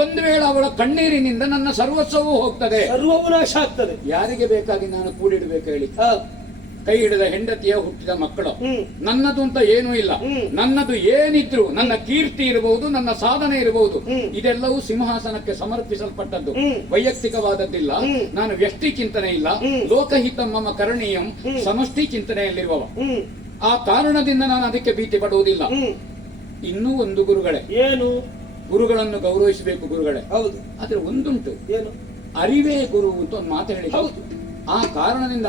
ಒಂದು ವೇಳೆ ಅವಳ ಕಣ್ಣೀರಿನಿಂದ ನನ್ನ ಸರ್ವಸ್ವವೂ ಹೋಗ್ತದೆ, ಸರ್ವವು ನಾಶ ಆಗ್ತದೆ. ಯಾರಿಗೆ ಬೇಕಾಗಿ ನಾನು ಕೂಡಿಡಬೇಕು ಹೇಳಿ? ಕೈ ಹಿಡಿದ ಹೆಂಡತಿಯ ಹುಟ್ಟಿದ ಮಕ್ಕಳು. ಹ್ಮ್. ನನ್ನದು ಅಂತ ಏನೂ ಇಲ್ಲ. ಹ್ಮ್. ನನ್ನದು ಏನಿದ್ರು, ನನ್ನ ಕೀರ್ತಿ ಇರಬಹುದು, ನನ್ನ ಸಾಧನೆ ಇರಬಹುದು, ಹ್ಮ್. ಇದೆಲ್ಲವೂ ಸಿಂಹಾಸನಕ್ಕೆ ಸಮರ್ಪಿಸಲ್ಪಟ್ಟದ್ದು. ಹ್ಮ್. ವೈಯಕ್ತಿಕವಾದದ್ದಿಲ್ಲ. ಹ್ಮ್. ನಾನು ವ್ಯಕ್ತಿ ಚಿಂತನೆ ಇಲ್ಲ. ಹ್ಮ್. ಲೋಕಹಿತ ಮಮ ಕರಣೀಯಂ ಹ್ಮ್. ಸಮಷ್ಟಿ ಚಿಂತನೆಯಲ್ಲಿರುವವ. ಹ್ಮ್. ಆ ಕಾರಣದಿಂದ ನಾನು ಅದಕ್ಕೆ ಭೀತಿ ಪಡುವುದಿಲ್ಲ. ಹ್ಮ್. ಇನ್ನೂ ಒಂದು ಗುರುಗಳೇ, ಏನು? ಗುರುಗಳನ್ನು ಗೌರವಿಸಬೇಕು ಗುರುಗಳೇ. ಹೌದು. ಆದ್ರೆ ಒಂದುಂಟು, ಏನು? ಅರಿವೇ ಗುರು ಅಂತ ಒಂದು ಮಾತು ಹೇಳಿ. ಹೌದು. ಆ ಕಾರಣದಿಂದ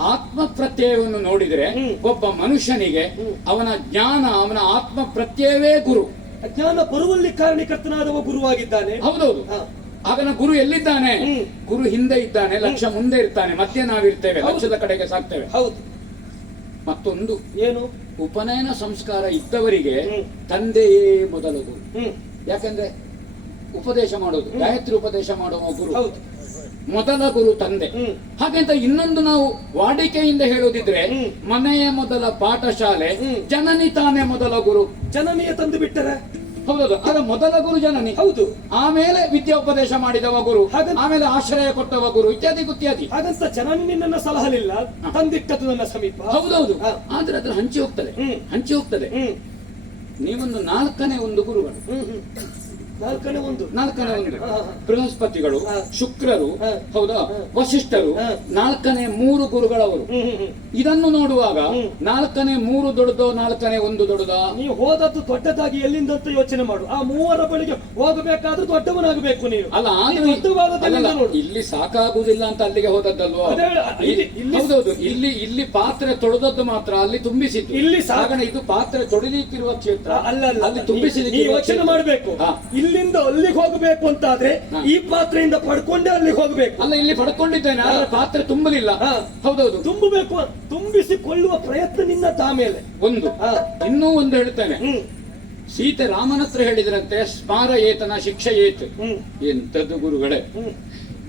ಆತ್ಮ ಪ್ರತ್ಯಯವನ್ನು ನೋಡಿದ್ರೆ ಹ್ಮ್. ಒಬ್ಬ ಮನುಷ್ಯನಿಗೆ ಹ್ಮ್. ಅವನ ಜ್ಞಾನ, ಅವನ ಆತ್ಮ ಪ್ರತ್ಯವೇ ಗುರು. ಅಜ್ಞಾನ ಬರುವಲ್ಲಿ ಕಾರಣಕರ್ತನಾದವ ಗುರುವಾಗಿದ್ದಾನೆ. ಹೌದೌದು. ಹಾ. ಅವನ ಗುರು ಎಲ್ಲಿದ್ದಾನೆ? ಹ್ಮ್. ಗುರು ಹಿಂದೆ ಇದ್ದಾನೆ, ಲಕ್ಷ್ಯ ಮುಂದೆ ಇರ್ತಾನೆ, ಮಧ್ಯೆ ನಾವಿರ್ತೇವೆ, ಹೌದು. ಲಕ್ಷ್ಯದ ಕಡೆಗೆ ಸಾಕ್ತೇವೆ. ಹೌದು. ಮತ್ತೊಂದು, ಏನು? ಉಪನಯನ ಸಂಸ್ಕಾರ ಇದ್ದವರಿಗೆ ಹ್ಮ್. ತಂದೆಯೇ ಮೊದಲ ಗುರು. ಹ್ಮ್. ಯಾಕಂದ್ರೆ ಉಪದೇಶ ಮಾಡೋದು, ಗಾಯತ್ರಿ ಉಪದೇಶ ಮಾಡುವ ಗುರು ಹೌದು. ಮೊದಲ ಗುರು ತಂದೆ. ಹ್ಮ್. ಹಾಗೆಂತ ಇನ್ನೊಂದು ನಾವು ವಾಡಿಕೆಯಿಂದ ಹೇಳೋದಿದ್ರೆ, ಹ್ಮ್. ಮನೆಯ ಮೊದಲ ಪಾಠಶಾಲೆ, ಹ್ಮ್. ಜನನಿ ತಾನೇ ಮೊದಲ ಗುರು. ಜನನೀಯ ತಂದು ಬಿಟ್ಟರೆ ಹೌದೌದು. ಆಗ ಮೊದಲ ಗುರು ಜನನಿ. ಹೌದು. ಆಮೇಲೆ ವಿದ್ಯಾ ಉಪದೇಶ ಮಾಡಿದವ ಗುರು, ಹಾಗಂತ- ಆಮೇಲೆ ಆಶ್ರಯ ಕೊಟ್ಟವ ಗುರು, ಇತ್ಯಾದಿ ಇತ್ಯಾದಿ. ಹಾಗಂತ ಜನನಿ ನಿನ್ನನ್ನು ಸಲಹಲಿಲ್ಲ, ತಂದಿಟ್ಟದ್ದು ನನ್ನ ಸಮೀಪ. ಹೌದೌದು. ಹಾ. ಆದ್ರೆ ಅದ್ರ ಹಂಚಿ ಹೋಗ್ತದೆ, ಹ್ಮ್. ಹಂಚಿ ಹೋಗ್ತದೆ. ಹ್ಮ್. ನೀವೊಂದು ನಾಲ್ಕನೇ ಒಂದು ಗುರುಗಳು, ಹ್ಮ್. ಹ್ಮ್. ನಾಲ್ಕನೇ ಒಂದು. ನಾಲ್ಕನೇ ಒಂದು ಹಾ, ಹಾ. ಬೃಹಸ್ಪತಿಗಳು, ಹಾ. ಶುಕ್ರರು, ಹಾ. ಹೌದಾ, ಹಾ. ವಸಿಷ್ಠರು, ಹಾ. ನಾಲ್ಕನೇ 3 ಗುರುಗಳವರು. ಹ್ಮ್. ಹ್ಮ್. ಹ್ಮ್. ಇದನ್ನು ನೋಡುವಾಗ ಹ್ಮ್. ನಾಲ್ಕನೇ 3 ದೊಡ್ಡದೋ, ನಾಲ್ಕನೇ 1 ದೊಡ್ಡದಾ? ನೀವು ಹೋದದ್ದು ದೊಡ್ಡದಾಗಿ ಎಲ್ಲಿಂದಂತ ಯೋಚನೆ ಮಾಡು. ಆ 3 ಬಳಿಗೆ ಹೋಗಬೇಕಾದ್ರೂ ದೊಡ್ಡವನಾಗಬೇಕು ನೀನು. ಅಲ್ಲ, ನೀನು ಆದ್ರೂ ದೊಡ್ಡವಾದದ್ದೆಲ್ಲಿಂದ ಅಲ್ಲಲ್ಲ, ನೋಡು. ಇಲ್ಲಿ ಸಾಕಾಗುವುದಿಲ್ಲ ಅಂತ ಅಲ್ಲಿಗೆ ಹೋದದ್ದಲ್ವಾ? ಅದೇ, ಇಲ್ಲಿ- ಹೌದೌದು. ಇಲ್ಲಿ ಪಾತ್ರೆ ತೊಳೆದದ್ದು ಮಾತ್ರ ಅಲ್ಲಿ ತುಂಬಿಸಿದ್ದು. ಇಲ್ಲಿ ಹಾಗಣ ಇದು ಪಾತ್ರೆ ತೊಳಿಲಿಕ್ಕಿರುವ ಕ್ಷೇತ್ರ, ಅಲ್ಲ ಅಲ್ಲ, ಅಲ್ಲಿ ನೀ ತುಂಬಿಸಲಿಕ್ಕೆ ಯೋಚನೆ ಮಾಡಬೇಕು. ಹಾ. ಇಲ್ಲಿಂದ ಅಲ್ಲಿಗೆ ಹೋಗಬೇಕು ಅಂತಾದ್ರೆ ಹಾ. ಈ ಪಾತ್ರೆಯಿಂದ ಪಡ್ಕೊಂಡೇ ಅಲ್ಲಿಗೆ ಹೋಗಬೇಕು. ಅಲ್ಲ, ಇಲ್ಲಿ ಪಡ್ಕೊಂಡಿದ್ದೇನೆ, ಆದ್ರೆ ಪಾತ್ರೆ ತುಂಬಲಿಲ್ಲ. ಹಾ. ಹೌದೌದು. ತುಂಬಬೇಕು, ತುಂಬಿಸಿಕೊಳ್ಳುವ ಪ್ರಯತ್ನ ನಿನ್ನದ. ಆಮೇಲೆ ಒಂದು, ಹಾ. ಇನ್ನೂ ಒಂದು ಹೇಳ್ತೇನೆ. ಹ್ಮ್. ಸೀತೆ ರಾಮನ ಹತ್ರ ಹೇಳಿದ್ರಂತೆ, ಸ್ಮಾರ ಏತನ ಶಿಕ್ಷೆ ಏತು. ಹ್ಮ್. ಎಂತದ್ದು ಗುರುಗಳೇ, ಹ್ಮ್.